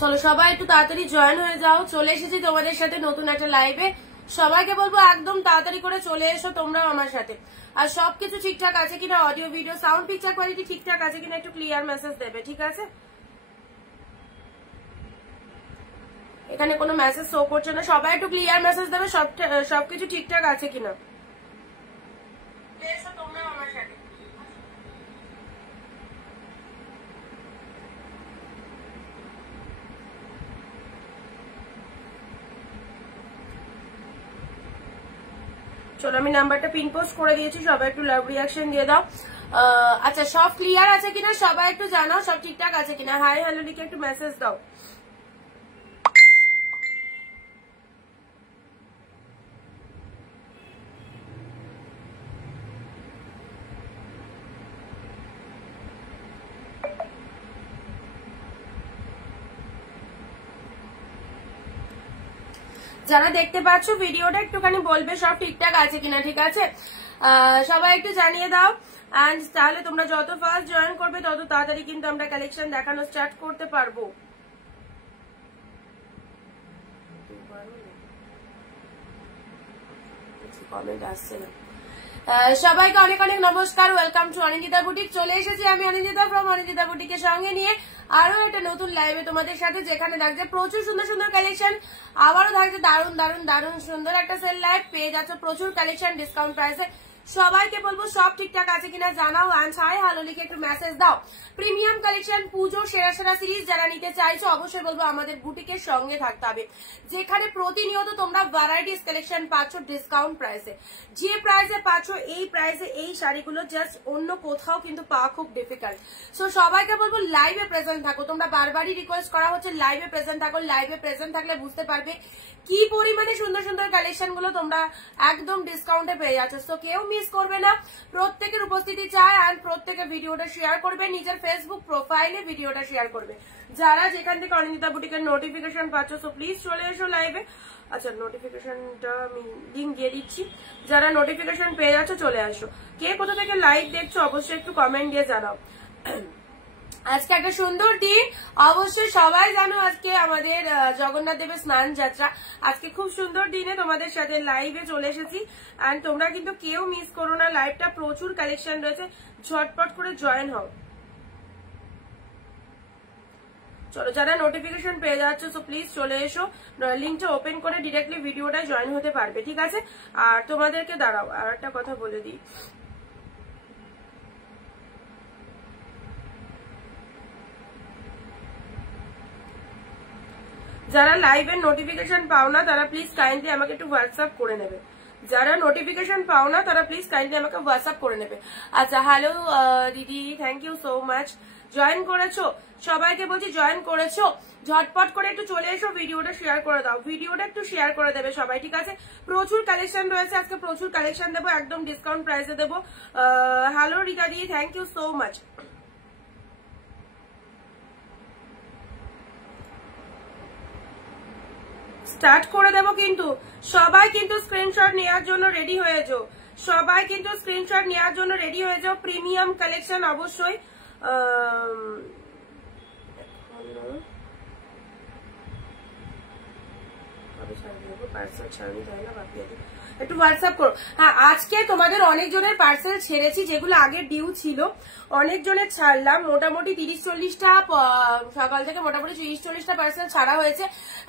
চলো সবাই একটু তাড়াতাড়ি জয়েন হয়ে যাও। চলে এসেছি তোমাদের সাথে নতুন একটা লাইভে। সবাইকে বলবো একদম তাড়াতাড়ি করে চলে এসো তোমরাও আমার সাথে। আর সবকিছু ঠিকঠাক আছে কিনা, audio video sound picture quality ঠিকঠাক আছে কিনা একটু ক্লিয়ার মেসেজ দেবে, ঠিক আছে? এখানে কোনো মেসেজ শো করছে না, সবাই একটু ক্লিয়ার মেসেজ দেবে সবকিছু ঠিকঠাক আছে কিনা। এসো তোমরাও আমার সাথে। চলো আমি নাম্বারটা পিন পোস্ট করে দিয়েছি, সবাই একটু লাভ রিয়াকশন দিয়ে দাও। আচ্ছা সব ক্লিয়ার আছে কিনা সবাই একটু জানাও, সব ঠিকঠাক আছে কিনা। হাই হ্যালো লিখে একটু মেসেজ দাও। যারা দেখতে পাচ্ছ ভিডিওটা একটুখানি বলবে সব ঠিকঠাক আছে কিনা, ঠিক আছে? সবাই একটু জানিয়ে দাও। এন্ড তাহলে তোমরা যত ফাস্ট জয়েন করবে তত তাড়াতাড়ি কিন্তু আমরা কালেকশন দেখানো স্টার্ট করতে পারবো। কমেন্ট আসছে না। সবাইকে অনেক অনেক নমস্কার, ওয়েলকাম টু অনিন্দিতা বুটিক। চলে এসেছি আমি অনিন্দিতা ফ্রম অনিন্দিতা বুটিকের সঙ্গে নিয়ে আরো একটা নতুন লাইভে তোমাদের সাথে, যেখানে থাকছে প্রচুর সুন্দর সুন্দর কালেকশন। আবারও থাকছে দারুণ দারুণ দারুণ সুন্দর একটা সেল লাইভ। পেয়ে যাচ্ছে প্রচুর কালেকশন ডিসকাউন্ট প্রাইসে। সবাইকে বলবো সব ঠিকঠাক আছে কিনা জানাও। অ্যান্ড হাই হ্যালো লিখে একটু মেসেজ দাও। প্রিমিয়াম কালেকশন পুজো সেরা সেরা সিরিজ যারা নিতে চাইছো অবশ্যই বলবো আমাদের বুটিকের সঙ্গে থাকতে হবে, যেখানে প্রতিনিয়ত তোমরা ভ্যারাইটিস কালেকশন পাচ্ছ ডিসকাউন্ট প্রাইসে। যে প্রাইসে পাচ্ছ এই প্রাইসে এই শাড়িগুলো জাস্ট অন্য কোথাও কিন্তু পাওয়া খুব ডিফিকাল্ট। সো সবাইকে বলবো লাইভে প্রেজেন্ট থাকো। তোমরা বারবারই রিকোয়েস্ট করা হচ্ছে লাইভে প্রেজেন্ট থাকো। লাইভে প্রেজেন্ট থাকলে বুঝতে পারবে কি পরিমাণে সুন্দর সুন্দর কালেকশন গুলো তোমরা একদম ডিসকাউন্টে পেয়ে যাচ্ছ। তো কেউ মিস করবে না, প্রত্যেকের উপস্থিতি চায়। অ্যান্ড প্রত্যেকে ভিডিওটা শেয়ার করবে, নিজের ফেসবুক প্রোফাইলে ভিডিওটা শেয়ার করবে। যারা যেখান থেকে অনিন্দিতা বুটিকের নোটিফিকেশন পাচ্ছ সো প্লিজ চলে এসো লাইভে। আচ্ছা নোটিফিকেশনটা আমি লিংক দিয়ে দিচ্ছি, যারা নোটিফিকেশন পেয়ে যাচ্ছ চলে আসো। কে কোথা থেকে লাইভ দেখছো অবশ্যই একটু কমেন্ট দিয়ে জানাও। আজকে একটা সুন্দর দিন, অবশ্যই সবাই জানো আজকে আমাদের জগন্নাথ দেবের স্নান যাত্রা। আজকে খুব সুন্দর দিনে তোমাদের সাথে লাইভে চলে এসেছি। এন্ড তোমরা কিন্তু কেউ মিস করো না, লাইভটা প্রচুর কালেকশন রয়েছে, ঝটপট করে জয়েন হও। চলো যারা নোটিফিকেশন পেয়ে যাচ্ছে সো প্লিজ চলে এসো, লিঙ্কটা ওপেন করে ডিরেক্টলি ভিডিওটায় জয়েন হতে পারবে, ঠিক আছে? আর তোমাদেরকে দাঁড়াও আর একটা কথা বলে দিই, যারা লাইভের নোটিফিকেশন পাও না তারা প্লিজ কাইন্ডলি আমাকে একটু হোয়াটসঅ্যাপ করে নেবে। যারা নোটিফিকেশন পাও না তারা প্লিজ কাইন্ডলি আমাকে হোয়াটসঅ্যাপ করে নেবে। আচ্ছা হ্যালো দিদি, thank you so much. Join করেছো? সবাইকে বলছি জয়েন করেছো, ঝটপট করে একটু চলে এসো, ভিডিওটা শেয়ার করে দাও। ভিডিওটা একটু শেয়ার করে দেবে সবাই, ঠিক আছে? প্রচুর কালেকশন রয়েছে আজকে, প্রচুর কালেকশন দেবো, একদম ডিসকাউন্ট প্রাইসে দেবো। Hello Rika di, thank you so much. Start করে দেবো কিন্তু সবাই কিন্তু স্ক্রিনশট নেওয়ার জন্য রেডি হয়ে যাও। সবাই কিন্তু স্ক্রিনশট নেওয়ার জন্য রেডি হয়ে যাও। প্রিমিয়াম কালেকশন অবশ্যই। একটু হোয়াটসঅ্যাপ করো। হ্যাঁ আজকে তোমাদের অনেকজনের পার্সেল ছেড়েছি, যেগুলো আগে ডিউ ছিল অনেকজনের ছাড়লাম। মোটামুটি 30-40টা সকাল থেকে মোটামুটি 30-40টা পার্সেল ছাড়া হয়েছে,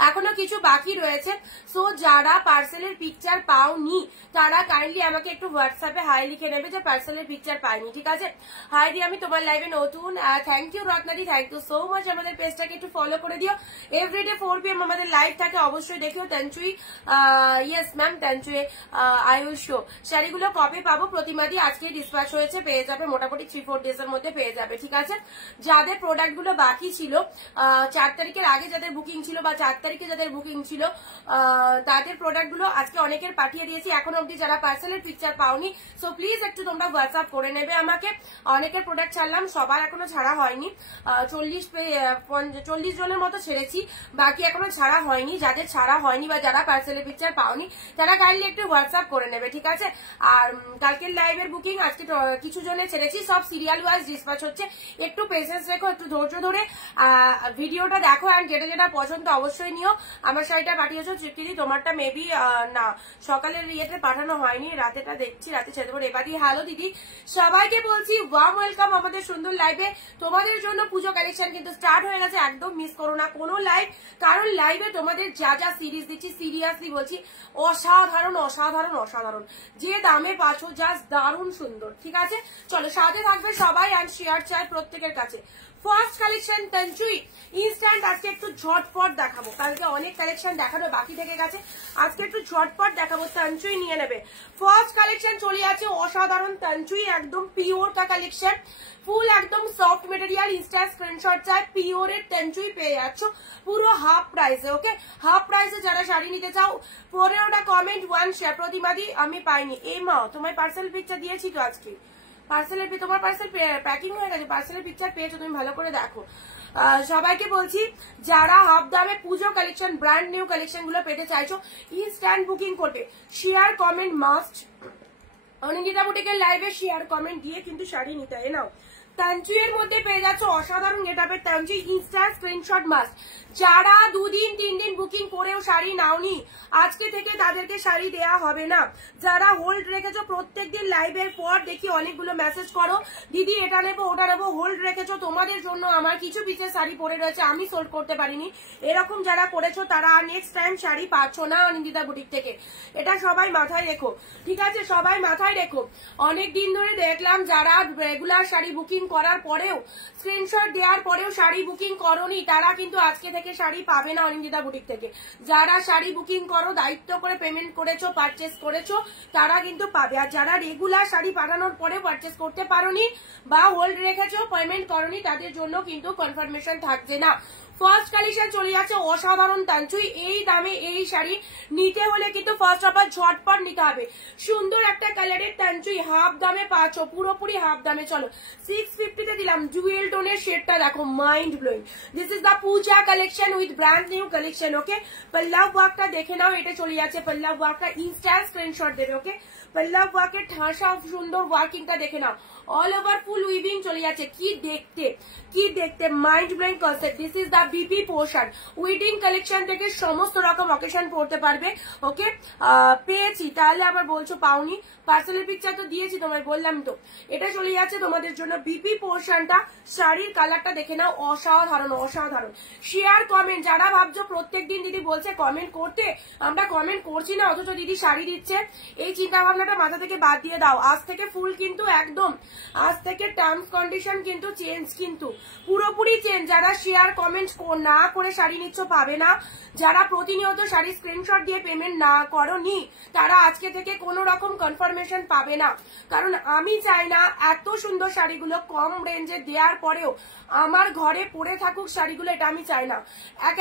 এখনো কিছু বাকি রয়েছে। সো যারা পার্সেলের পিকচার পাওনি তারা কাইন্ডলি আমাকে একটু হোয়াটসঅ্যাপে হাই লিখে নেবে যে পার্সেলের পিকচার পাইনি, ঠিক আছে? হাই দি, আমি তোমার লাইভে নতুন। Thank you Ratnadi, thank you so much. আমাদের পেজটাকে একটু ফলো করে দিও। এভরিডে 4 PM আমাদের লাইভ থাকে, অবশ্যই দেখিও। তেঞ্চুই, ইয়েস ম্যাম তেঞ্চুই, আয়ুষ শাড়িগুলো কবে পাবো? প্রতিমাদি আজকে ডিসপ্যাচ হয়েছে, পেয়ে যাবে মোটামুটি 3-4 ডেজ এর মধ্যে পেয়ে যাবে, ঠিক আছে? যাদের প্রোডাক্ট গুলো বাকি ছিল 4 তারিখের আগে যাদের বুকিং ছিল বা 4 তারিখে যাদের বুকিং ছিল তাদের প্রোডাক্ট গুলো আজকে অনেকের পাঠিয়ে দিয়েছি। এখন অব্দি যারা পার্সেলের পিকচার পাওনি সো প্লিজ একটু তোমরা হোয়াটসঅ্যাপ করে নেবে আমাকে। অনেকের প্রোডাক্ট ছাড়লাম, সবার এখনো ছাড়া হয়নি। 40 জনের মতো ছেড়েছি, বাকি এখনো ছাড়া হয়নি। যাদের ছাড়া হয়নি বা যারা পার্সেলের পিকচার পাওনি তারা কাইন্ডলি একটু হোয়াটসঅ্যাপ করে নেবে, ঠিক আছে। আর কালকের লাইভের বুকিং আজকে কিছু জনে ছেড়েছি, সব সিরিয়াল ওয়াইজ ডিসপ্যাচ হচ্ছে, একটু পেশেন্স রেখো, একটু ধৈর্য ধরে ভিডিওটা দেখো, অ্যান্ড যেটা যেটা পছন্দ অবশ্যই নিও। আমার শাড়িটা পাঠিয়েছো তৃপ্তিদি, তোমারটা মেবি না সকালের ইয়েতে পাঠানো হয়নি, রাতেটা দেখছি, রাতে ছেড়ে দেবো। এবারই হ্যালো দিদি, সবাইকে বলছি ওয়ার্ম ওয়েলকাম আমাদের সুন্দর লাইভে। তোমাদের জন্য পুজো কালেকশন কিন্তু স্টার্ট হয়ে গেছে, একদম মিস করো না কোনো লাইভ, কারণ লাইভে তোমাদের যা যা সিরিজ দিচ্ছি সিরিয়াসলি বলছি অসাধারণ অসাধারণ অসাধারণ, যে দামে পাচ্ছ জাস্ট দারুণ সুন্দর, ঠিক আছে। চলো সাথে থাকবে সবাই, অ্যান্ড শেয়ার চাই প্রত্যেকের কাছে। ফার্স্ট কালেকশন তঞ্চুই ইনস্ট্যান্ট, আজকে একটু ঝটপট দেখাবো, কালকে অনেক কালেকশন দেখানো বাকি থেকে গেছে, আজকে একটু ঝটপট দেখাবো, তঞ্চুই নিয়ে নেবে। ফার্স্ট কালেকশন চলে আছে অসাধারণ তঞ্চুই, একদম পিওর কা কালেকশন, ফুল একদম সফট মেটেরিয়াল, ইনস্ট্যান্ট স্ক্রিনশট চাই, পিওরের তঞ্চুই পেয়ে যাচ্ছ পুরো হাফ প্রাইসে, ওকে। হাফ প্রাইসে যারা শাড়ি নিতে চাও 15টা কমেন্ট 1 শেয়ার। প্রতিমাদি আমি পাইনি, এই মা তোমার পার্সেল পিকচার দিয়েছি তো আজকে, পার্সেলের তোমার পার্সেল প্যাকিং হয়ে গেছে, পার্সেলের পিকচার পেয়েছো তুমি, ভালো করে দেখো। সবাইকে বলছি যারা হাফ দামে পুজো কালেকশন ব্র্যান্ড নিউ কালেকশন গুলো পেতে চাইছো ইনস্ট্যান্ট বুকিং করবে, শেয়ার কমেন্ট মাস্ট। অনিন্দিতা বুটিকের লাইভে শেয়ার কমেন্ট দিয়ে কিন্তু শাড়ি নিতে হয়। নাও তঞ্চুইয়ের মধ্যে পেয়ে যাচ্ছ অসাধারণ গেটআপের তঞ্চুই, ইনস্ট্যান্ট স্ক্রিনশট মাস্ট। যারা 2 দিন 3 দিন বুকিং করেও শাড়ি নাওনি, আজকে থেকে তাদেরকে শাড়ি দেয়া হবে না। যারা হোল্ড রেখেছো প্রত্যেকদিন লাইভের পর দেখি অনেকগুলো মেসেজ করো, দিদি এটা নেবো ওটা নেবো, হোল্ড রেখেছো, তোমাদের জন্য আমার কিছু পিসের শাড়ি পরে রয়েছে আমি সোল্ড করতে পারিনি, এরকম যারা করেছো তারা নেক্সট টাইম শাড়ি পাচ্ছ না অনিন্দিতা বুটিক থেকে, এটা সবাই মাথায় রেখো, ঠিক আছে, সবাই মাথায় রেখো। অনেক দিন ধরে দেখলাম যারা রেগুলার শাড়ি বুকিং করার পরেও, স্ক্রিনশট দেওয়ার পরেও শাড়ি বুকিং করোনি, তারা কিন্তু আজকে থেকে শাড়ি পাবে না অনিন্দিতা বুটিক থেকে। যারা শাড়ি বুকিং করো, দায়িত্ব করে পেমেন্ট করেছো, পারচেস করেছো, তারা কিন্তু পাবে। আর যারা রেগুলার শাড়ি পাঠানোর পরে পারচেস করতে পারোনি বা হোল্ড রেখেছো পেমেন্ট করোনি, তাদের জন্য কিন্তু কনফার্মেশন থাকছে না। ফার্স্ট কালেকশন চলে যাচ্ছে অসাধারণ তঞ্চুই, এই দামে এই শাড়ি নিতে হলে কিন্তু ফার্স্ট অফ অল ঝটপট নিতে হবে। সুন্দর একটা কালারের তঞ্চুই হাফ দামে পাচ্ছ, পুরোপুরি হাফ দামে। চলো 650 দিলাম, জুয়েল টোনের শেডটা দেখো, mind blowing. This is the puja collection with brand new collection, okay. পল্লব ওয়ার্কটা দেখে নাও, এটা চলে যাচ্ছে পল্লব ওয়ার্কটা, ইনস্ট্যান্ট স্ক্রিনশট দেবে, ওকে। পল্লব ওয়ার্কের ঠাসা সুন্দর ওয়ার্কিংটা দেখে নাও, অল ওভার ফুল উইভিং চলে যাচ্ছে, কি দেখতে mind blowing concept. This is the BP portion, weeding collection থেকে সমস্ত রকম অকেশন পড়তে পারবে, ওকে। পেয়েছি তাহলে আবার বলছো পাওনি, পার্সেলের পিকচার তো দিয়েছি তোমায়, বললাম তো। এটা চলে যাচ্ছে তোমাদের জন্য বিপি পোর্শনটা, শাড়ির কালারটা দেখে নাও, অসাধারণ অসাধারণ। শেয়ার কমেন্ট, যারা ভাবছো প্রত্যেকদিন দিদি বলছে কমেন্ট করতে, আমরা কমেন্ট করছি না অথচ দিদি শাড়ি দিচ্ছে, এই চিন্তা ভাবনাটা মাথা থেকে বাদ দিয়ে দাও। আজ থেকে ফুল কিন্তু একদম, আজ থেকে টার্মস কন্ডিশন কিন্তু চেঞ্জ, কিন্তু পুরোপুরি চেঞ্জ। যারা শেয়ার কমেন্ট না করে শাড়ি নিচ্ছ পাবে না, যারা প্রতিনিয়ত শাড়ি স্ক্রিনশট দিয়ে পেমেন্ট না করনি, তারা আজকে থেকে কোনো রকম কনফার্মেশন পাবে না। কারণ আমি চাই না এত সুন্দর শাড়িগুলো কম রেঞ্জে দেওয়ার পরেও আমার ঘরে পরে থাকুক শাড়িগুলো, এটা আমি চাই না।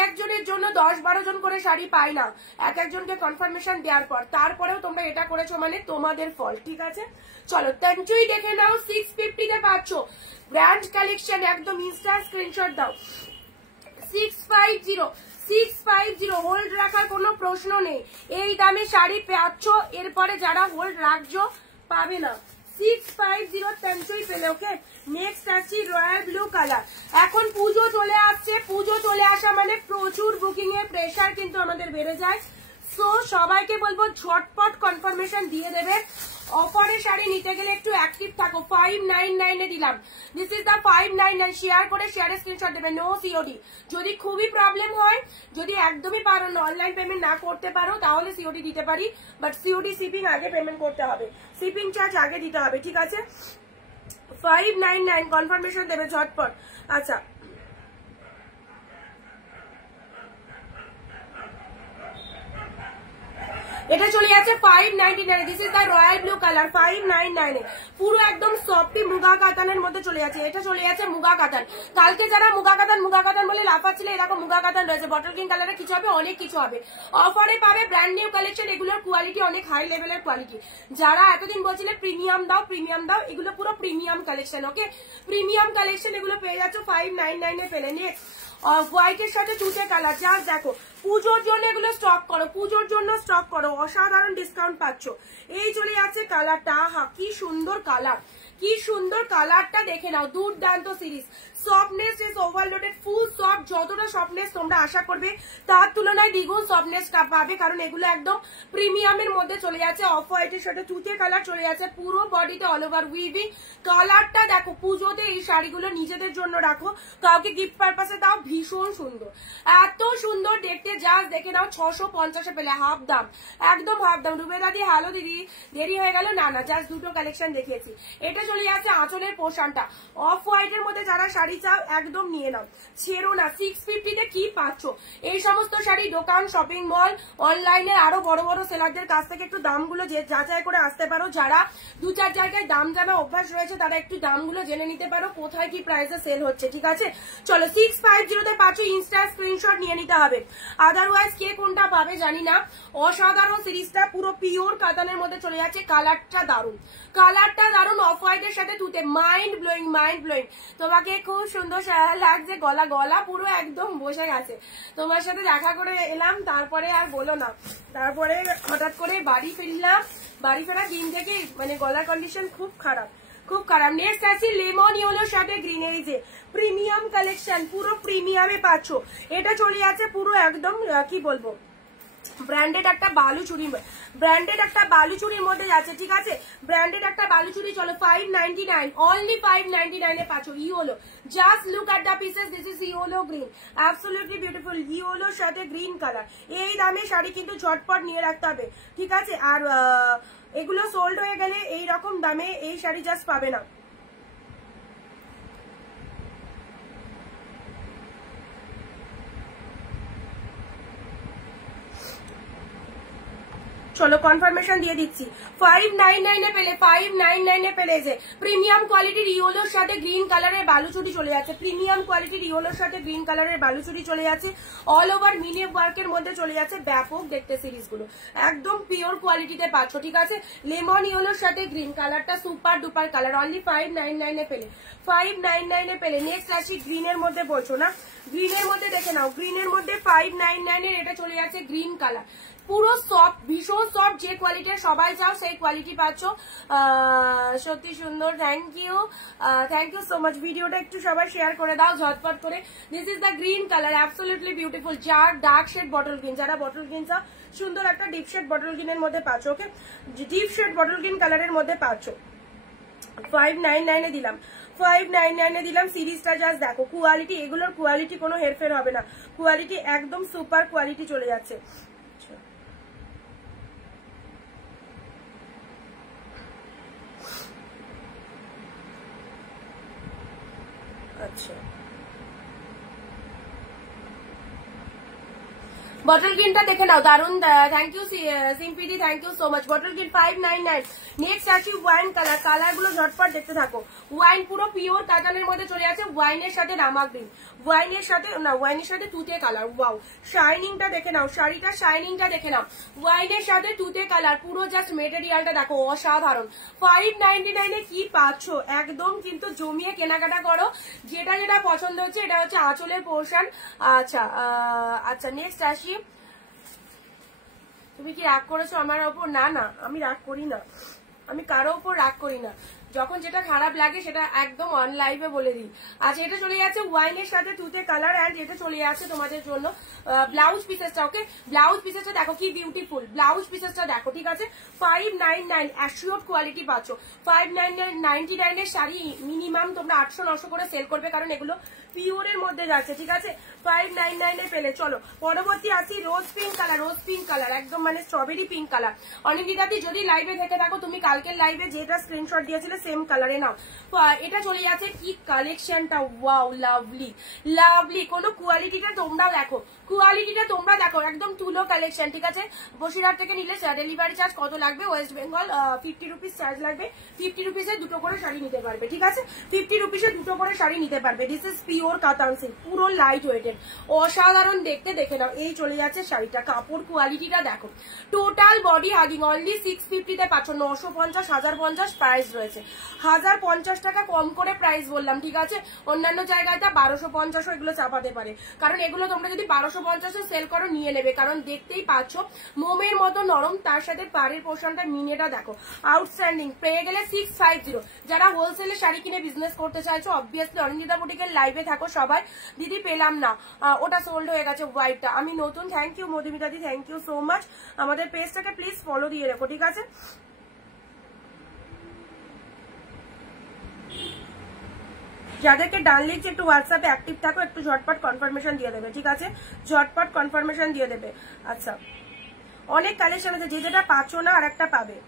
একজনের জন্য 10-12 জন করে শাড়ি পাই না এক একজনকে কনফার্মেশন দেওয়ার পর, তারপরেও তোমরা এটা করেছো মানে তোমাদের ফল্ট, ঠিক আছে। চলো তঞ্চুই দেখে নাও, 650 তে পাচ্ছ ব্র্যান্ড কালেকশন, একদম ইনস্ট্যান্ট স্ক্রিনশট দাও। 650 হোল্ড রাখার কোনো প্রশ্ন নেই, এই দামে শাড়ি পাচ্ছ, এরপরে যারা হোল্ড রাখছো পাবে না। 650 তঞ্চুই পেলে, ওকে। নেক্সট আসছি রয়্যাল ব্লু কালার। এখন পুজো চলে আসছে, পুজো চলে আসা মানে প্রচুর বুকিং এর প্রেশার কিন্তু আমাদের বেড়ে যায়, সো সবাইকে বলবো ঝটপট কনফার্মেশন দিয়ে দেবে। অফারে শাড়ি নিতে গেলে একটু অ্যাক্টিভ থাকো, 599 এ দিলাম, দিস ইজ দ্য 599। শেয়ার করে শেয়ারে স্ক্রিনশট দেবে, নো সিওডি। যদি খুবই প্রবলেম হয়, যদি একদমই পারো না, অনলাইন পেমেন্ট না করতে পারো, তাহলে সিওডি দিতে পারি, বাট সিওডি শিপিং আগে পেমেন্ট করতে হবে, শিপিং চার্জ আগে দিতে হবে, ঠিক আছে। 599 কনফার্মেশন দেবে ঝটপট। আচ্ছা এটা চলে যাচ্ছে 599, this is the royal blue colour, 599 এ পুরো একদম সফটি মুগা কাতানের মধ্যে চলে যাচ্ছে। এটা চলে যাচ্ছে মুগা কাতান। কালকে যারা মুগা কাতান বলে লাফাচ্ছিলে, এরকম মুগা কাতান রয়েছে, বটল গ্রিন কালারে কিছু হবে, অনেক কিছু হবে, অফারে পাবে, ব্র্যান্ড নিউ কালেকশন, এগুলোর কোয়ালিটি অনেক হাই লেভেলের কোয়ালিটি। যারা এতদিন বলছিলে প্রিমিয়াম দাও প্রিমিয়াম দাও, এগুলো পুরো প্রিমিয়াম কালেকশন, ওকে। প্রিমিয়াম কালেকশন, এগুলো পেয়ে যাচ্ছ 599 এ পেলে। নেক্সট হোয়াইটের সাথে তুতে কালার, যা দেখো পুজোর জন্য এগুলো স্টক করো, পুজোর জন্য স্টক করো, অসাধারণ ডিসকাউন্ট পাচ্ছ। এই চলে যাচ্ছে কালারটা, আহা কি সুন্দর কালার, কি সুন্দর কালারটা দেখে নাও, দুর্দান্ত series. Softness is overloaded, full soft, যতটা সফটনেস তোমরা আশা করবে তার তুলনায় দ্বিগুণ সফটনেস পাবে, কারণ এগুলো একদম প্রিমিয়ামের মধ্যে চলে যাচ্ছে। অফ হোয়াইটের সাথে তুতে কালার চলে যাচ্ছে, পুরো বডিতে অল ওভার উইভিং। কালারটা দেখো, পুজোতে এই শাড়িগুলো নিজেদের জন্য রাখো, কাউকে গিফট পারপাসে দাও, ভীষণ সুন্দর, এত সুন্দর দেখতে। জাস্ট দেখে নাও, 650-এ পেলে, হাফ দাম, একদম হাফ দাম। রুবেদা দি হ্যালো দিদি, দেরি হয়ে গেল, না না জাস্ট দুটো কালেকশন দেখিয়েছি। এটা চলে যাচ্ছে আঁচলের পোর্শনটা, অফ হোয়াইটের মধ্যে যারা শাড়ি চাও একদম নিয়ে নাও, ছেড়ো না। 650-তে কি পাচ্ছ? এই সমস্ত শাড়ি দোকান, শপিং মল, অনলাইনে আরো বড় বড় সেলারদের কাছ থেকে একটু দামগুলো যাচাই করে আসতে পারো। যারা 2-4 জায়গায় দাম জানা অভ্যাস রয়েছে তারা একটু দামগুলো জেনে নিতে পারো কোথায় কি প্রাইসে সেল হচ্ছে, ঠিক আছে? চলো 650-তে পাচ্ছ, ইনস্টা স্ক্রিনশট নিয়ে নিতে হবে, আদারওয়াইজ কে কোনটা পাবে জানি না। অসাধারণ সিরিজটা, পুরো পিওর কাতানের মধ্যে চলে যাচ্ছে, কালারটা দারুণ, কালারটা দারুণ, অফ হোয়াইটের সাথে তুতে, মাইন্ড ব্লোয়িং, মাইন্ড ব্লোয়িং। তোমাকে খুব সুন্দর লাগছে, গলা গলা পুরো একদম বসে গেছে। তোমার সাথে দেখা করে এলাম, তারপরে আর বলো না, তারপরে হঠাৎ করে বাড়ি ফিরলাম, বাড়ি ফেরার দিন থেকে মানে গলার কন্ডিশন খুব খারাপ, খুব খারাপ। নেক্সট আছে লেমন ইয়েলোর সাথে গ্রিন, এই যে প্রিমিয়াম কালেকশন, পুরো প্রিমিয়ামে পাচ্ছ। এটা চলে যাচ্ছে পুরো একদম কি বলবো, ব্র্যান্ডেড একটা বালুচুরি, ব্র্যান্ডেড একটা বালুচুরির মধ্যে যাচ্ছে, ঠিক আছে? ব্র্যান্ডেড একটা বালুচুরি। চলো 599, অনলি 599-এ পাচ্ছ। Yellow, just look at the pieces, this is yellow green, absolutely beautiful. ইয়েলোর সাথে গ্রিন কালার, এই দামে শাড়ি কিন্তু ঝটপট নিয়ে রাখতে হবে, ঠিক আছে? আর এগুলো সোল্ড হয়ে গেলে এই রকম দামে এই শাড়ি জাস্ট পাবে না। চলো কনফার্মেশন দিয়ে দিচ্ছি, 599-এ পেলে, 599-এ পেলে যে প্রিমিয়াম কোয়ালিটির ইয়েলোর সাথে গ্রিন কালারের বালুচুরি চলে যাচ্ছে, প্রিমিয়াম কোয়ালিটির ইয়েলোর সাথে গ্রিন কালারের বালুচুরি চলে যাচ্ছে, অল ওভার মিনি ওয়ার্কের মধ্যে চলে যাচ্ছে, ব্যাপক দেখতে সিরিজগুলো, একদম পিওর কোয়ালিটিতে পাচ্ছ, ঠিক আছে? লেমন ইয়েলোর সাথে গ্রিন কালারটা সুপার ডুপার কালার, অনলি 599-এ পেলে, 599-এ পেলে। নেক্সট আসি গ্রিনের মধ্যে, বলছো না? গ্রিনের মধ্যে দেখে নাও, গ্রিনের মধ্যে 599-এর এটা চলে যাচ্ছে গ্রিন কালার, পুরো সফট, ভীষণ সফট, যে কোয়ালিটির সবাই চাও সেই কোয়ালিটি পাচ্ছ। সত্যি সুন্দর, thank you, thank you so much. ভিডিওটা একটু সবাই শেয়ার করে দাও ঝটপট করে। This is the green colour, absolutely beautiful, যার ডার্ক শেড বটল গ্রিন, যারা বটল গ্রিন চাও সুন্দর একটা ডিপ শেড বটল গ্রিনের মধ্যে পাচ্ছ, okay? Deep shade bottle green কালারের মধ্যে পাচ্ছ, 599-এ দিলাম, 599-এ দিলাম। সিরিজটা জাস্ট দেখো, কোয়ালিটি, এগুলোর কোয়ালিটি কোনো হেরফের হবে না, কোয়ালিটি একদম সুপার কোয়ালিটি চলে যাচ্ছে। আচ্ছা, বটল গ্রিনটা দেখে নাও, দারুন, thank you Simpidi, thank you so much. Bottle green 599। Next আসি ওয়াইন কালার, কালার গুলো ঝটপট দেখতে থাকো। ওয়াইন পুরো পিওর কাতানের মধ্যে চলে যাচ্ছে, ওয়াইনের সাথে রামা গ্রিন, ওয়াইনের সাথে না, ওয়াইনের সাথে তুতে কালার, ওয়াও, শাইনিংটা দেখে নাও, শাড়িটার শাইনিংটা দেখে নাও, ওয়াইনের সাথে তুতে কালার, পুরো জাস্ট মেটেরিয়ালটা দেখো, অসাধারণ। 599-এ কি পাচ্ছ, একদম কিন্তু জমিয়ে কেনাকাটা করো, যেটা যেটা পছন্দ হচ্ছে। এটা হচ্ছে আঁচলের পোর্শন। আচ্ছা আচ্ছা, নেক্সট আসি। তুমি কি রাগ করেছো আমার ওপর? না না, আমি রাগ করি না, আমি কারো ওপর রাগ করি না, যখন যেটা খারাপ লাগে সেটা একদম অন লাইভে বলে দিই। আচ্ছা, এটা চলে যাচ্ছে ওয়াইনের সাথে তুতে কালার, অ্যান্ড এটা চলে যাচ্ছে তোমাদের জন্য ব্লাউজ পিসেসটা, ওকে? ব্লাউজ পিসেসটা দেখো কি বিউটিফুল, ব্লাউজ পিসেসটা দেখো, ঠিক আছে? 599, অ্যাসিওর কোয়ালিটি পাচ্ছ। 599-এর শাড়ি মিনিমাম তোমরা 800-900 করে সেল করবে, কারণ এগুলো পিওরের মধ্যে যাচ্ছে, ঠিক আছে? 599-এ পেলে। চলো পরবর্তী আছি রোজ পিঙ্ক কালার, রোজ পিঙ্ক কালার, একদম মানে স্ট্রবেরি পিঙ্ক কালার। অনিন্দিতাদি যদি লাইভে থেকে থাকো, তুমি কালকের লাইভে যেটা স্ক্রিনশট দিয়েছিলে সেম কালারে নাও। এটা চলে যাচ্ছে, কি কালেকশনটা, ওয়াও, লাভলি লাভলি। কোনো কোয়ালিটিটা তোমরা দেখো, কোয়ালিটিটা তোমরা দেখো, একদম তুলো কালেকশন, ঠিক আছে? বসিরহাট থেকে নিলে ডেলিভারি চার্জ কত লাগবে? ওয়েস্ট বেঙ্গল 50 রুপিস চার্জ লাগবে, 50 রুপিসে দুটো করে শাড়ি নিতে পারবে, ঠিক আছে? 50 রুপিসে দুটো করে শাড়ি নিতে পারবে। দিস ইজ পিওর কাতান সিল্ক, পুরো লাইট ওয়েটের, অসাধারণ দেখতে। দেখে নাও, এই চলে যাচ্ছে শাড়িটা, কাপড় কোয়ালিটিটা দেখো। টোটাল বডি হাগিং, অনলি 650 তে পাচ্ছ। 950, 1050 প্রাইস রয়েছে, 1050 টাকা কম করে প্রাইস বললাম, ঠিক আছে। অন্যান্য জায়গায় 1250 এগুলো চাপাতে পারে, কারণ এগুলো তোমরা যদি 1250 সেল করো নিয়ে নেবে, কারণ দেখতেই পাচ্ছ মোমের মতো নরম, তার সাথে পাড়ের পোর্শনটা মিনেটা দেখো আউটস্ট্যান্ডিং। পেয়ে গেলে 650। যারা হোলসেলে শাড়ি কিনে বিজনেস করতে চাইছো অবভিয়াসলি অনিন্দিতা বুটিকের লাইভে থাকো সবাই। দিদি পেলাম না, ওটা সোল্ড হয়ে গেছে হোয়াইটটা, আমি নতুন। থ্যাংক ইউ মধুমিতা দি, থ্যাংক ইউ সো মাচ। আমাদের পেজটাকে প্লিজ ফলো দিয়ে রাখো, ঠিক আছে। যাদেরকে ডান লিখছে একটু হোয়াটসঅ্যাপে অ্যাক্টিভ থাকো, একটু ঝটপট কনফার্মেশন দিয়ে দেবে, ঠিক আছে, ঝটপট কনফার্মেশন দিয়ে দেবে। আচ্ছা, অনেক কালেকশন আছে, যে যেটা পাচ্ছ না আর একটা পাবে।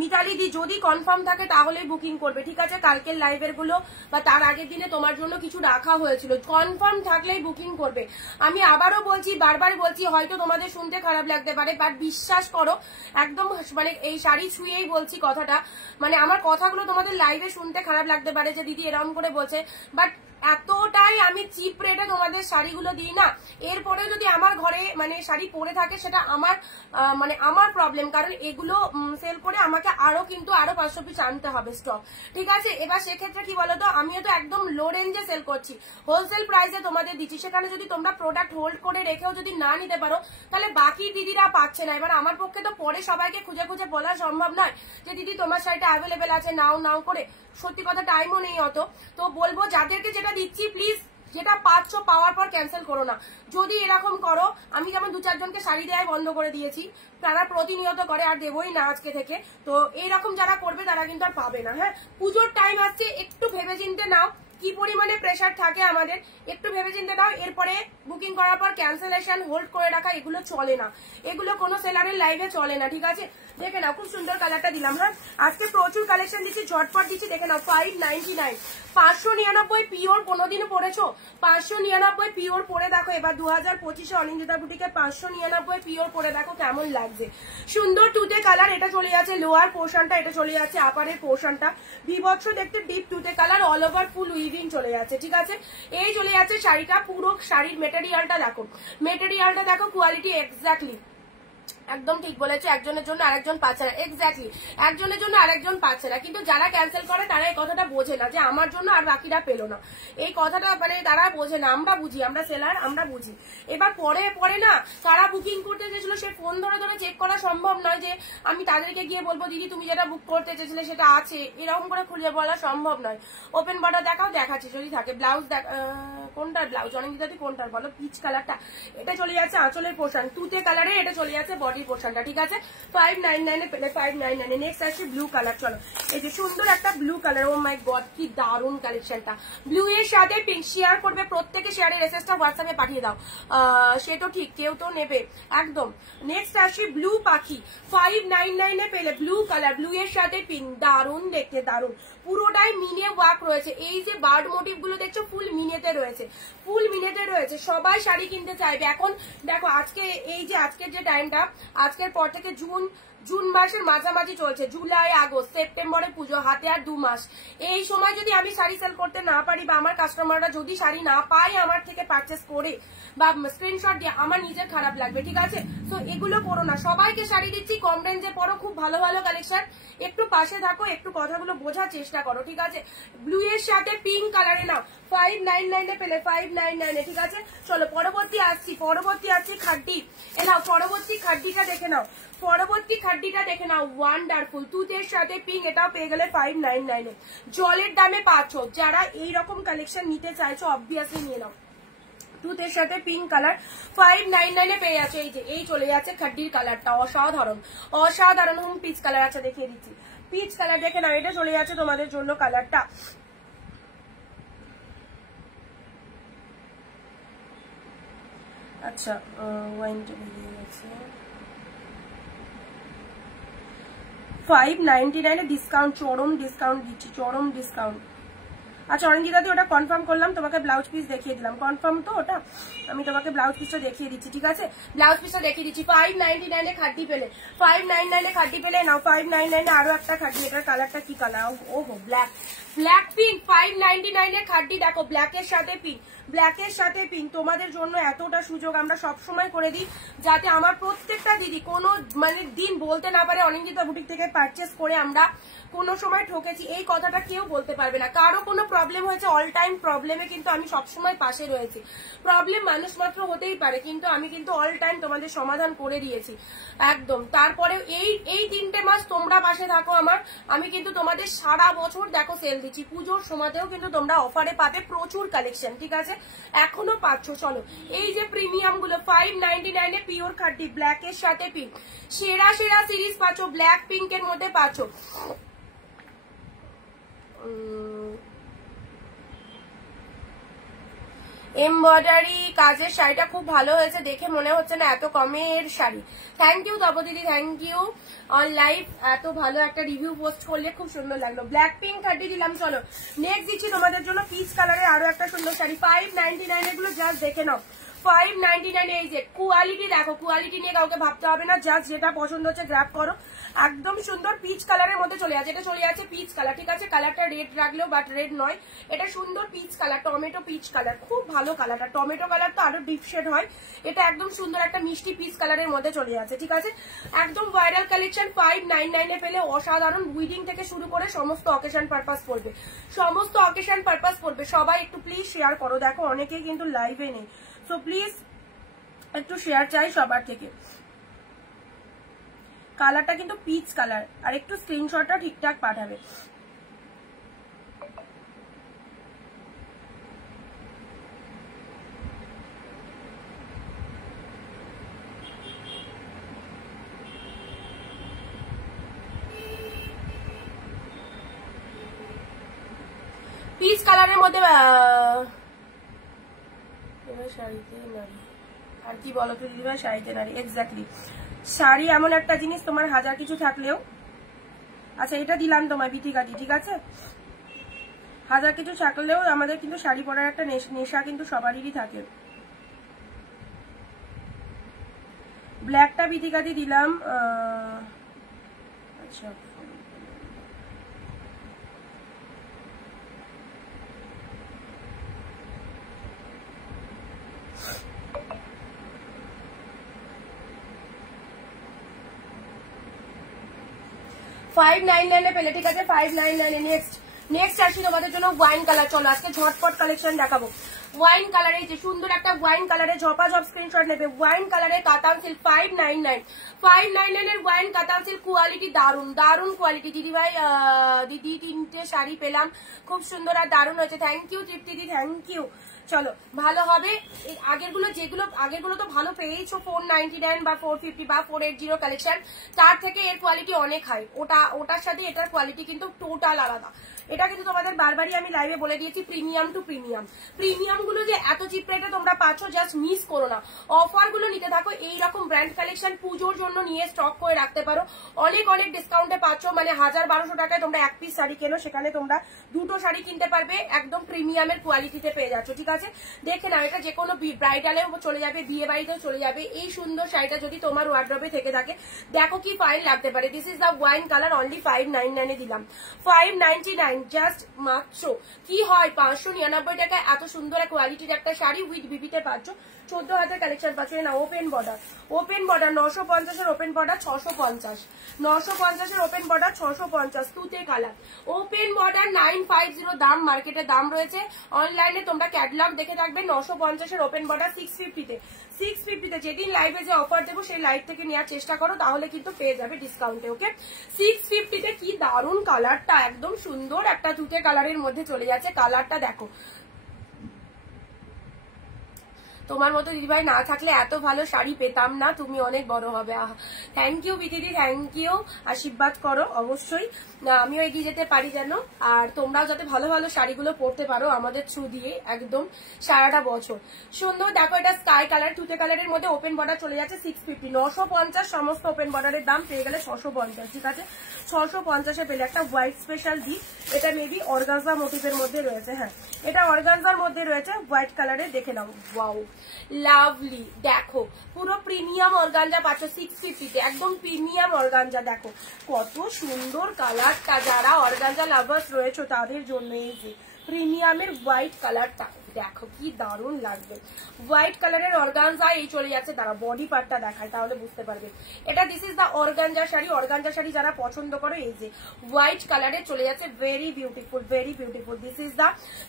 মিতালি দি যদি কনফার্ম থাকে তাহলেই বুকিং করবে, ঠিক আছে। কালকের লাইভের গুলো বা তার আগের দিনে তোমার জন্য কিছু রাখা হয়েছিল, কনফার্ম থাকলেই বুকিং করবে। আমি আবারও বলছি, বারবার বলছি, হয়তো তোমাদের শুনতে খারাপ লাগতে পারে, বাট বিশ্বাস করো একদম, মানে এই শাড়ি ছুঁয়েই বলছি কথাটা, মানে আমার কথাগুলো তোমাদের লাইভে শুনতে খারাপ লাগতে পারে যে দিদি এরকম করে বলছে, বাট এতটাই আমি চিপ রেটে তোমাদের শাড়িগুলো দিই না। এরপরে যদি আমার ঘরে মানে শাড়ি পরে থাকে সেটা আমার মানে আমার প্রবলেম, কারণ এগুলো সেল করে আমাকে আরো 500 পিস আনতে হবে স্টক, ঠিক আছে। এবার সেক্ষেত্রে কি বলতো, আমিও তো একদম লো রেঞ্জে সেল করছি, হোলসেল প্রাইসে তোমাদের দিচ্ছি, সেখানে যদি তোমরা প্রোডাক্ট হোল্ড করে রেখেও যদি না নিতে পারো তাহলে বাকি দিদিরা পাচ্ছে না। এবার আমার পক্ষে তো পরে সবাইকে খুঁজে খুঁজে বলা সম্ভব নয় যে দিদি তোমার শাড়িটা অ্যাভেলেবেল আছে, নাও নাও করে, সত্যি কথা টাইমও নেই অত। তো বলবো যাদেরকে যেটা দিচ্ছি প্লিজ যেটা পাচ্ছ পাওয়ার পর ক্যান্সেল করো না। যদি এরকম করো, আমি যেমন 2-4 জনকে শাড়ি দেওয়াই বন্ধ করে দিয়েছি, তারা প্রতিনিয়ত করে, আর দেবই না আজকে থেকে। তো এইরকম যারা করবে তারা কিন্তু আর পাবে না। হ্যাঁ, পুজোর টাইম আসছে, একটু ভেবে চিন্তে নাও কি পরিমাণে প্রেসার থাকে আমাদের, একটু ভেবে চিন্তে নাও। এরপরে বুকিং করার পর ক্যান্সেলেশন, হোল্ড করে রাখা এগুলো চলে না, এগুলো কোনো সেলারের লাইভে চলে না, ঠিক আছে। দেখে নাও, খুব সুন্দর কালারটা দিলাম। হ্যাঁ, আজকে প্রচুর কালেকশন দিচ্ছি, ঝটপট দিচ্ছি, দেখে নাও। 599, 599 পিওর। কোনোদিনও পড়েছো 599 পিওর পরে দেখো, এবার 2025-এ অনিন্দিতা বুটিকে 599 পিওর পরে দেখো কেমন লাগছে। সুন্দর তুতে কালার, এটা চলে যাচ্ছে লোয়ার পোর্শনটা, এটা চলে যাচ্ছে আপারের পোর্শনটা, বিভৎস দেখতে ডিপ তুতে কালার, অল ওভার ফুল উইভিং চলে যাচ্ছে, ঠিক আছে। এই চলে যাচ্ছে শাড়িটা, পুরো শাড়ির মেটেরিয়ালটা দেখো, মেটেরিয়ালটা দেখো, কোয়ালিটি এক্স্যাক্টলি একদম ঠিক বলেছে, একজনের জন্য আরেকজন পাচ্ছে না, এক্স্যাক্টলি একজনের জন্য আরেকজন পাচ্ছে না। কিন্তু যারা ক্যান্সেল করে তারা এই কথাটা বোঝে না যে আমার জন্য আর বাকিরা পেলো না, এই কথাটা মানে তারা বোঝে না। আমরা বুঝি, আমরা সেলার, আমরা বুঝি। এবার পরে পরে না তারা বুকিং করতে চেয়েছিল, সে ফোন ধরে ধরে চেক করা সম্ভব নয় যে আমি তাদেরকে গিয়ে বলবো দিদি তুমি যেটা বুক করতে চেয়েছিলে সেটা আছে, এরকম করে খুঁজে বলা সম্ভব নয়। ওপেন বর্ডার দেখাও, দেখাচ্ছি যদি থাকে। ব্লাউজ কোনটার ব্লাউজ অনেকদিদি কোনটার বলো, পিচ কালারটা, এটা চলে যাচ্ছে আঁচলের পোর্শন, তুতে কালারে এটা চলে যাচ্ছে বডির পোর্শনটা, ঠিক আছে। 599 পেলে 599। নেক্সট আসছে ব্লু কালার, চলো এই যে সুন্দর একটা ব্লু কালার, ও মাই গড কি দারুন কালেকশনটা। ব্লু এর সাথে পিঙ্ক, শেয়ার করবে প্রত্যেকে, শেয়ারের এসএসটা হোয়াটসঅ্যাপে পাঠিয়ে দাও, সে তো ঠিক, কেউ তো নেবে একদম। নেক্সট আসছে ব্লু পাখি, 599 পেলে ব্লু কালার, ব্লু এর সাথে পিঙ্ক, দারুন দেখতে, দারুন, পুরোটাই মিনে ওয়ার্ক রয়েছে। এই যে বার্ড মোটিভ গুলো দেখছো ফুল মিনেতে রয়েছে, ফুল মিনেতে রয়েছে। সবাই শাড়ি কিনতে চাইবে এখন। দেখো আজকে এই যে আজকের যে টাইমটা, আজকের পর থেকে জুন মাসের মাঝামাঝি চলছে, জুলাই আগস্ট সেপ্টেম্বরে পুজো, হাতে আর 2 মাস। এই সময় যদি আমি শাড়ি সেল করতে না পারি বা আমার কাস্টমাররা যদি শাড়ি না পায় আমার থেকে পারচেস করে বা স্ক্রিনশট দিয়ে, আমার নিজের খারাপ লাগবে, ঠিক আছে। তো এগুলো করো না, সবাইকে শাড়ি দিচ্ছি, কম রেঞ্জে পরো, খুব ভালো ভালো কালেকশন, একটু পাশে থাকো, একটু কথাগুলো বোঝার চেষ্টা করো, ঠিক আছে। ব্লু এর সাথে পিঙ্ক কালারে নাও, 599 পেলে 599, ঠিক আছে। চলো পরবর্তী আসছি খাড্ডি, এ নাও পরবর্তী খাড্ডিটা দেখে নাও, পরবর্তী খাড্ডিটা দেখে নাও, ওয়ান্ডারফুল, তুতের সাথে পিঙ্ক, এটাও পেয়ে গেলে 599। জলের দামে পাচ্ছ। যারা এইরকম কালেকশন নিতে চাইছো অবভিয়াসলি নিয়ে নাও, তুতের সাথে পিঙ্ক কালার 599 পেয়ে যাচ্ছে। এই যে এই চলে যাচ্ছে খাড্ডির কালারটা, অসাধারণ অসাধারণ। পিচ কালার, আচ্ছা দেখিয়ে দিচ্ছি, পিচ কালার দেখে নাও, এটা চলে যাচ্ছে তোমাদের জন্য কালারটা। আচ্ছা ওয়াইনটা বেরিয়ে গেছে, 599 ডিসকাউন্ট, চরম ডিসকাউন্ট দিচ্ছি, চরম ডিসকাউন্ট। আচ্ছা অরিজিতাদি ওটা কনফার্ম করলাম, তোমাকে ব্লাউজ পিস দেখিয়ে দিলাম। কনফার্ম তো ওটা? আমি তোমাকে ব্লাউজ পিসটা দেখিয়ে দিচ্ছি, ঠিক আছে? ব্লাউজ পিসটা দেখিয়ে দিচ্ছি। 599 এ খাড্ডি পেলে, 599 এ খাড্ডি পেলে নাও। 599 এ আরো একটা খাড্ডি, এটার কালারটা কি কালার? ওহো ব্ল্যাক, ব্ল্যাক পিঙ্ক। 599 এ খাড্ডি দেখো, ব্ল্যাকের সাথে পিঙ্ক, ব্ল্যাকের সাথে পিঙ্ক। তোমাদের জন্য এতটা সুযোগ আমরা সবসময় করে দিই যাতে আমার প্রত্যেকটা দিদি কোনো মানে দিন বলতে না পারে অনিন্দিতা বুটিক থেকে পারচেস করে আমরা কোনো সময় ঠকেছি, এই কথাটা কেউ বলতে পারবে না। কারো কোনো প্রবলেম হয়েছে, অল টাইম প্রবলেমে কিন্তু আমি সবসময় পাশে রয়েছি। প্রবলেম মানুষ মাত্র হতেই পারে, কিন্তু আমি কিন্তু অল টাইম তোমাদের সমাধান করে দিয়েছি একদম। তারপরে এই 3টে মাস তোমরা পাশে থাকো আমার, আমি কিন্তু তোমাদের সারা বছর দেখো সেল দিচ্ছি। পুজোর সময়তেও কিন্তু তোমরা অফারে পাবে প্রচুর কালেকশন, ঠিক আছে? এখনো পাচ্ছ। চলো এই যে প্রিমিয়াম গুলো 599 এ পিওর খাড্ডি, ব্ল্যাকের সাথে পিঙ্ক, সেরা সেরা সিরিজ পাচ্ছ, ব্ল্যাক পিঙ্কের মধ্যে পাচ্ছ। এমব্রয়ডারি কাজের শাড়িটা খুব ভালো হয়েছে, দেখে মনে হচ্ছে না এত কমের শাড়ি। থ্যাংক ইউ তপো দিদি, থ্যাংক ইউ। অন লাইভ এত ভালো একটা রিভিউ পোস্ট করলে খুব সুন্দর লাগলো। ব্ল্যাক পিঙ্ক খাড্ডি দিলাম। চলো নেক্সট দিচ্ছি তোমাদের জন্য পিচ কালারের আরো একটা সুন্দর শাড়ি। 599 এগুলো জাস্ট দেখে নাও। 599 এই যে কোয়ালিটি দেখো, কোয়ালিটি নিয়ে কাউকে ভাবতে হবে না, জাস্ট যেটা পছন্দ হচ্ছে গ্র্যাব করো। একদম সুন্দর পিচ কালারের মধ্যে চলে যাচ্ছে, এটা চলে যাচ্ছে পিচ কালার, ঠিক আছে? কালারটা রেড রাখলেও বাট রেড নয়, এটা সুন্দর peach colour, tomato peach colour, খুব ভালো কালারটা। টমেটো কালার তো আরো ডিপ শেড হয়, এটা একদম সুন্দর একটা মিষ্টি পিচ কালারের মধ্যে চলে যাচ্ছে, ঠিক আছে? একদম ভাইরাল কালেকশন। 599 এ পেলে অসাধারণ, উইডিং থেকে শুরু করে সমস্ত অকেশন পারপাস পড়বে, সমস্ত অকেশন পারপাস পড়বে। সবাই একটু প্লিজ শেয়ার করো, দেখো অনেকেই কিন্তু লাইভে নেই, সো প্লিজ একটু শেয়ার চাই সবার থেকে। কালারটা কিন্তু পিচ কালার, আর একটু স্ক্রিনশটটা ঠিকঠাক পাঠাবে। পিচ কালারের মধ্যে শাড়িতে নারী, আর কি বলো তো দিদিভাই? শাড়িতে নারী, এক্স্যাক্টলি। শাড়ি এমন একটা জিনিস, তোমার হাজার কিছু থাকলেও, আচ্ছা এটা দিলাম তোমার বিথিকাটি, ঠিক আছে? হাজার কিছু থাকলেও আমাদের কিন্তু শাড়ি পরার একটা নেশা কিন্তু সবারই থাকে। ব্ল্যাকটা বিথিকাটি দিলাম। আচ্ছা 599 এ পেলে, ঠিক আছে? 599 এ নেক্সট আসি তোমাদের জন্য ওয়াইন কালার। চলো আজকে ঝটপট কালেকশন দেখাবো। ওয়াইন কালারে যে সুন্দর একটা ওয়াইন কালারে ঝপাঝপ স্ক্রিনশট নেবে। ওয়াইন কালারে কাতান সিল্ক 599 এর ওয়াইন কাতান সিল্ক, কোয়ালিটি দারুন, দারুন কোয়ালিটি। দিদিভাই দিদি 3টে শাড়ি পেলাম, খুব সুন্দর আর দারুন হয়েছে। Thank you Triptidi, thank you. চলো ভালো হবে। আগেরগুলো তো ভালো পেয়েছো, 499 বা 450 বা 480 কালেকশন, তার থেকে এর কোয়ালিটি অনেক হাই। ওটার সাথে এটার কোয়ালিটি কিন্তু টোটাল আলাদা। এটা কিন্তু তোমাদের বারবারই আমি লাইভে বলে দিয়েছি, প্রিমিয়াম টু প্রিমিয়াম। প্রিমিয়াম গুলো যে এত চিপ রেটে তোমরা পাচ্ছ, জাস্ট মিস করো না। অফার গুলো নিতে থাকো, এইরকম ব্র্যান্ড কালেকশন পুজোর জন্য নিয়ে স্টক করে রাখতে পারো। অনেক অনেক ডিসকাউন্টে পাচ্ছ, মানে 1000-1200 টাকায় তোমরা এক পিস শাড়ি কেনো, সেখানে তোমরা দুটো শাড়ি কিনতে পারবে, একদম প্রিমিয়ামের কোয়ালিটিতে পেয়ে যাচ্ছ, ঠিক আছে? দেখে না, এটা যে কোনো ব্রাইডালেও চলে যাবে, বিয়ে বাড়িতেও চলে যাবে। এই সুন্দর শাড়িটা যদি তোমার ওয়ার্ড্রবে থেকে থাকে, দেখো কি ফাইন লাগতে পারে। This is the wine colour, only 599 এ দিলাম। 599 জাস্ট মাত্র। কি হয় 599 টাকায় এত সুন্দর কোয়ালিটির একটা শাড়ি উইথ বিবিতে পাচ্ছ। 14 হাজার কালেকশন পাচ্ছ না। ওপেন বর্ডার 950 এর ওপেন বর্ডার 650, 950 এর ওপেন বর্ডার 650, তুতে কালার। ওপেন বর্ডার 950 দাম, মার্কেটে দাম রয়েছে। অনলাইনে তোমরা ক্যাটালগ দেখে থাকবে। 950 এর ওপেন বর্ডার 650 যেদিন লাইভে যে অফার দেবো সেই লাইভ থেকে নেওয়ার চেষ্টা করো, তাহলে কিন্তু পেয়ে যাবে ডিসকাউন্টে। ওকে 650 কি দারুন কালারটা, একদম সুন্দর একটা তুতে কালারের মধ্যে চলে যাচ্ছে। কালারটা দেখো, তোমার মতো দিদিভাই না থাকলে এত ভালো শাড়ি পেতাম না, তুমি অনেক বড় হবে। থ্যাংক ইউ বিদিদি, থ্যাংক ইউ, আশীর্বাদ করো অবশ্যই আমিও এগিয়ে যেতে পারি যেন, আর তোমরাও যাতে ভালো ভালো শাড়িগুলো পরতে পারো আমাদের থ্রু দিয়ে একদম সারাটা বছর। সুন্দর দেখো, এটা স্কাই কালার, তুতে কালারের মধ্যে ওপেন বর্ডার চলে যাচ্ছে 650, 950 সমস্ত ওপেন বর্ডারের দাম পেয়ে গেলে 650, ঠিক আছে 650-এ পেলে একটা হোয়াইট স্পেশাল দি। এটা মেবি অর্গানজা মোটিভের মধ্যে রয়েছে, হ্যাঁ এটা অর্গানজার মধ্যে রয়েছে হোয়াইট কালারে, দেখে নাও। ওয়াও লাভলি, দেখো পুরো প্রিমিয়াম অর্গানজা পাচ্ছ 650-তে, একদম প্রিমিয়াম অর্গানজা। দেখো কত সুন্দর কালারটা, যারা অর্গানজা লাভার্স রয়েছে তাদের জন্য এই যে প্রিমিয়ামের হোয়াইট কালারটা দেখো কি দারুণ লাগবে। হোয়াইট কালারের অর্গানজা এই চলে যাচ্ছে, তারা বডি পার্টটা দেখায় তাহলে বুঝতে পারবে। এটা this is the organza sari. Organza sari যারা পছন্দ করে এই যে হোয়াইট কালারে চলে যাচ্ছে, very beautiful, very beautiful. This is the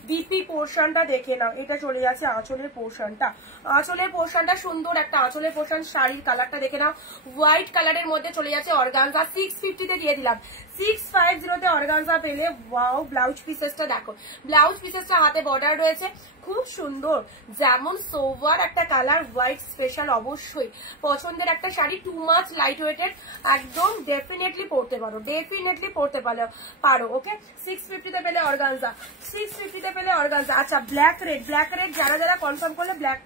BP পোর্শনটা, দেখে নাও এটা চলে যাচ্ছে আঁচলের পোর্শনটা। আঁচলের পোর্শনটা সুন্দর একটা আঁচলের পোর্শন, শাড়ির কালারটা দেখে নাও হোয়াইট কালারের মধ্যে চলে যাচ্ছে অর্গানজা। 650-তে দিয়ে দিলাম, 650-তে অর্গানজা পেলে। ওয়াও ব্লাউজ পিসেসটা দেখো, ব্লাউজ পিসেসটা হাতে বর্ডার রয়েছে, খুব সুন্দর, যেমন সোভার একটা কালার, হোয়াইট স্পেশাল, অবশ্যই পছন্দের একটা sari, too much light weighted, একদম ডেফিনেটলি পরতে পারো, ডেফিনেটলি পরতে পারো। ওকে 650-তে পেলে অর্গানজা, 650-তে পেলে অর্গানজা। আচ্ছা ব্ল্যাক রেড, ব্ল্যাক রেড যারা যারা কনফার্ম করলে, ব্ল্যাক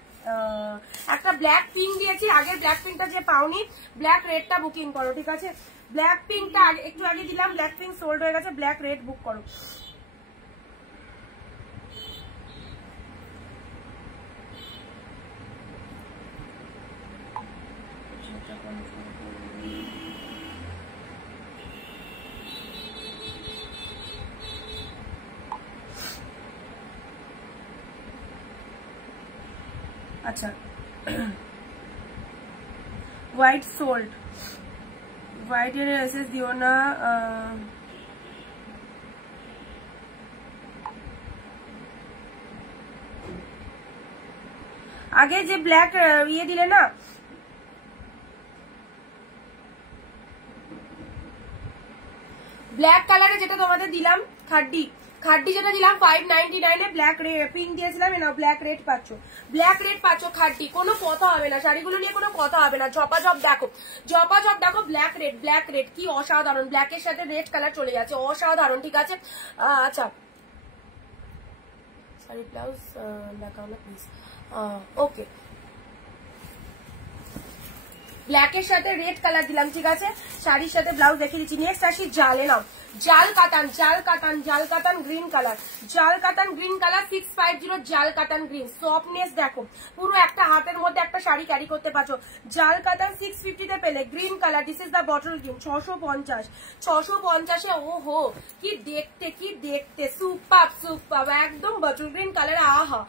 একটা ব্ল্যাক পিঙ্ক দিয়েছি, আগের ব্ল্যাক পিঙ্কটা যে পাওনি ব্ল্যাক রেডটা বুকিং করো, ঠিক আছে ব্ল্যাক পিঙ্কটা একটু আগে দিলাম, ব্ল্যাক পিঙ্ক সোল্ড হয়ে গেছে, ব্ল্যাক রেড বুক করো। আচ্ছা হোয়াইট সোল্ড, হোয়াইট এর এসএস দিও না, আগে যে ব্ল্যাক ইয়ে দিলে না, ব্ল্যাক কালারে যেটা তোমাদের দিলাম খাড্ডি, খাড্ডি যেটা দিলাম 599-এ, ব্ল্যাক পিঙ্ক দিয়েছিলাম, এনাও ব্ল্যাক রেড পাচ্ছ, ব্ল্যাক রেড পাচ্ছ খাড্ডি, কোনো কথা হবে না, শাড়িগুলো নিয়ে কোনো কথা হবে না। জপাজপ দেখো, জপাজপ দেখো, ব্ল্যাক রেড, ব্ল্যাক রেড কি অসাধারণ, ব্ল্যাকের সাথে রেড কালার চলে যাচ্ছে, অসাধারণ, ঠিক আছে। আচ্ছা শাড়ি ব্লাউজ দেখাও না প্লিজ। ওকে ব্ল্যাকের সাথে রেড কালার দিলাম, ঠিক আছে শাড়ির সাথে ব্লাউজ দেখিয়ে দিচ্ছি। নেক্সট আসি জালে নাও, জাল কাতান, জাল কাতান, জাল কাতান গ্রিন কালার, জাল কাতান গ্রিন কালার 650, জাল কাতান গ্রিন, সফটনেস দেখো, পুরো একটা হাতের মধ্যে একটা শাড়ি ক্যারি করতে পারছো। জাল কাতান 650-তে পেলে, green colour, this is the bottle green, 650, 650-এ। ওহো কি দেখতে, কি দেখতে, সুপার সুপার, একদম বটল গ্রিন কালার, আহা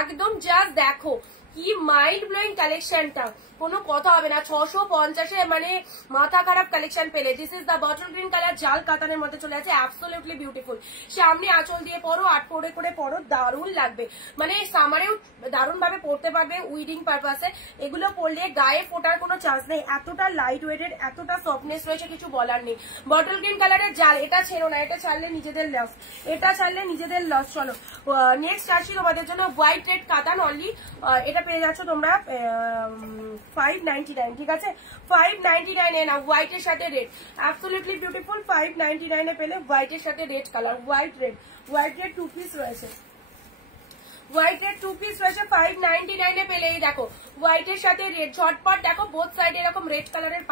একদম জাস্ট দেখো কি মাইন্ড ব্লোয়িং কালেকশনটা, কোনো কথা হবে না। 650-এ মানে মাথা খারাপ কালেকশন পেলে। This is the bottle green colour, জাল কাতানের মধ্যে চলে আছে, অ্যাবসলিউটলি বিউটিফুল। সামনে আঁচল দিয়ে পরো, আট পরে করে পরো, দারুণ লাগবে, মানে সামারেও দারুণ ভাবে পরতে পারবে উইডিং পারপাসে। এগুলো পরলে গায়ে ফোটার কোনো চান্স নেই, এতটা লাইট ওয়েটেড, এতটা সফটনেস রয়েছে, কিছু বলার নেই। বটল গ্রিন কালারের জাল, এটা ছেড়ো না, এটা ছাড়লে নিজেদের লস, এটা ছাড়লে নিজেদের লস। চলো নেক্সট আসি তোমাদের জন্য হোয়াইট রেড কাতান অনলি, এটা পেয়ে যাচ্ছ তোমরা 599, ঠিক আছে 599-এ না, হোয়াইটের সাথে রেড, অ্যাবসলিউটলি বিউটিফুল। 599-এ পেলে হোয়াইটের সাথে red colour, white red, white red 2 piece রয়েছে, হোয়াইট রেড 2 পিস রয়েছে 599-এ পেলে। এই দেখো হোয়াইটের সাথে রেড, ঝটপট দেখো বোথ সাইডে এরকম রেড কালারের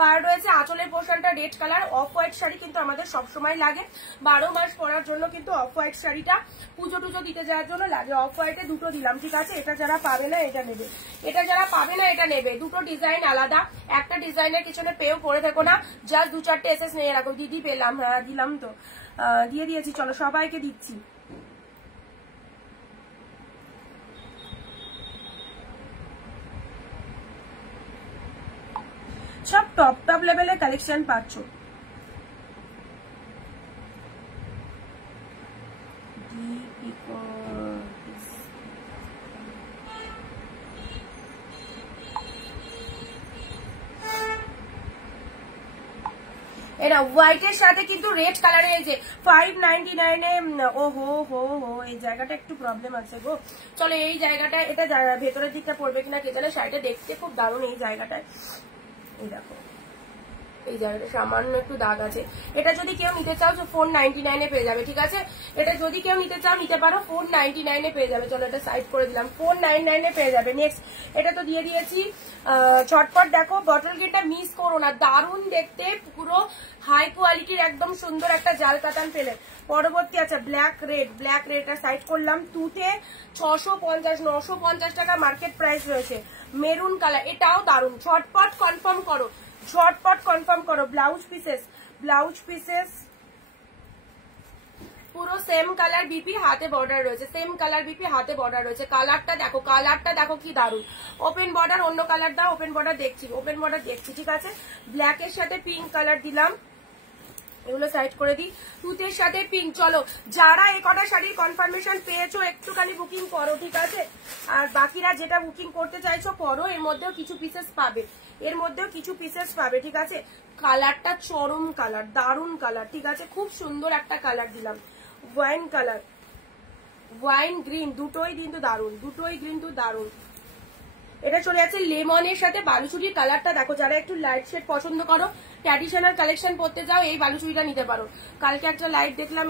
পার রয়েছে, আঁচলের পোর্শনটা red colour. Off white sari কিন্তু আমাদের সবসময় লাগে, 12 মাস পরার জন্য কিন্তু অফ হোয়াইট শাড়িটা পুজো টুজো দিতে যাওয়ার জন্য লাগে। অফ হোয়াইটে দুটো দিলাম, ঠিক আছে এটা যারা পাবে না এটা নেবে, এটা যারা পাবে না এটা নেবে, দুটো ডিজাইন আলাদা, একটা ডিজাইনের পিছনে পেও পরে থাকো না, জাস্ট 2-4টে এসএস নিয়ে রাখো। দিদি পেলাম, হ্যাঁ দিলাম তো, দিয়ে দিয়েছি, চলো সবাইকে দিচ্ছি। সব টপ টপ লেভেলের কালেকশন পাচ্ছ। এটা হোয়াইটের সাথে কিন্তু রেড কালারে এই যে 599 এ। ও হো হো হো, এই জায়গাটা একটু প্রবলেম আছে গো। চলো এই জায়গাটা, এটা ভেতরের দিকটা পড়বে কিনা কে জানে, শাড়িটা দেখতে খুব দারুণ এই জায়গাটায়। এই দেখো এই জায়গাটা সামান্য একটু দাগ আছে। এটা যদি কেউ নিতে চাও তো 499 এ পেয়ে যাবে, ঠিক আছে? এটা যদি কেউ নিতে চাও নিতে পারো, 499 এ পেয়ে যাবে। চলো এটা সাইড করে দিলাম, 499 এ পেয়ে যাবে। নেক্সট এটা তো দিয়ে দিয়েছি। ঝটপট দেখো, বটল গ্রিনটা মিস করো না, দারুণ দেখতে, পুরো হাই কোয়ালিটির একদম সুন্দর একটা জাল কাতান পেলে। পরবর্তী আছে ব্ল্যাক রেড, ব্ল্যাক রেডটা সাইড করলাম। তুতে 650 950 টাকা মার্কেট প্রাইস রয়েছে। মেরুন কালার, এটাও দারুণ। ঝটপট কনফার্ম করো, ঝটপট কনফার্ম করো। ব্লাউজ পিসেস, ব্লাউজ পিসেস পুরো সেম কালার বিপি, হাতে বর্ডার রয়েছে, সেম কালার বিপি, হাতে বর্ডার রয়েছে। কালারটা দেখো, কালারটা দেখো কি দারুণ। ওপেন বর্ডার, অন্য কালার দাও, ওপেন বর্ডার দেখছি, ওপেন বর্ডার দেখছি, ঠিক আছে? ব্ল্যাকের সাথে পিঙ্ক কালার দিলাম, এগুলো সাইড করে দিই। তুতের সাথে পিঙ্ক। চলো যারা এই কটা শাড়ির কনফার্মেশন পেয়েছো একটুখানি বুকিং করো, ঠিক আছে? আর বাকিরা যেটা বুকিং করতে চাইছো করো, এর মধ্যেও কিছু পিসেস পাবে, এর মধ্যেও কিছু পিসেস পাবে, ঠিক আছে? কালারটা চরম কালার, দারুণ কালার, ঠিক আছে? খুব সুন্দর একটা কালার দিলাম, ওয়াইন কালার, ওয়াইন গ্রিন, দুটোই কিন্তু দারুণ, দুটোই কিন্তু দারুণ। এটা চলে যাচ্ছে লেমনের সাথে বালুচুরির। কালারটা দেখো, যারা একটু লাইট শেড পছন্দ করো, ট্র্যাডিশনাল কালেকশন পরতে যাও, এই বালুচুরিটা নিতে পারো। কালকে একটা লাইট দেখলাম,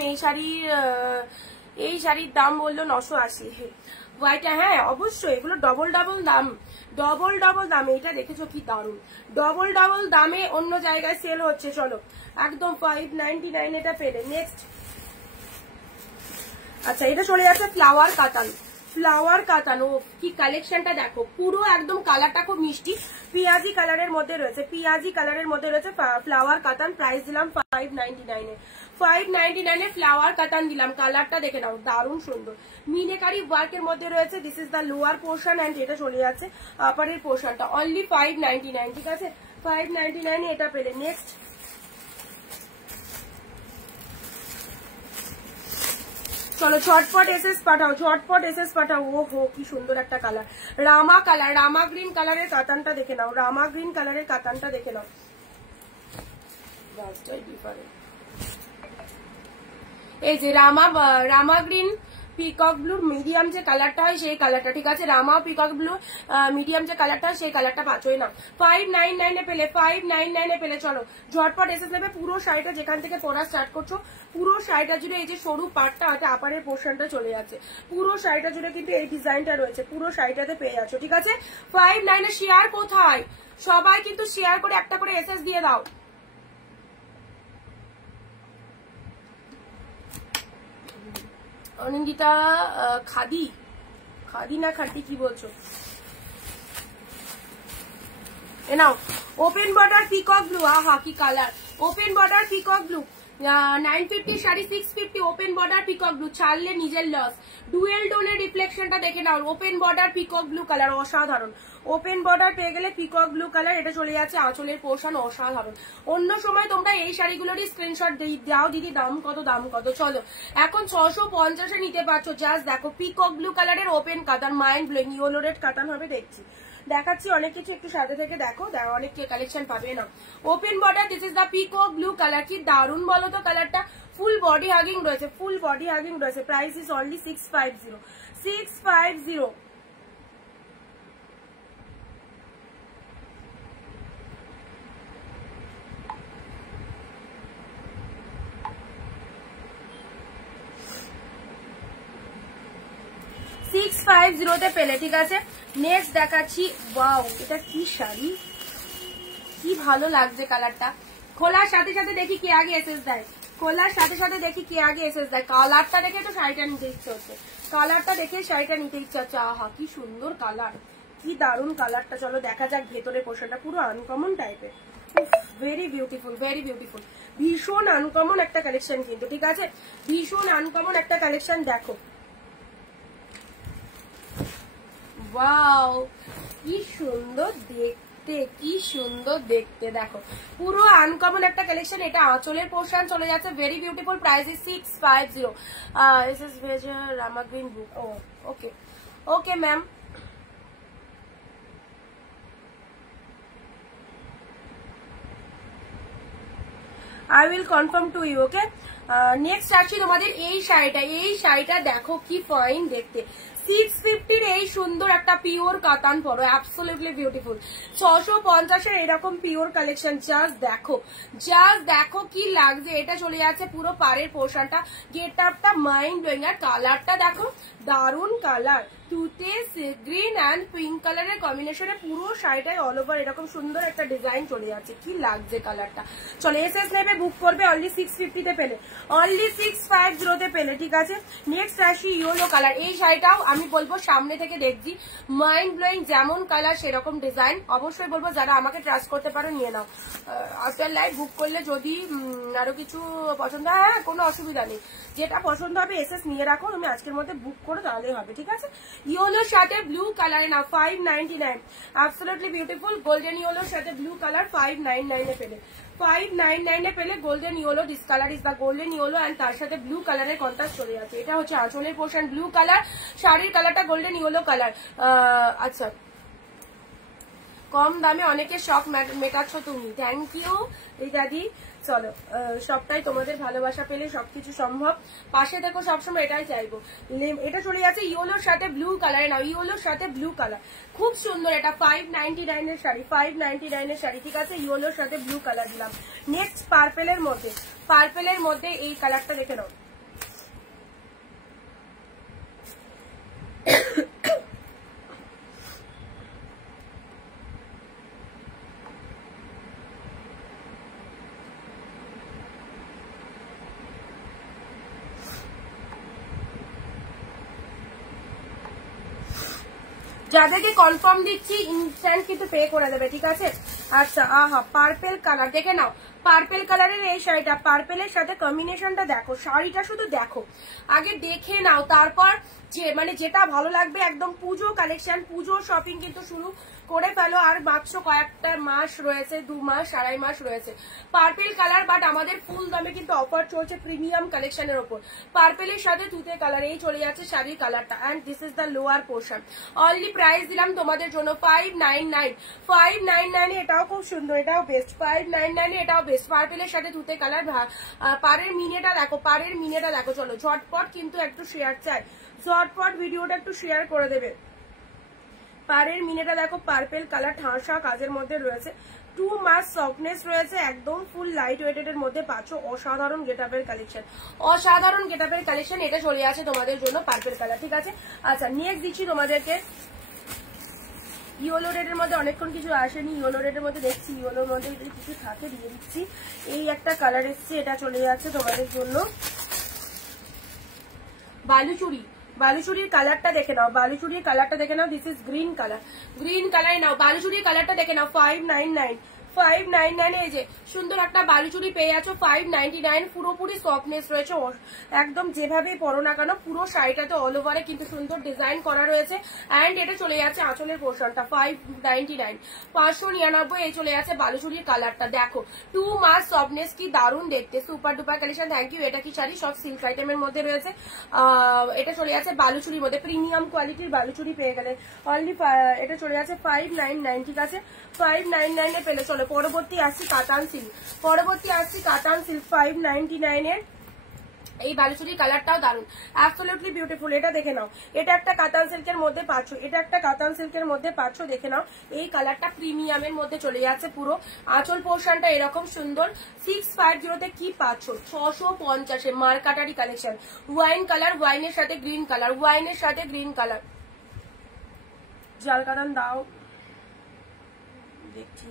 এই শাড়ির দাম বললো 980। হোয়াইটটা, হ্যাঁ অবশ্যই, এগুলো ডবল ডবল দাম, ডবল ডবল দামে। এটা দেখেছো কি দারুণ, ডবল ডবল দামে অন্য জায়গায় সেল হচ্ছে। চলো একদম 599 এটা পেলে। নেক্সট আচ্ছা, এটা চলে যাচ্ছে ফ্লাওয়ার কাতান, ফ্লাওয়ার কাতান। ও কি কালেকশনটা দেখো, পুরো একদম কালারটা খুব মিষ্টি, পিয়াজি কালারের মধ্যে রয়েছে, পিয়াজি কালারের মধ্যে রয়েছে ফ্লাওয়ার কাতান। প্রাইস দিলাম 599 এ, 599 এ ফ্লাওয়ার কাতান দিলাম। কালারটা দেখে নাও, দারুণ সুন্দর, মিনেকারি ওয়ার্কের মধ্যে রয়েছে। This is the lower portion and এটা চলে যাচ্ছে আপারের পোর্শনটা। অনলি 599, ঠিক আছে? 599 এ এটা পেলে। নেক্সট চলো ঝটপট এসএস পাঠাও, ঝটপট এসএস পাঠাও। ও হো কি সুন্দর একটা কালার, রামা কালার, রামা গ্রিন কালারের কাতানটা দেখে নাও, রামা গ্রিন কালারের কাতানটা দেখে নাও। এই যে রামা গ্রিন পিকক ব্লু মিডিয়াম যে কালারটা হয় সেই কালারটা, ঠিক আছে? রামা পিকক ব্লু মিডিয়াম যে কালারটা হয় সেই কালারটা পাচ্ছই না। 599 এ পেলে, 599 এ পেলে। চলো ঝটপট এসএস নেবে। পুরো শাড়িটা যেখান থেকে পরা স্টার্ট করছো, পুরো শাড়িটা জুড়ে এই যে সরু পাটটা আছে, আপারের পোর্শনটা চলে যাচ্ছে, পুরো শাড়িটা জুড়ে কিন্তু এই ডিজাইনটা রয়েছে, পুরো শাড়িটাতে পেয়ে যাচ্ছ, ঠিক আছে? 59 এ শেয়ার কোথায়? সবাই কিন্তু শেয়ার করে একটা করে এসএস দিয়ে দাও। অনিন্দিতা খাদি, খাদি না খাটি কি বলছো? এ নাও ওপেন বর্ডার পিকক ব্লু, আহা কি colour, open border peacock blue. 950 sari 650, open border peacock blue, ছাড়লে নিজের লস। ডুয়েল টোনের রিফ্লেকশনটা দেখে নাও, open border peacock blue colour, অসাধারণ। ওপেন বর্ডার পেয়ে গেলে পিকক ব্লু কালার, এটা চলে যাচ্ছে আঁচলের পোর্শন, অসাধারণ। অন্য সময় তোমরা এই শাড়িগুলোরই স্ক্রিনশট দাও দিদি, দাম কত, দাম কত। চলো এখন 650 এ নিতে পারছো। জাস্ট দেখো পিকক ব্লু কালারের ওপেন কাতান, মাইন্ড ব্লোয়িং, ইয়েলো রেড কাতান হবে, দেখছি দেখাচ্ছি অনেক কিছু, একটু সাথে থেকে দেখো, অনেক কালেকশন পাবে না। Open border, this is the peacock blue colour, কি দারুণ বলো তো কালারটা। ফুল বডি হাগিং রয়েছে, ফুল বডি হাগিং রয়েছে। Price is only 650, 650। তে পেলে, ঠিক আছে? নেক্সট দেখাচ্ছি, ওয়াও এটা কি শাড়ি, কি ভালো লাগছে কালারটা। খোলার সাথে সাথে দেখি কে আগে এসএস দেয়, খোলার সাথে সাথে দেখি কে আগে এসএস দেয়। কালারটা দেখে তো শাড়িটা নিতে ইচ্ছে হচ্ছে, কালারটা দেখে শাড়িটা নিতে ইচ্ছে হচ্ছে। আহা কি সুন্দর কালার, কি দারুণ কালারটা। চলো দেখা যাক ভেতরের পোর্শনটা, পুরো আনকমন টাইপের, ভেরি বিউটিফুল, ভেরি বিউটিফুল, ভীষণ আনকমন একটা কালেকশন কিন্তু, ঠিক আছে? ভীষণ আনকমন একটা কালেকশন। দেখো ওয়াও কি সুন্দর দেখতে, কি সুন্দর দেখতে, দেখো পুরো আনকমন একটা কালেকশন। এটা আঁচলের পোর্শন চলে যাচ্ছে, very beautiful. Price is 650। This is ভেজার রামা green book. Oh okay okay ma'am. I will confirm to you, okay. Next আসছি তোমাদের এই শাড়িটা দেখো কি ফাইন দেখতে। 650 এই সুন্দর একটা পিওর কাতান পরো, অ্যাবসলিউটলি বিউটিফুল। 650 এরকম পিওর কালেকশন, জাস্ট দেখো কি লাগছে। এটা চলে যাচ্ছে পুরো পাড়ের পোর্শনটা, গেট আপটা মাইন্ড ব্লোয়িং, আর কালারটা দেখো দারুন কালার, তুতে গ্রিন অ্যান্ড পিঙ্ক কালারের কম্বিনেশনে পুরো শাড়িটায় অল ওভার এরকম সুন্দর একটা ডিজাইন চলে যাচ্ছে, কি লাগছে কালারটা। চলো এসএস নেবে, বুক করবে, অনলি 650 তে পেলে, অনলি 650 তে পেলে, ঠিক আছে। নেক্সট আসি ইয়েলো কালার। এই শাড়িটাও আমি বলবো সামনে থেকে দেখছি মাইন্ড ব্লোয়িং, যেমন কালার সেরকম ডিজাইন। অবশ্যই বলবো যারা আমাকে ট্রাস্ট করতে পারো নিয়ে নাও। আফটার লাইভ বুক করলে যদি আরো কিছু পছন্দ হয়, হ্যাঁ কোনো অসুবিধা নেই, যেটা পছন্দ হবে এসএস নিয়ে রাখো, তুমি আজকের মধ্যে বুক করো তাহলেই হবে, ঠিক আছে। ইয়েলোর সাথে ব্লু কালারে না 599, অ্যাবসলিউটলি বিউটিফুল। গোল্ডেন ইয়েলোর সাথে ব্লু কালার 599 এ পেলে, 599 এ পেলে golden yellow. This colour is the golden yellow and তার সাথে ব্লু কালারের কন্ট্রাস্ট চলে যাচ্ছে। এটা হচ্ছে আঁচলের পোর্শন ব্লু কালার, শাড়ির কালারটা গোল্ডেন ইয়েলো কালার। আচ্ছা, কম দামে অনেকে শখ মেটাচ্ছ তুমি, থ্যাংক ইউ রিদাদি। চলো সবটাই তোমাদের ভালোবাসা পেলে সবকিছু সম্ভব, পাশে দেখো সবসময়, এটাই চাইবো। এটা চলে যাচ্ছে ইয়েলোর সাথে ব্লু কালারে নাও, ইয়েলোর সাথে ব্লু কালার খুব সুন্দর। এটা 599 এর শাড়ি, 599 এর শাড়ি, ঠিক আছে। ইয়েলোর সাথে ব্লু কালার দিলাম। নেক্সট পার্পেলের মধ্যে এই কালারটা দেখে নাও, যাদেরকে কনফার্ম দিচ্ছি ইনস্ট্যান্ট কিন্তু পে করে দেবে, ঠিক আছে। আচ্ছা, আহা পার্পেল কালার দেখে নাও, পার্পেল কালারের এই শাড়িটা, পার্পেলের সাথে কম্বিনেশনটা দেখো, শাড়িটা শুধু দেখো, আগে দেখে নাও, তারপর যে মানে যেটা ভালো লাগবে। একদম পুজো কালেকশন, পুজো শপিং কিন্তু শুরু করে ফেলো, আর মাত্র কয়েকটা মাস রয়েছে, 2 মাস 2.5 মাস রয়েছে। পার্পেল কালার, বাট আমাদের ফুল দামে কিন্তু অফার চলছে প্রিমিয়াম কালেকশনের ওপর। পার্পেলের সাথে তুতে কালার, এই চলে যাচ্ছে শাড়ির কালারটা, and this is the lower portion. Only price দিলাম তোমাদের জন্য 599, এটাও খুব সুন্দর, এটাও বেস্ট, 599 এটাও বেস্ট। পার্পেলের সাথে তুতে কালার, পাড়ের মিনেটা দেখো। চলো ঝটপট কিন্তু একটু শেয়ার চাই, ঝটপট ভিডিওটা একটু শেয়ার করে দেবে। পাড়ের মিনেটা দেখো, পার্পেল কালার ঠাসা কাজের মধ্যে রয়েছে, 2 মাস সফটনেস রয়েছে, একদম ফুল লাইট ওয়েটেড এর মধ্যে পাচ্ছ। অসাধারণ গেটআপের কালেকশন, এটা চলে আসে তোমাদের জন্য পার্পেল কালার, ঠিক আছে। আচ্ছা, নেক্সট দিচ্ছি তোমাদেরকে ইয়েলো রেডের মধ্যে, অনেকক্ষণ কিছু আসেনি, ইয়েলো রেডের মধ্যে দেখছি, ইয়েলোর মধ্যে যদি কিছু থাকে দিয়ে দিচ্ছি। এই একটা কালার এসছে, এটা চলে যাচ্ছে তোমাদের জন্য বালুচুরির কালারটা দেখে নাও, দিস ইজ গ্রিন কালার নাও, বালুচুরির কালারটা দেখে নাও, 599 এই যে সুন্দর একটা বালুচুরি পেয়ে যাচ্ছ 599, পুরোপুরি সফটনেস রয়েছে, একদম যেভাবেই পরো না কেন পুরো শাড়িটাতে অল ওভারে কিন্তু সুন্দর ডিজাইন করা রয়েছে। অ্যান্ড এটা চলে যাচ্ছে আঁচলের পোর্শনটা 599, 599 এই চলে যাচ্ছে বালুচুরির কালারটা। দেখো 2 মাস সফটনেস, কি দারুণ দেখতে, super duper collection. Thank you. এটা কি শাড়ি? সব সিল্ক আইটেমের মধ্যে রয়েছে। এটা চলে যাচ্ছে বালুচুরির মধ্যে, প্রিমিয়াম কোয়ালিটির বালুচুরি পেয়ে গেলে অনলি, এটা চলে যাচ্ছে 599, ঠিক আছে। 599 এ পেলে। চলো পরবর্তী আসছি কাতান সিল্ক, 599 এর এই বালুচুরির কালারটাও দারুন, অ্যাবসলিউটলি বিউটিফুল। এটা দেখে নাও, এটা একটা কাতান সিল্কের মধ্যে পাচ্ছ, দেখে নাও। এই কালারটা প্রিমিয়ামের মধ্যে চলে যাচ্ছে পুরো, আঁচল পোর্শনটা এরকম সুন্দর। 650 তে কি পাচ্ছ? 650 মার্কাটারি কালেকশন, ওয়াইন কালার, ওয়াইনের সাথে গ্রিন কালার, জাল কাতান দাও দেখছি।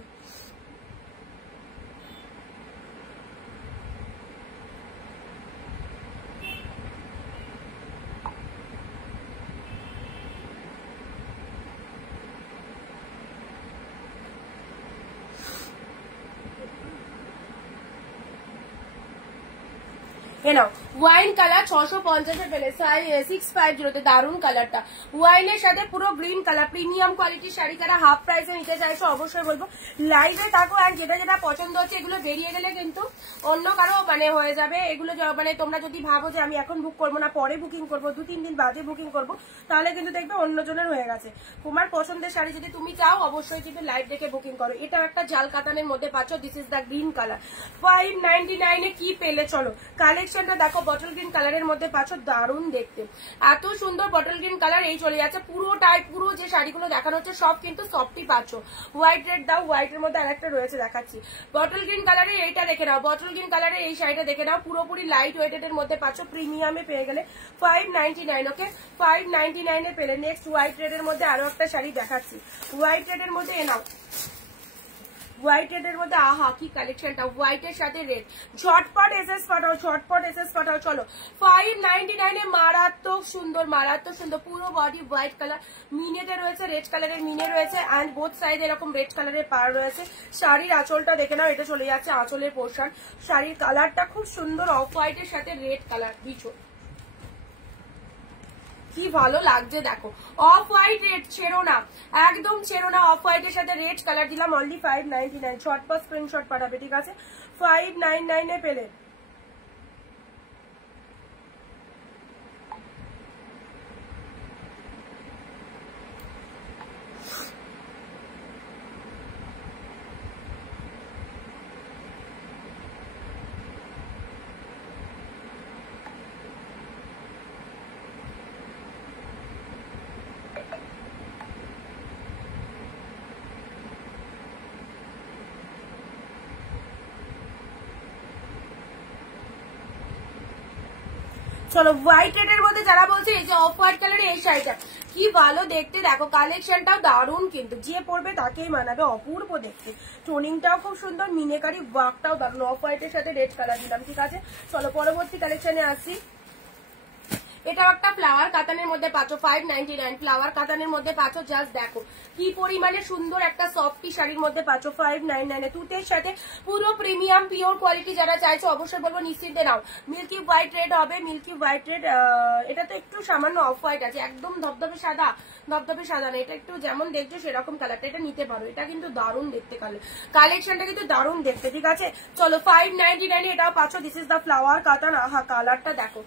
এ নাও ওয়াইন কালার 650 পেলে 650 দারুন কালারটা ওয়াইনের সাথে পুরো গ্রিন কালার প্রিমিয়াম কোয়ালিটির শাড়ি যারা হাফ প্রাইসে নিতে চাইছো অবশ্যই বলবো লাইভে থাকো। আর যেটা যেটা পছন্দ হচ্ছে এগুলো বেরিয়ে গেলে কিন্তু অন্য কারো মানে হয়ে যাবে এগুলো। মানে তোমরা যদি ভাবো যে আমি এখন বুক করবো না পরে বুকিং করবো 2-3 দিন বাদে বুকিং করবো তাহলে কিন্তু দেখবে অন্যজনের হয়ে গেছে। তোমার পছন্দের শাড়ি যদি তুমি চাও অবশ্যই কিন্তু লাইভ দেখে বুকিং করো। এটা একটা জাল কাতানের মধ্যে পাচ্ছ, this is the green colour 599 কি পেলে চলো কালেকশনটা দেখো। বটল গ্রিন কালারের মধ্যে পাচ্ছ, দারুণ দেখতে, এত সুন্দর বটল গ্রিন কালার। এই চলে যাচ্ছে পুরোটাই, পুরো যে শাড়িগুলো দেখানো হচ্ছে সব কিন্তু সফটই পাচ্ছ। হোয়াইট রেড দাও, হোয়াইটের মধ্যে আরেকটা রয়েছে দেখাচ্ছি। বটল গ্রিন কালারের এইটা দেখে নাও, বটল গ্রিন কালারের এই শাড়িটা দেখে নাও, পুরোপুরি লাইট ওয়েটেড এর মধ্যে পাচ্ছ, প্রিমিয়ামে পেয়ে গেলে 599। ওকে 599 পেলে। নেক্সট হোয়াইট রেড এর মধ্যে আরো একটা শাড়ি দেখাচ্ছি। হোয়াইট রেড এর মধ্যে নাও, হোয়াইট রেড এর মধ্যে আহা কি কালেকশনটা, হোয়াইট এর সাথে রেড। ঝটপট এসএস পাঠাও, ঝটপট এসএস পাঠাও চলো। 599 মারাত্মক সুন্দর, মারাত্মক সুন্দর, পুরো বডি হোয়াইট কালার, মিনেতে রয়েছে, রেড কালারের মিনে রয়েছে, অ্যান্ড বোথ সাইড এরকম রেড কালারের পার রয়েছে। শাড়ির আঁচলটা দেখে নাও, এটা চলে যাচ্ছে আঁচলের পোর্শন। শাড়ির কালারটা খুব সুন্দর, অফ হোয়াইট এর সাথে রেড কালার দিছো, কি ভালো লাগছে দেখো। অফ হোয়াইট রেড ছেড়ো না, একদম ছেড়ো না। অফ হোয়াইট এর সাথে রেড কালার দিলাম অনলি 599। ঝটপট স্ক্রিনশট পাঠাবে, ঠিক আছে। 599 পেলে। চলো হোয়াইট রেড এর মধ্যে যারা বলছে এই যে অফ হোয়াইট কালারের এই শাড়িটা কি ভালো দেখতে দেখো, কালেকশনটাও দারুণ কিন্তু, যে পরবে তাকেই মানাবে, অপূর্ব দেখতে। টোনিংটাও খুব সুন্দর, মিনেকারি ওয়ার্কটাও দারুণ। অফ হোয়াইট এর সাথে রেড কালার দিলাম, ঠিক আছে। চলো পরবর্তী কালেকশনে আসছি। এটাও একটা ফ্লাওয়ার কাতানের মধ্যে পাচ্ছ, 599 ফ্লাওয়ার কাতানের মধ্যে পাচ্ছ। জাস্ট দেখো কি পরিমাণে সুন্দর একটা সফটি শাড়ির মধ্যে পাচ্ছ 599। তুতের সাথে পুরো প্রিমিয়াম পিওর কোয়ালিটি যারা চাইছো অবশ্যই বলবো নিশ্চিন্তে নাও। মিল্কি হোয়াইট রেড হবে, মিল্কি হোয়াইট রেড। এটা তো একটু সামান্য অফ হোয়াইট আছে, একদম ধবধবে সাদা, ধবধবে সাদা না, এটা একটু যেমন দেখছো সেরকম কালারটা, এটা নিতে পারো। এটা কিন্তু দারুণ দেখতে, কালেকশনটা কিন্তু দারুণ দেখতে, ঠিক আছে। চলো 599 এটাও পাচ্ছ, দিস ইজ দ্য ফ্লাওয়ার কাতান। আহা কালারটা দেখো,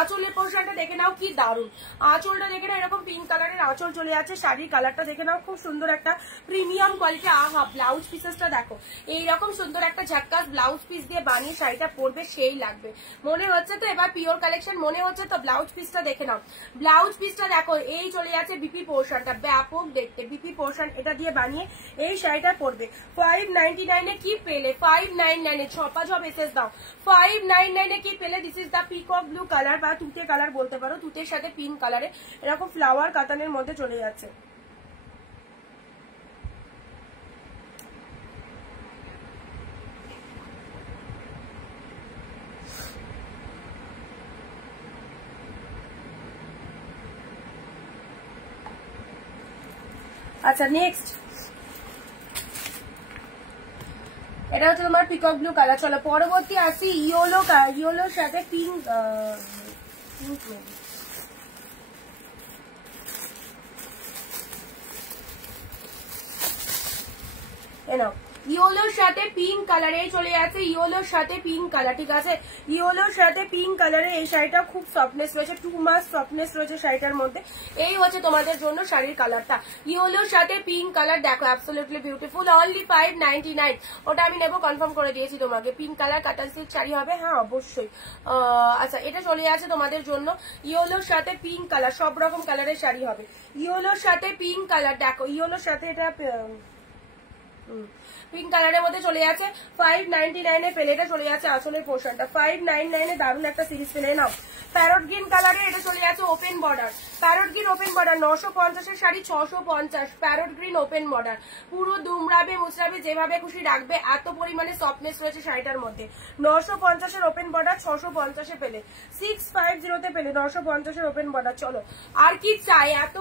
আঁচলের পোর্শনটা দেখে নাও কি দারুণ, আঁচলটা দেখে নাও, এরকম পিঙ্ক কালারের আঁচল চলে যাচ্ছে। শাড়ির কালারটা দেখে নাও, খুব সুন্দর একটা প্রিমিয়াম কোয়ালিটি। আহা ব্লাউজ পিসেসটা দেখো, এইরকম সুন্দর একটা ঝাক্কাস ব্লাউজ পিস দিয়ে বানিয়ে শাড়িটা পরবে সেই লাগবে মনে হচ্ছে তো। এবার পিওর কালেকশন মনে হচ্ছে তো। ব্লাউজ পিসটা দেখে নাও, ব্লাউজ পিসটা দেখো, এই চলে যাচ্ছে বিপি পোর্শনটা, ব্যাপক দেখতে বিপি পোর্শন, এটা দিয়ে বানিয়ে এই শাড়িটা পরবে। 599 কি পেলে, 599 ছপা ঝপ এসএস দাও। 599 কি পেলে, this is the peacock blue colour বা তুতে কালার বলতে পারো, তুতের সাথে পিঙ্ক কালারে এরকম ফ্লাওয়ার কাতানের মধ্যে চলে যাচ্ছে। আচ্ছা নেক্সট, এটা হচ্ছে তোমার পিকক ব্লু কালার। চলো পরবর্তী আসি ইয়েলো, ইয়েলোর সাথে পিঙ্ক, এনাও ইয়েলোর সাথে পিঙ্ক কালারে চলে যাচ্ছে, ইয়েলোর সাথে পিঙ্ক কালার, ঠিক আছে। ইয়েলোর সাথে পিঙ্ক কালারে এই শাড়িটা খুব সফটনেস রয়েছে, 2 মাস সফটনেস রয়েছে শাড়িটার মধ্যে। এই হচ্ছে তোমাদের জন্য শাড়ির কালারটা, ইয়েলোর সাথে পিঙ্ক কালার দেখো, অ্যাবসলিউটলি বিউটিফুল। অনলি 599, ওটা আমি নেবো, কনফার্ম করে দিয়েছি তোমাকে। পিঙ্ক কালার কাটান সিল্ক শাড়ি হবে, হ্যাঁ অবশ্যই। আচ্ছা এটা চলে যাচ্ছে তোমাদের জন্য ইয়েলোর সাথে পিঙ্ক কালার, সব রকম কালারের শাড়ি হবে। ইয়েলোর সাথে পিঙ্ক কালার দেখো, ইয়েলোর সাথে এটা পিঙ্ক কালারের মধ্যে চলে যাচ্ছে 599 পেলে। এটা চলে যাচ্ছে আসলের পোর্শনটা 599 দারুণ একটা সিরিজ পেলে নাও। প্যারট গ্রিন কালারে এটা চলে যাচ্ছে open border, parrot green open border, 950 sari 650, parrot green open border, পুরো দুমড়াবে মুচড়াবে যেভাবে খুশি রাখবে, এত পরিমাণে সফটনেস রয়েছে শাড়িটার মধ্যে। 950 ওপেন বর্ডার, 650 পেলে, 650 পেলে 950 ওপেন বর্ডার। চলো আর কি চাই, এত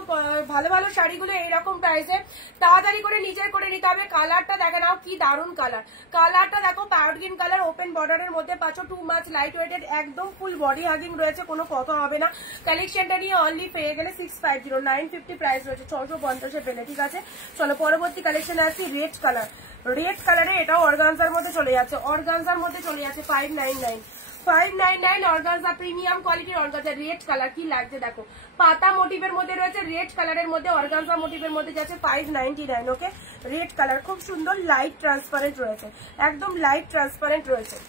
ভালো ভালো শাড়িগুলো এইরকম প্রাইসে, তাড়াতাড়ি করে নিজের করে নিতে হবে। কালার কালারটা দেখে নাও কি দারুন কালার। কালারটা দেখো প্যারট গ্রিন কালার, ওপেন বর্ডারের মধ্যে পাচ্ছ, টু মাচ লাইট ওয়েটেড, একদম ফুল বডি হাগিং রয়েছে, কোনো কথা হবে না। কালেকশনটা নিয়ে অনলি পেয়ে গেলে 650, 950 প্রাইস রয়েছে, 650 পেলে। ঠিক আছে, চলো পরবর্তী কালেকশনে আসছি। রেড কালার, রেড কালারে এটাও অর্গানজার মধ্যে চলে যাচ্ছে, অর্গানজার মধ্যে চলে যাচ্ছে 599 অর্গানজা, প্রিমিয়াম কোয়ালিটির অর্গানজা। রেড কালার কি লাগছে দেখো, পাতা মোটিভের মধ্যে রয়েছে, রেড কালারের মধ্যে অর্গানজা মোটিভের মধ্যে যাচ্ছে 599। ওকে, রেড কালার খুব সুন্দর, লাইট ট্রান্সপারেন্ট রয়েছে, একদম লাইট ট্রান্সপারেন্ট রয়েছে।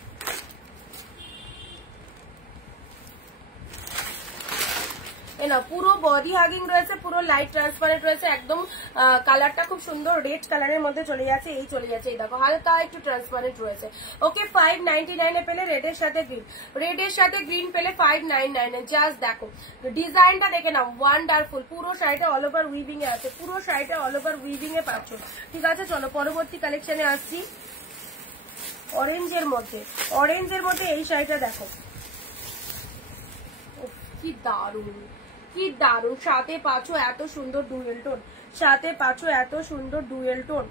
না পুরো বডি হাগিং রয়েছে, পুরো লাইট ট্রান্সপারেন্ট রয়েছে, একদম কালারটা খুব সুন্দর রেড কালারের মধ্যে চলে যাচ্ছে, এই চলে যাচ্ছে, এই দেখো হালকা একটু ট্রান্সপারেন্ট রয়েছে। ওকে, 599 এ পেলে রেডের সাথে গ্রিন, রেডের সাথে গ্রিন পেলে 599 এ। জাস্ট দেখো ডিজাইনটা দেখে নাও, ওয়ান্ডারফুল। পুরো শাড়িটা অল ওভার উইভিং এ আছে, পুরো শাড়িটা অল ওভার উইভিং এ পাচ্ছ। ঠিক আছে, চলো পরবর্তী কালেকশনে আসছি। অরেঞ্জের মধ্যে, অরেঞ্জের মধ্যে এই শাড়িটা দেখো, কি দারুন, কি দারুন। সাথে পাচ্ছো এত সুন্দর ডুয়েল টোন, সাথে পাচ্ছো এত সুন্দর ডুয়েল টোন।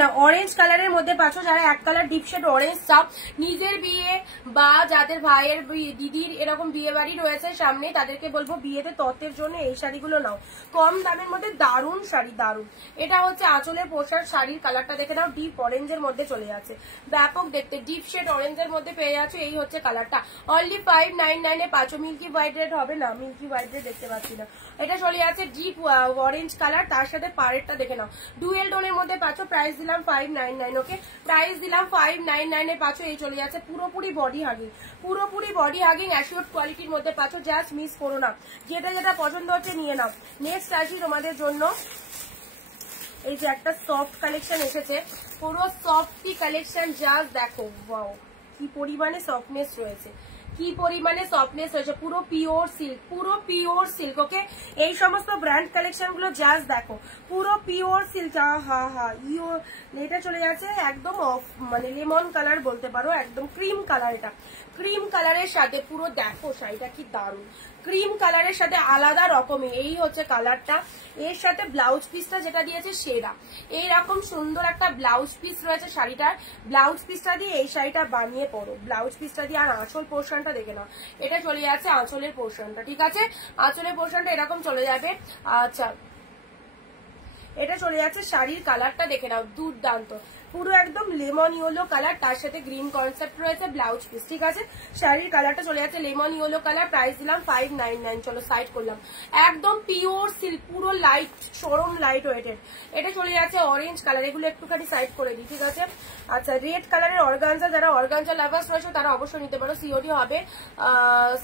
না অরেঞ্জ কালারের মধ্যে পাচ্ছ, যারা এক কালার ডিপ শেড অরেঞ্জ চাও, নিজের বিয়ে বা যাদের ভাইয়ের দিদির এরকম বিয়ে বাড়ি রয়েছে সামনে, তাদেরকে বলবো বিয়েতে তত্ত্বের জন্য এই শাড়িগুলো নাও, কম দামের মধ্যে দারুন শাড়ি, দারুন। এটা হচ্ছে আঁচলের পোশাক, শাড়ির কালারটা দেখে নাও, ডিপ অরেঞ্জের মধ্যে চলে যাচ্ছে, ব্যাপক দেখতে, ডিপ শেড অরেঞ্জের মধ্যে পেয়ে যাচ্ছে, এই হচ্ছে কালারটা। অনলি 599 এ পাচ্ছ। মিল্কি হোয়াইট রেড হবে না, মিল্কি হোয়াইট রেড দেখতে পাচ্ছি না, এটা চলে যাচ্ছে ডিপ অরেঞ্জ কালার, তার সাথে পাড়েরটা দেখে নাও, ডুয়েল টোনের মধ্যে পাচ্ছ। প্রাইস দিলাম 599। ওকে, প্রাইস দিলাম 599 এ পাচ্ছ, এই চলে যাচ্ছে পুরোপুরি বডি হাগিং, পুরোপুরি বডি হাগিং অ্যাসিওর কোয়ালিটির মধ্যে পাচ্ছ। জাস্ট মিস করো না, যেটা যেটা পছন্দ হচ্ছে নিয়ে নাও। নেক্সট আসি তোমাদের জন্য, এই যে একটা সফট কালেকশন এসেছে, পুরো সফটি কালেকশন। জাস্ট দেখো ওয়াও কি পরিমাণে সফটনেস রয়েছে, কি পরিমাণে সফটনেস হয়েছে, পুরো পিওর সিল্ক, পুরো পিওর সিল্ক। ওকে, এই সমস্ত ব্র্যান্ড কালেকশন গুলো জাস্ট দেখো, পুরো পিওর সিল্ক। হা হা ইও, এটা চলে যাচ্ছে একদম অফ মানে লেমন কালার বলতে পারো, একদম ক্রিম কালার। এটা ক্রিম কালারের সাথে পুরো দেখো শাড়িটা কি দারুন, ক্রিম কালারের সাথে আলাদা রকমের, এই হচ্ছে কালারটা। এর সাথে ব্লাউজ পিসটা যেটা দিয়েছে সেরা, এইরকম সুন্দর একটা ব্লাউজ পিস রয়েছে শাড়িটার। ব্লাউজ পিসটা দিয়ে এই শাড়িটা বানিয়ে পড়ো, ব্লাউজ পিসটা দিয়ে। আর আঁচল পোর্শনটা দেখে নাও, এটা চলে যাচ্ছে আঁচলের পোর্শনটা। ঠিক আছে, আঁচলের পোর্শনটা এরকম চলে যাবে। আচ্ছা, এটা চলে যাচ্ছে শাড়ির কালারটা দেখে নাও, দুর্দান্ত, পুরো একদম লেমন ইয়েলো কালার, তার সাথে গ্রিন কনসেপ্ট রয়েছে, ব্লাউজ পিস। ঠিক আছে, শাড়ির কালারটা চলে যাচ্ছে লেমন ইয়েলো কালার, প্রাইস দিলাম 599। চলো সাইড করলাম, একদম পিওর সিল্ক, পুরো লাইট সরম লাইট ওয়েটেড। এটা চলে যাচ্ছে অরেঞ্জ কালার, এগুলো একটুখানি সাইড করে দিই। ঠিক আছে, আচ্ছা রেড কালারের অর্গানজা, যারা অর্গানজা লাভার্স রয়েছে তারা অবশ্যই নিতে পারো, সিওডি হবে,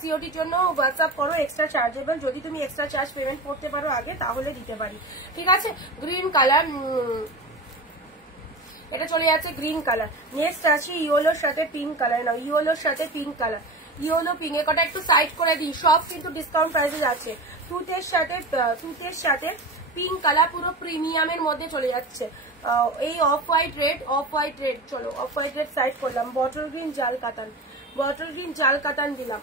সিওডির জন্য হোয়াটসঅ্যাপ করো, এক্সট্রা চার্জেবল। যদি তুমি এক্সট্রা চার্জ পেমেন্ট করতে পারো আগে, তাহলে দিতে পারি। ঠিক আছে, গ্রিন কালার, এটা চলে যাচ্ছে গ্রিন কালার। নেক্সট আসি ইয়েলোর সাথে পিঙ্ক কালার। নাও ইয়েলোর সাথে পিঙ্ক কালার, ইয়েলো পিঙ্ক, এ কটা একটু সাইড করে দিই, সব কিন্তু ডিসকাউন্ট প্রাইসে যাচ্ছে। টুথের সাথে পিঙ্ক কালার, পুরো প্রিমিয়ামের মধ্যে চলে যাচ্ছে। এই off white red, off white red, চলো অফ হোয়াইট রেড সাইড করলাম। বটল গ্রিন জাল কাতান, বটল গ্রিন জাল কাতান দিলাম।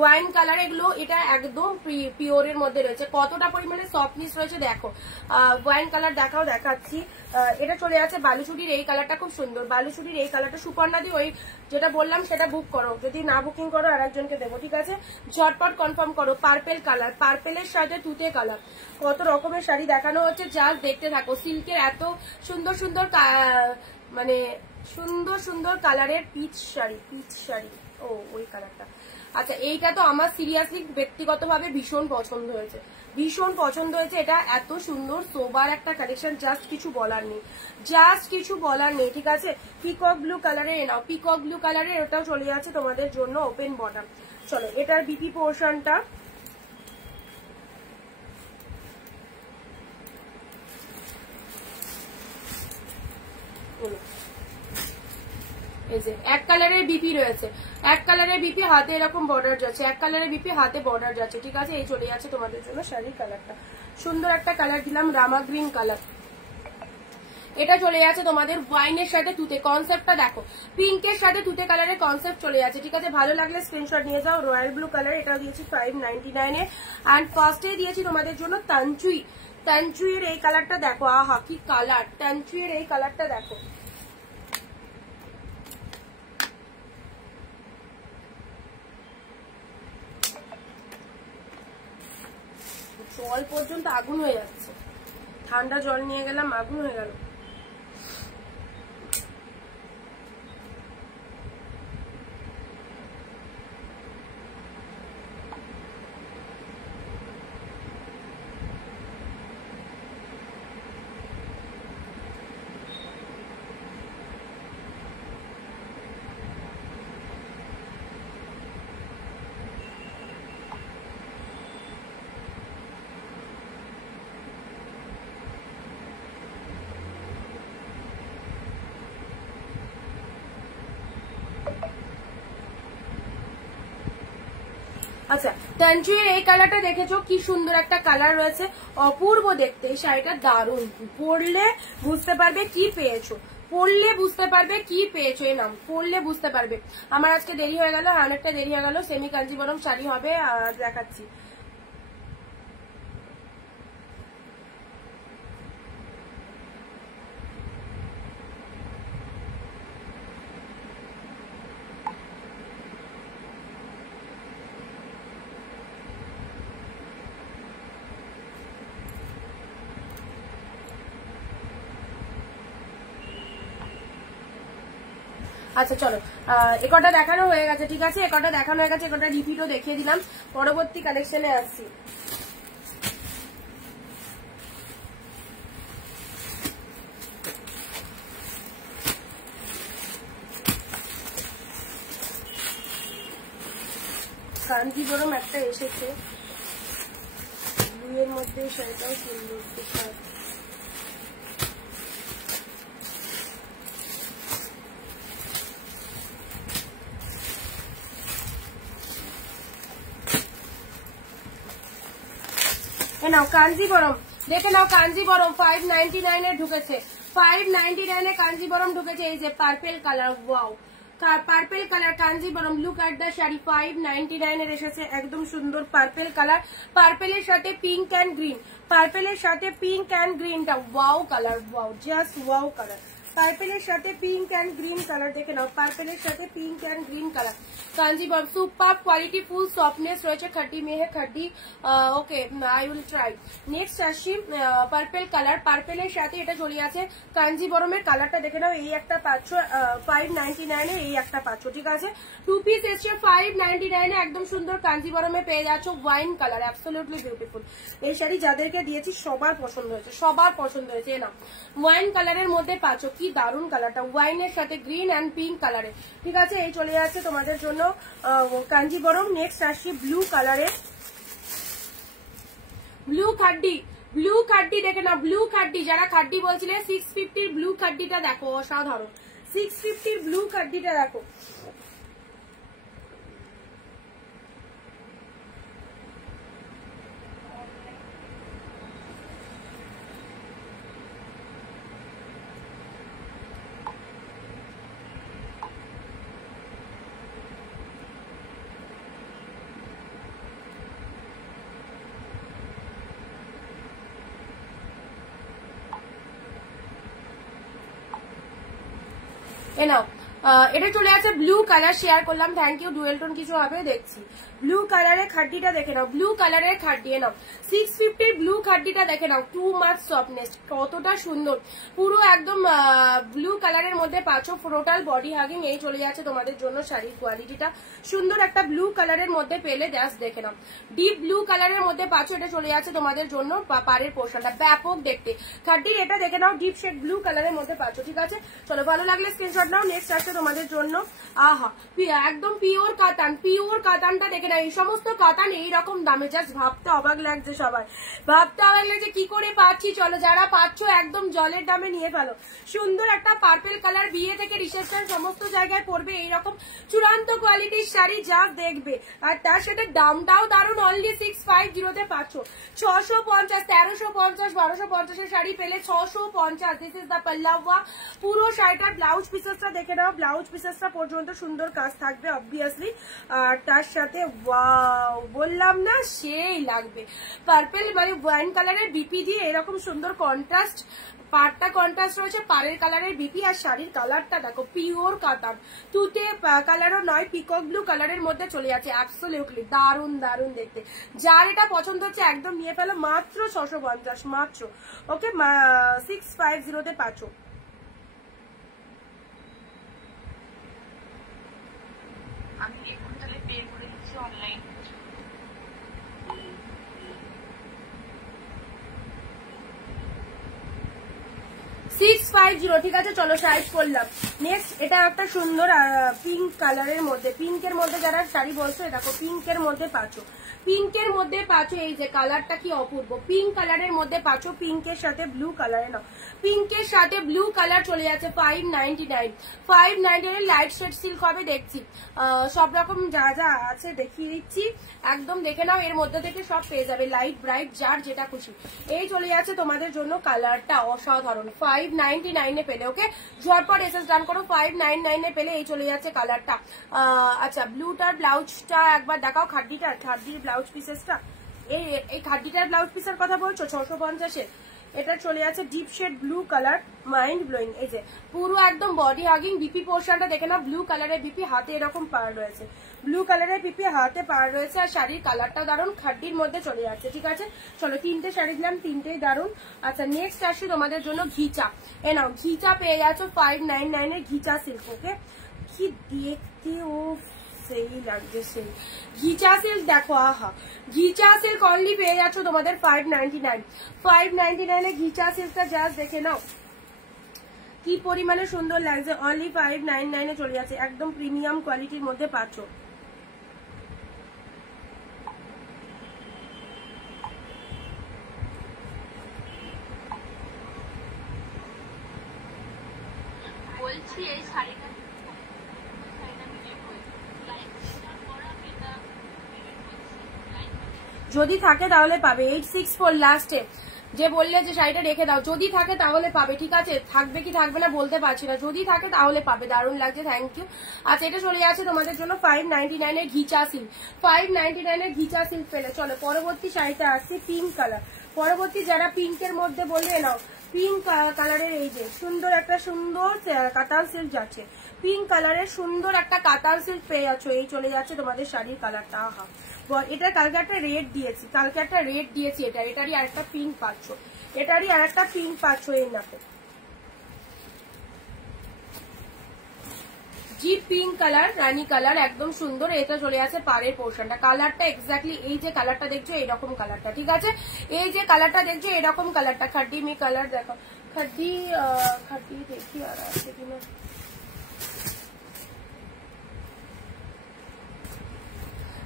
ওয়াইন কালার, এগুলো এটা একদম পিওরের মধ্যে রয়েছে, কতটা পরিমাণে সফটনেস রয়েছে দেখো। ওয়াইন কালার দেখাও, দেখাচ্ছি। এটা চলে যাচ্ছে বালুচুরির, এই কালারটা খুব সুন্দর, বালুচুরির এই কালারটা। সুপর্ণা দি ওই যেটা বললাম সেটা বুক করো, যদি না বুকিং করো আর একজনকে দেবো। ঠিক আছে, ঝটপট কনফার্ম করো। পার্পেল কালার, পার্পেলের সাথে তুতে কালার, কত রকমের শাড়ি দেখানো হচ্ছে, জাস্ট দেখতে থাকো। সিল্কের এত সুন্দর সুন্দর মানে সুন্দর সুন্দর কালারের পিচ শাড়ি, পিচ শাড়ি, ও ওই কালারটা। আচ্ছা, এইটা তো আমার সিরিয়াসলি ব্যক্তিগতভাবে ভীষণ পছন্দ হয়েছে, ভীষণ পছন্দ হয়েছে। এটা এত সুন্দর সোবার একটা কালেকশন, জাস্ট কিছু বলার নেই, জাস্ট কিছু বলার নেই। ঠিক আছে, পিকক ব্লু কালারের নাও, পিকক ব্লু কালারের ওটাও চলে যাচ্ছে তোমাদের জন্য ওপেন বটম। চলো এটার বিপি পোর্শনটা, এই যে এক কালারের বিপি রয়েছে, এক কালারের বিপি হাতে এরকম বর্ডার যাচ্ছে, এক কালারের বিপি হাতে বর্ডার যাচ্ছে। ঠিক আছে, এই চলে যাচ্ছে তোমাদের জন্য শাড়ির কালারটা। সুন্দর একটা কালার দিলাম, রামা গ্রিন কালার, এটা চলে যাচ্ছে তোমাদের ওয়াইনের সাথে তুতে, কনসেপ্টটা দেখো পিঙ্কের সাথে তুতে কালারের কনসেপ্ট চলে যাচ্ছে, ঠিক আছে। ভালো লাগলে স্ক্রিনশট নিয়ে যাও। রয়্যাল ব্লু কালার, এটা দিয়েছি 599 এ। অ্যান্ড ফার্স্টে দিয়েছি তোমাদের জন্য তানচুই, তানচুইয়ের এই কালারটা দেখো, আহা কি কালার, তানচুইয়ের এই কালারটা দেখো, জল পর্যন্ত আগুন হয়ে যাচ্ছে, ঠান্ডা জল নিয়ে গেলাম আগুন হয়ে গেল। আচ্ছা, তানচুইয়ের এই কালারটা দেখেছো কি সুন্দর একটা কালার রয়েছে, অপূর্ব দেখতে। এই শাড়িটা দারুণ, পরলে বুঝতে পারবে কি পেয়েছো, পরলে বুঝতে পারবে কি পেয়েছো, এই নাম পরলে বুঝতে পারবে। আমার আজকে দেরি হয়ে গেল, অনেকটা দেরি হয়ে গেল, সেমি কাঞ্জিবরম শাড়ি হবে দেখাচ্ছি। আচ্ছা চলো, একটা দেখানো হয়ে গেছে, ঠিক আছে, একটা দেখানো হয়ে গেছে, একটা রিপিটও দেখিয়ে দিলাম। পরবর্তী কালেকশনে আসছি। কাঞ্জিবরম একটা এসেছে ব্লুয়ের মধ্যে, সেটাও সুন্দর দেখতে। নাও কাঞ্জিবরম দেখে নাও, কাঞ্জিবরম 599 এ ঢুকেছে, 599 এ কাঞ্জিবরম ঢুকেছে। এই যে purple colour, wow purple colour Kanjeevaram, look at the sari, 599 এর এসেছে, একদম সুন্দর পার্পেল কালার, পার্পেলের সাথে পিঙ্ক অ্যান্ড গ্রিন, পার্পেলের সাথে পিঙ্ক অ্যান্ড গ্রিনটা wow colour, wow just wow colour, পার্পেলের সাথে পিঙ্ক অ্যান্ড গ্রিন কালার দেখে নাও, পার্পেলের সাথে pink and green colour. Kanjivaram super quality, full softness রয়েছে, খাটি মেহে খাটি। Okay, I will try. Next আসি পার্পেল কালার, পার্পেলের সাথে এটা চলে আছে কাঞ্জিবরমের কালারটা দেখে নাও, এই একটা পাচ্ছ 599 এ, এই একটা পাচ্ছ, ঠিক আছে। 2 পিস এসছে 599 এ, একদম সুন্দর কাঞ্জিবরমে পেয়ে যাচ্ছ ওয়াইন কালার, অ্যাবসলিউটলি বিউটিফুল। এই শাড়ি যাদেরকে দিয়েছি সবার পছন্দ হয়েছে, সবার পছন্দ হয়েছে। না ওয়াইন কালারের মধ্যে পাচ্ছ, কি দারুন কালারটা, ওয়াইনের সাথে গ্রিন অ্যান্ড পিঙ্ক কালারে, ঠিক আছে। এই চলে যাচ্ছে তোমাদের জন্য কাঞ্জিবরম। নেক্সট আসছি ব্লু কালারে, ব্লু খাড্ডি, ব্লু খাড্ডি দেখে না, ব্লু খাড্ডি, যারা খাড্ডি বলছিলে 650 ব্লু খাড্ডিটা দেখো, অসাধারণ 650 ব্লু খাড্ডিটা দেখো। এ নাও, এটা চলে আছে ব্লু কালার, শেয়ার করলাম, থ্যাংক ইউ। ডুয়েল টোন কিছু হবে দেখছি। ব্লু কালারের খাড্ডিটা দেখে নাও, ব্লু কালারের খাড্ডি, নাও 650 ব্লু খাড্ডিটা দেখে নাও, টু মাচ সফটনেস, কতটা সুন্দর, পুরো একদম ব্লু কালারের মধ্যে পাচ্ছ, টোটাল বডি হাগিং। এই চলে যাচ্ছে তোমাদের জন্য শাড়ির কোয়ালিটিটা, সুন্দর একটা ব্লু কালারের মধ্যে পেলে জাস্ট দেখে নাও, ডিপ ব্লু কালারের মধ্যে পাচ্ছ, এটা চলে যাচ্ছে তোমাদের জন্য পাড়ের পোর্শনটা, ব্যাপক দেখতে। খাড্ডির এটা দেখে নাও, ডিপ শেড ব্লু কালারের মধ্যে পাচ্ছ, ঠিক আছে। চলো, ভালো লাগলে স্ক্রিনশট নাও। নেক্সট আসছে তোমাদের জন্য আহা একদম পিওর কাতান, পিওর কাতানটা দেখে না, এই সমস্ত কাতান এইরকম দামে, জাস্ট ভাবতে অবাক লাগছে সবাই, ভাবতে অবাক লাগছে কি করে পাচ্ছি। চলো যারা পাচ্ছ একদম জলের দামে নিয়ে ফেলো। সুন্দর একটা পার্পেল কালার, বিয়ে থেকে রিসেপশন সমস্ত জায়গায় পড়বে এইরকম চূড়ান্ত কোয়ালিটির শাড়ি, যা দেখবে। আর তার সাথে দামটাও দারুণ, অনলি 650 পাচ্ছ। 650, 1350, 1250 শাড়ি পেলে 650। দিস ইজ দ্য পাল্লাওয়া। পুরো শাড়িটার ব্লাউজ পিসেসটা দেখে নাও, ব্লাউজ পিসেসটা পর্যন্ত সুন্দর কাজ থাকবে অবভিয়াসলি। আর তার সাথে ওয়াও বললাম না সেই লাগবে, পার্পেল মানে ওয়াইন কালারের বিপি দিয়ে এরকম সুন্দর কন্ট্রাস্ট, পাড়টা কন্ট্রাস্ট রয়েছে, পাড়ের কালারের বিপি। আর শাড়ির কালারটা দেখো পিওর কাতান, তুতে কালারও নয়, পিকক ব্লু কালারের মধ্যে চলে যাচ্ছে। অ্যাবসলিউটলি দারুন দারুন দেখতে। যার এটা পছন্দ হচ্ছে একদম নিয়ে ফেলো, মাত্র 650, মাত্র। ওকে 650 পাচ্ছ। আমি এখন তাহলে পে করে দিচ্ছি অনলাইন। 650, ঠিক আছে। চলো সাইজ করলাম। নেক্সট এটা একটা সুন্দর পিঙ্ক কালারের মধ্যে, পিঙ্কের মধ্যে যারা শাড়ি বলছো দেখো পিঙ্কের মধ্যে পাচ্ছ, পিঙ্কের মধ্যে পাচ্ছ। এই যে কালারটা কি অপূর্ব, পিঙ্ক কালারের মধ্যে পাচ্ছ, পিঙ্কের সাথে ব্লু কালারে নাও, পিঙ্কের সাথে ব্লু কালার চলে যাচ্ছে 599। 599 লাইট শেড সিল্ক হবে, দেখছি সব রকম যা যা আছে দেখিয়ে দিচ্ছি, একদম দেখে নাও। এর মধ্যে থেকে সব পেয়ে যাবে, লাইট ব্রাইট যার যেটা খুশি। এই চলে যাচ্ছে তোমাদের জন্য কালারটা অসাধারণ, 599 পেলে। ওকে ঝটপট এসএস ডান করো, 599 পেলে এই চলে যাচ্ছে কালারটা। আচ্ছা ব্লুটার ব্লাউজটা একবার দেখাও, খাড্ডিটার, খাড্ডির ব্লাউজ পিসেসটা। এই খাড্ডিটার ব্লাউজ পিসের কথা বলছো 650-এর? এটা চলে যাচ্ছে deep shade blue colour, mind blowing. এই যে পুরো একদম বডি হাগিং, বিপি পোর্শনটা দেখে নাও, ব্লু কালারের বিপি, হাতে এরকম পাড় রয়েছে, ব্লু কালারের বিপি হাতে পাড় রয়েছে। আর শাড়ির কালারটা দারুণ, খাড্ডির মধ্যে চলে যাচ্ছে, ঠিক আছে। চলো 3টে শাড়ি দিলাম, 3টেই দারুণ। আচ্ছা নেক্সট আসি তোমাদের জন্য ঘিচা। এ নাও ঘিচা পেয়ে যাচ্ছ 599 ঘিচা সিল্ক। ওকে কি দেখতে ও সেই লাগছে, সেই ঘিচা সিল্ক দেখো, আহা ঘিচা সিল্ক অনলি পেয়ে যাচ্ছ তোমাদের 599। 599 ঘিচা সিল্কটা জাস্ট দেখে নাও কি পরিমাণে সুন্দর লাগছে, অনলি 599 চলে যাচ্ছে, একদম প্রিমিয়াম কোয়ালিটির মধ্যে পাচ্ছ। বলছি এই শাড়িটা যদি থাকে তাহলে পাবে, 864 লাস্টে যে বললে যে শাড়িটা রেখে দাও, যদি থাকে তাহলে পাবে, ঠিক আছে। থাকবে কি থাকবে না বলতে পারছি না, যদি থাকে তাহলে পাবে। দারুণ লাগছে, থ্যাংক ইউ। আচ্ছা এটা চলে যাচ্ছে তোমাদের জন্য 599 ঘিচা সিল্ক, 599 ঘিচা সিল্ক পেলে। চলো পরবর্তী শাড়িটা আসছে পিঙ্ক কালার। পরবর্তী যারা পিঙ্কের মধ্যে বলবে নাও, পিঙ্ক কালারের এই যে সুন্দর একটা সুন্দর কাতান সিল্ক যাচ্ছে, পিঙ্ক কালারের সুন্দর একটা কাতান সিল্ক পেয়ে যাচ্ছ। এই চলে যাচ্ছে তোমাদের শাড়ির কালারটা, আহা এটা কালকে একটা রেড দিয়েছি, কালকে একটা রেড দিয়েছি, এটারই আরেকটা পিঙ্ক পাচ্ছ, এটারই আরেকটা পিঙ্ক পাচ্ছ। এই নাতে ডিপ পিঙ্ক কালার, রানী কালার, একদম সুন্দর। এটা চলে আছে পাড়ের পোর্শনটা, কালারটা এক্স্যাক্টলি এই যে কালারটা দেখছো এইরকম কালারটা, ঠিক আছে। এই যে কালারটা দেখছো এরকম কালারটা, খাড্ডি মি কালার দেখো, খাড্ডি খাড্ডি দেখি আর আছে কিনা।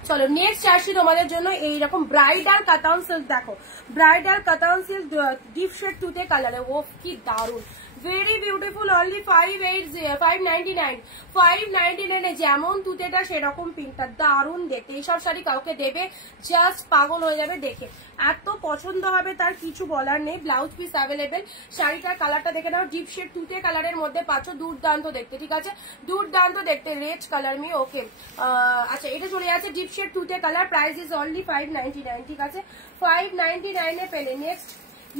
চলো নেক্সট আসি তোমাদের জন্য এইরকম ব্রাইডাল কাতান সিল্ক। দেখো ব্রাইডাল কাতান সিল্ক ডিপ শেড তুতে কালারে, ও কি দারুন, ভেরি বিউটিফুল, অনলি 599। 599 যেমন তুতেটা সেরকম পিঙ্কটা, দারুন দেখতে। এইসব শাড়ি কাউকে দেবে জাস্ট পাগল হয়ে যাবে দেখে, এত পছন্দ হবে তার কিছু বলার নেই। Blouse piece available. শাড়িটার কালারটা দেখে নাও, ডিপ শেড তুতে কালারের মধ্যে পাচ্ছ, দুর্দান্ত দেখতে, ঠিক আছে, দুর্দান্ত দেখতে, রেড কালার মি। ওকে আচ্ছা এটা চলে যাচ্ছে ডিপ শেড তুতে কালার, প্রাইস ইজ অনলি 599, ঠিক আছে। 599 পেলে। নেক্সট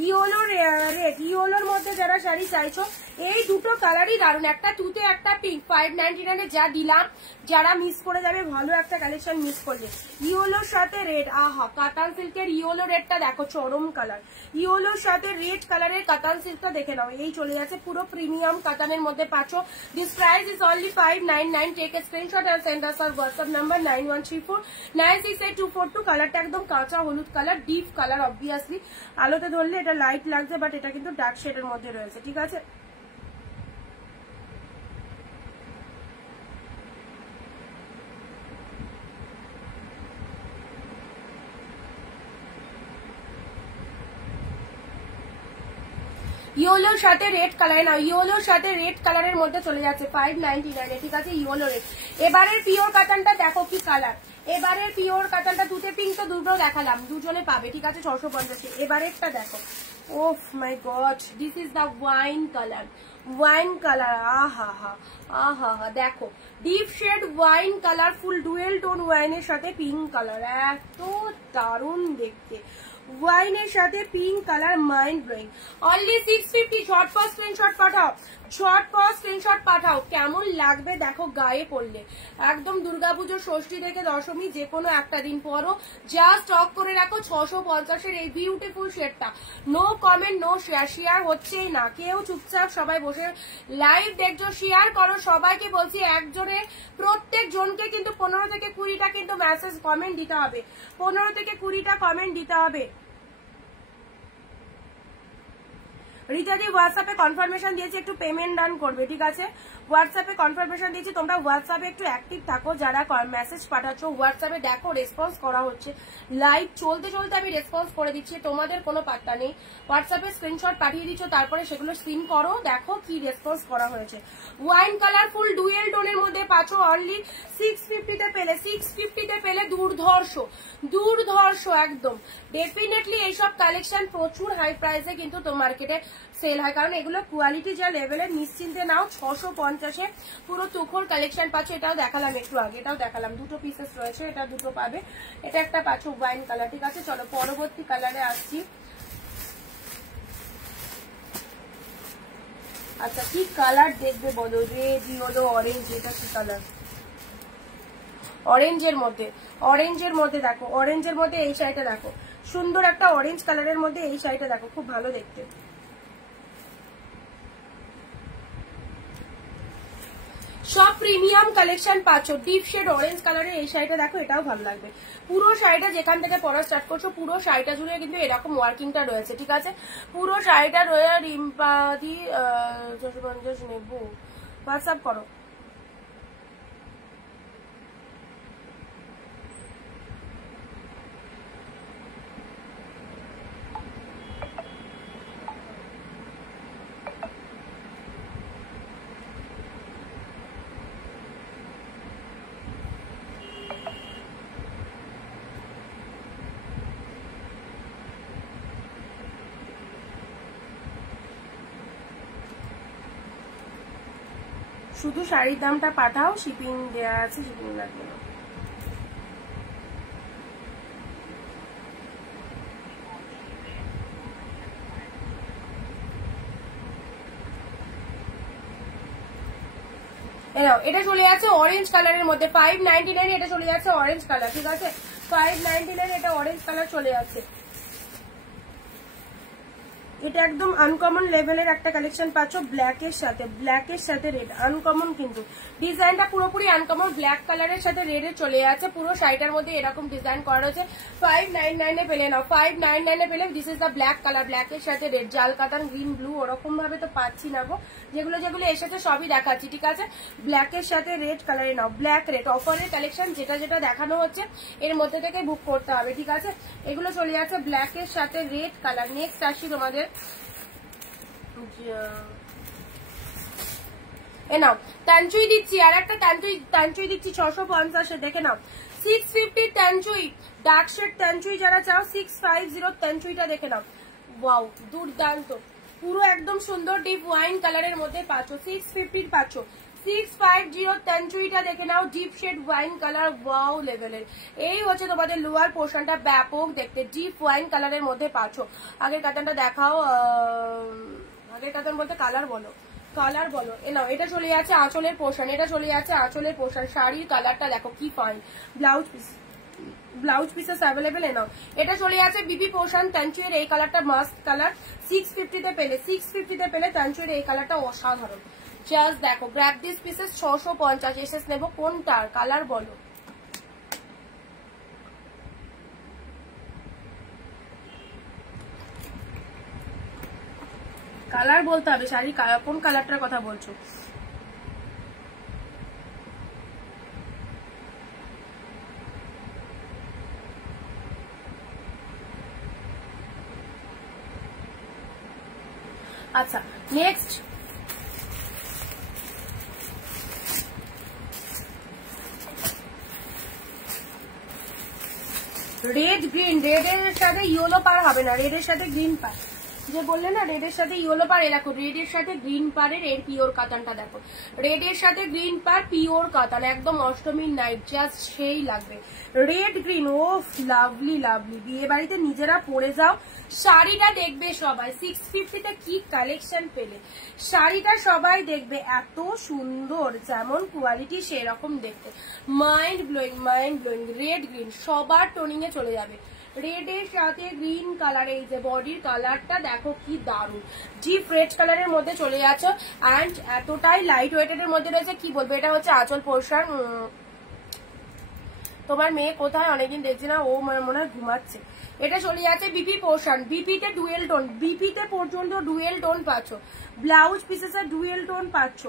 ইয়েলো রেড, ইয়েলোর মধ্যে যারা শাড়ি চাইছো, এই দুটো কালারই দারুন, একটা তুতে একটা পিঙ্ক। 599 যা দিলাম, যারা মিস করে যাবে ভালো একটা কালেকশন মিস করলে। ইয়েলোর সাথে রেড, আহা কাতান সিল্কের ইয়েলো রেডটা দেখো, চরম কালার। ইয়েলোর সাথে রেড কালারের কাতান সিল্কটা দেখে নাও, এই চলে যাচ্ছে পুরো প্রিমিয়াম কাতানের মধ্যে পাচ্ছ। This price is only 599। Take a screenshot আর send us our WhatsApp number 9134968242। কালারটা একদম কাঁচা হলুদ কালার, ডিপ কালার। অবভিয়াসলি আলোতে ধরলে এটা লাইট লাগছে, বাট এটা কিন্তু ডার্ক শেডের মধ্যে রয়েছে, ঠিক আছে। ইয়েলোর সাথে রেড কালার, না ইয়েলোর সাথে রেড কালারের মধ্যে চলে যাচ্ছে 599 এ, ঠিক আছে, ইয়েলো রেড। এবারের পিওর কাতানটা দেখো কি কালার, এবারের পিওর কাতানটা দুটো পিঙ্ক তো দুটো দেখালাম, দুজনে পাবে, ঠিক আছে, 650। এবারেরটা দেখো, oh my god, this is the wine colour, wine colour, আহা হা আহা হা, দেখো deep shade wine colour, full dual tone ওয়াইনের সাথে পিঙ্ক কালার, এত দারুণ দেখতে, ওয়াইনের সাথে pink colour, mind blowing. Only 650, ঝটপট স্ক্রিনশট পাঠাও, ঝটপট স্ক্রিনশট পাঠাও, কেমন লাগবে দেখো গায়ে পড়লে, একদম দুর্গাপুজো, ষষ্ঠী থেকে দশমী যে কোনো একটা দিন পরও, যা স্টক করে রাখো 650-এর এই বিউটিফুল শেডটা। No comment, no share, share হচ্ছেই না, কেউ চুপচাপ সবাই বসে লাইভ দেখছো, শেয়ার করো, সবাইকে বলছি একজনের প্রত্যেক জনকে কিন্তু 15 থেকে 20টা কিন্তু মেসেজ কমেন্ট দিতে হবে, 15 থেকে 20টা কমেন্ট দিতে হবে। রিতাদি হোয়াটসঅ্যাপে কনফার্মেশন দিয়েছি, একটু পেমেন্ট ডান করবে, ঠিক আছে, হোয়াটসঅ্যাপে কনফার্মেশন দিয়েছি, তোমরা হোয়াটসঅ্যাপে একটু অ্যাক্টিভ থাকো, যারা মেসেজ পাঠাচ্ছ হোয়াটসঅ্যাপে দেখো রেসপন্স করা হচ্ছে, লাইভ চলতে চলতে আমি রেসপন্স করে দিচ্ছি, তোমাদের কোনো পাত্তা নেই, হোয়াটসঅ্যাপে স্ক্রিনশট পাঠিয়ে দিচ্ছ, তারপরে সেগুলো সিন করো, দেখো কি রেসপন্স করা হয়েছে। ওয়াইন কালার ফুল ডুয়েল টোনের মধ্যে পাচ্ছ অনলি 650-তে পেলে, 650-তে পেলে, দুর্ধর্ষ দুর্ধর্ষ একদম। ডেফিনেটলি এইসব কালেকশন প্রচুর হাই প্রাইসে কিন্তু মার্কেটে সেল হয়, কারণ এগুলো কোয়ালিটি যা লেভেলের, নিশ্চিন্তে নাও। 650-এ পুরো তুখোর কালেকশন পাচ্ছ, এটাও দেখালাম একটু আগে, এটাও দেখালাম, দুটো পিসেস রয়েছে, এটা দুটো পাবে, এটা একটা পাচ্ছ ওয়াইন কালার, ঠিক আছে। চলো পরবর্তী কালারে আসছি। আচ্ছা কি কালার দেখবে বলো, রেড, ইয়েলো, অরেঞ্জ, এটা কি কালার? অরেঞ্জের মধ্যে, অরেঞ্জের মধ্যে দেখো, অরেঞ্জের মধ্যে এই শাড়িটা দেখো, সুন্দর একটা অরেঞ্জ কালারের মধ্যে এই শাড়িটা দেখো, খুব ভালো দেখতে। সব প্রিমিয়াম কালেকশন পাচ্ছ, ডিপ শেড অরেঞ্জ কালারের এই শাড়িটা দেখো, এটাও ভালো লাগবে। পুরো শাড়িটা যেখান থেকে পরা স্টার্ট করছো, পুরো শাড়িটা জুড়ে কিন্তু এরকম ওয়ার্কিংটা রয়েছে, ঠিক আছে, পুরো শাড়িটা রয়ে রিম্পাদি 650 নেব, হোয়াটসঅ্যাপ করো। শুধু শাড়ির দামটা পাঠাও, শিপিং দেওয়া আছে, শিপিং লাগবে না। এটা চলে যাচ্ছে অরেঞ্জ কালারের মধ্যে 599, এটা চলে যাচ্ছে অরেঞ্জ কালার, ঠিক আছে, 599 এটা অরেঞ্জ কালার চলে যাচ্ছে। এটা একদম আনকমন লেভেলের একটা কালেকশন পাচ্ছ, ব্ল্যাকের সাথে, ব্ল্যাকের সাথে রেড, আনকমন কিন্তু ডিজাইনটা পুরোপুরি আনকমন, ব্ল্যাক কালারের সাথে রেডে চলে যাচ্ছে, পুরো শাড়িটার মধ্যে এরকম ডিজাইন করা রয়েছে। 599 পেলে নাও, 599 পেলে। This is the black colour, ব্ল্যাকের সাথে রেড, জাল কাতান, গ্রিন, ব্লু, ওরকম ভাবে তো পাচ্ছি না গো, যেগুলো যেগুলো এসেছে সবই দেখাচ্ছি, ঠিক আছে। ব্ল্যাকের সাথে রেড কালারে নাও, ব্ল্যাক রেড অফারের কালেকশন, যেটা যেটা দেখানো হচ্ছে এর মধ্যে থেকে বুক করতে হবে, ঠিক আছে। এগুলো চলে যাচ্ছে ব্ল্যাকের সাথে রেড কালার। নেক্সট আসি তোমাদের, এ নাও তানচুই দিচ্ছি, আর একটা তানচুই দিচ্ছি 650, দেখে নাও 650 তানচুই, ডার্ক শেড তানচুই যারা চাও 650 তানচুইটা দেখে নাও, ওয়াও দুর্দান্ত, পুরো একদম সুন্দর ডিপ ওয়াইন কালারের মধ্যে পাচ্ছ, 650 পাচ্ছ, 650 তানচুইটা দেখে নাও, deep shade wine colour, wow লেভেলের। এই হচ্ছে তোমাদের লোয়ার পোর্শনটা, ব্যাপক দেখতে, ডিপ ওয়াইন কালারের মধ্যে পাচ্ছ। আগের কাতানটা দেখাও, আগের কাতান বলতে কালার বলো, কালার বলো। এ নাও এটা চলে যাচ্ছে আঁচলের পোর্শন, এটা চলে যাচ্ছে আঁচলের পোর্শন, শাড়ির কালারটা দেখো কি fine, blouse piece, blouse pieces available. এ নাও এটা চলে যাচ্ছে বিবি পোর্শন, তানচুইয়ের এই কালারটা মাস্ট কালার, 650-তে পেলে, 650-তে পেলে তানচুইয়ের এই কালারটা অসাধারণ, জাস্ট দেখো, গ্র্যাব দিস পিসেস 650, এসেস নেবো কোনটার, কালার বলো। কালার বলতে হবে, শাড়ি কোন কালারটার কথা বলছো। আচ্ছা নেক্সট রেড গ্রিন, রেডের সাথে ইয়েলো পার হবে না, রেডের সাথে গ্রিন পার, যে বললে না রেডের সাথে ইয়েলো পার, এ দেখো রেডের সাথে গ্রিন পারের এর পিওর কাতানটা দেখো, রেডের সাথে গ্রিন পার পিওর কাতান, একদম অষ্টমীর নাইট জাস্ট সেই লাগবে। রেড গ্রিন, ও লাভলি লাভলি, বিয়ে বাড়িতে নিজেরা পরে যাও। শাড়িটা দেখবে সবাই 650-তে কি কালেকশন পেলে, শাড়িটা সবাই দেখবে এত সুন্দর, যেমন কোয়ালিটি সেরকম দেখতে, mind blowing mind blowing. Red green সবার টোনিং এ চলে যাবে, রেডের সাথে গ্রিন কালার, এই যে বডির কালারটা দেখো কি দারুণ, ডিপ রেড কালারের মধ্যে চলে যাচ্ছে অ্যান্ড এতটাই লাইট ওয়েটেড এর মধ্যে রয়েছে, কি বলবো, এটা হচ্ছে আঁচল পোর্শন। তোমার মেয়ে কোথায়, অনেকদিন দেখছি না, ও মনে হয় ঘুমাচ্ছে। এটা চলে যাচ্ছে বিপি পোর্শন, বিপিতে ডুয়েল টোন, বিপিতে পর্যন্ত ডুয়েল টোন পাচ্ছ, ব্লাউজ পিসেসের ডুয়েল টোন পাচ্ছ।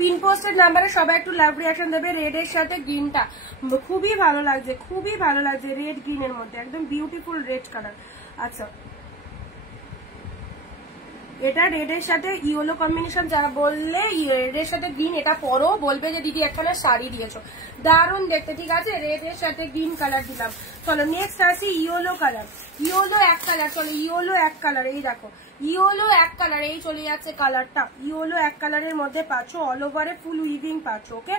পিনপোস্টের নাম্বারে সবাই একটু লাভ রিয়াকশন দেবে। রেডের সাথে গ্রিনটা খুবই ভালো লাগছে, খুবই ভালো লাগছে, রেড গ্রিনের মধ্যে একদম বিউটিফুল রেড কালার। আচ্ছা এটা রেডের সাথে ইয়েলো কম্বিনেশন, যারা বললে রেডের সাথে গ্রিন এটা পরো, বলবে যে দিদি একখানা শাড়ি দিয়েছো, দারুণ দেখতে। ঠিক আছে, রেডের সাথে গ্রিন কালার দিলাম। চলো নেক্সট আসি ইয়েলো কালার, ইয়েলো এক কালার, চলো ইয়েলো এক কালার, এই দেখো ইয়েলো এক কালার, এই চলে যাচ্ছে কালারটা, ইয়েলো এক কালারের মধ্যে পাচ্ছ, অল ওভারে ফুল উইভিং পাচ্ছ। ওকে,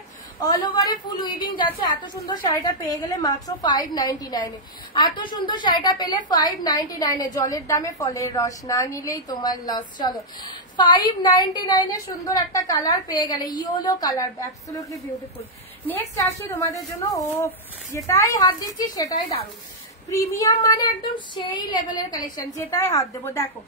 অল ওভারে ফুল উইভিং যাচ্ছে। এত সুন্দর শাড়িটা পেয়ে গেলে মাত্র 599-এ, এত সুন্দর শাড়িটা পেলে 599-এ, জলের দামে ফলের রস, না নিলেই তোমার লস। চলো 599-এ সুন্দর একটা কালার পেয়ে গেলে, yellow colour, absolutely beautiful. Next আসছি তোমাদের জন্য, ও যেটাই হাত দিচ্ছি সেটাই দারুণ, প্রিমিয়াম মানে একদম সেই লেভেলের কালেকশন, যেটাই হাত দেবো। দেখো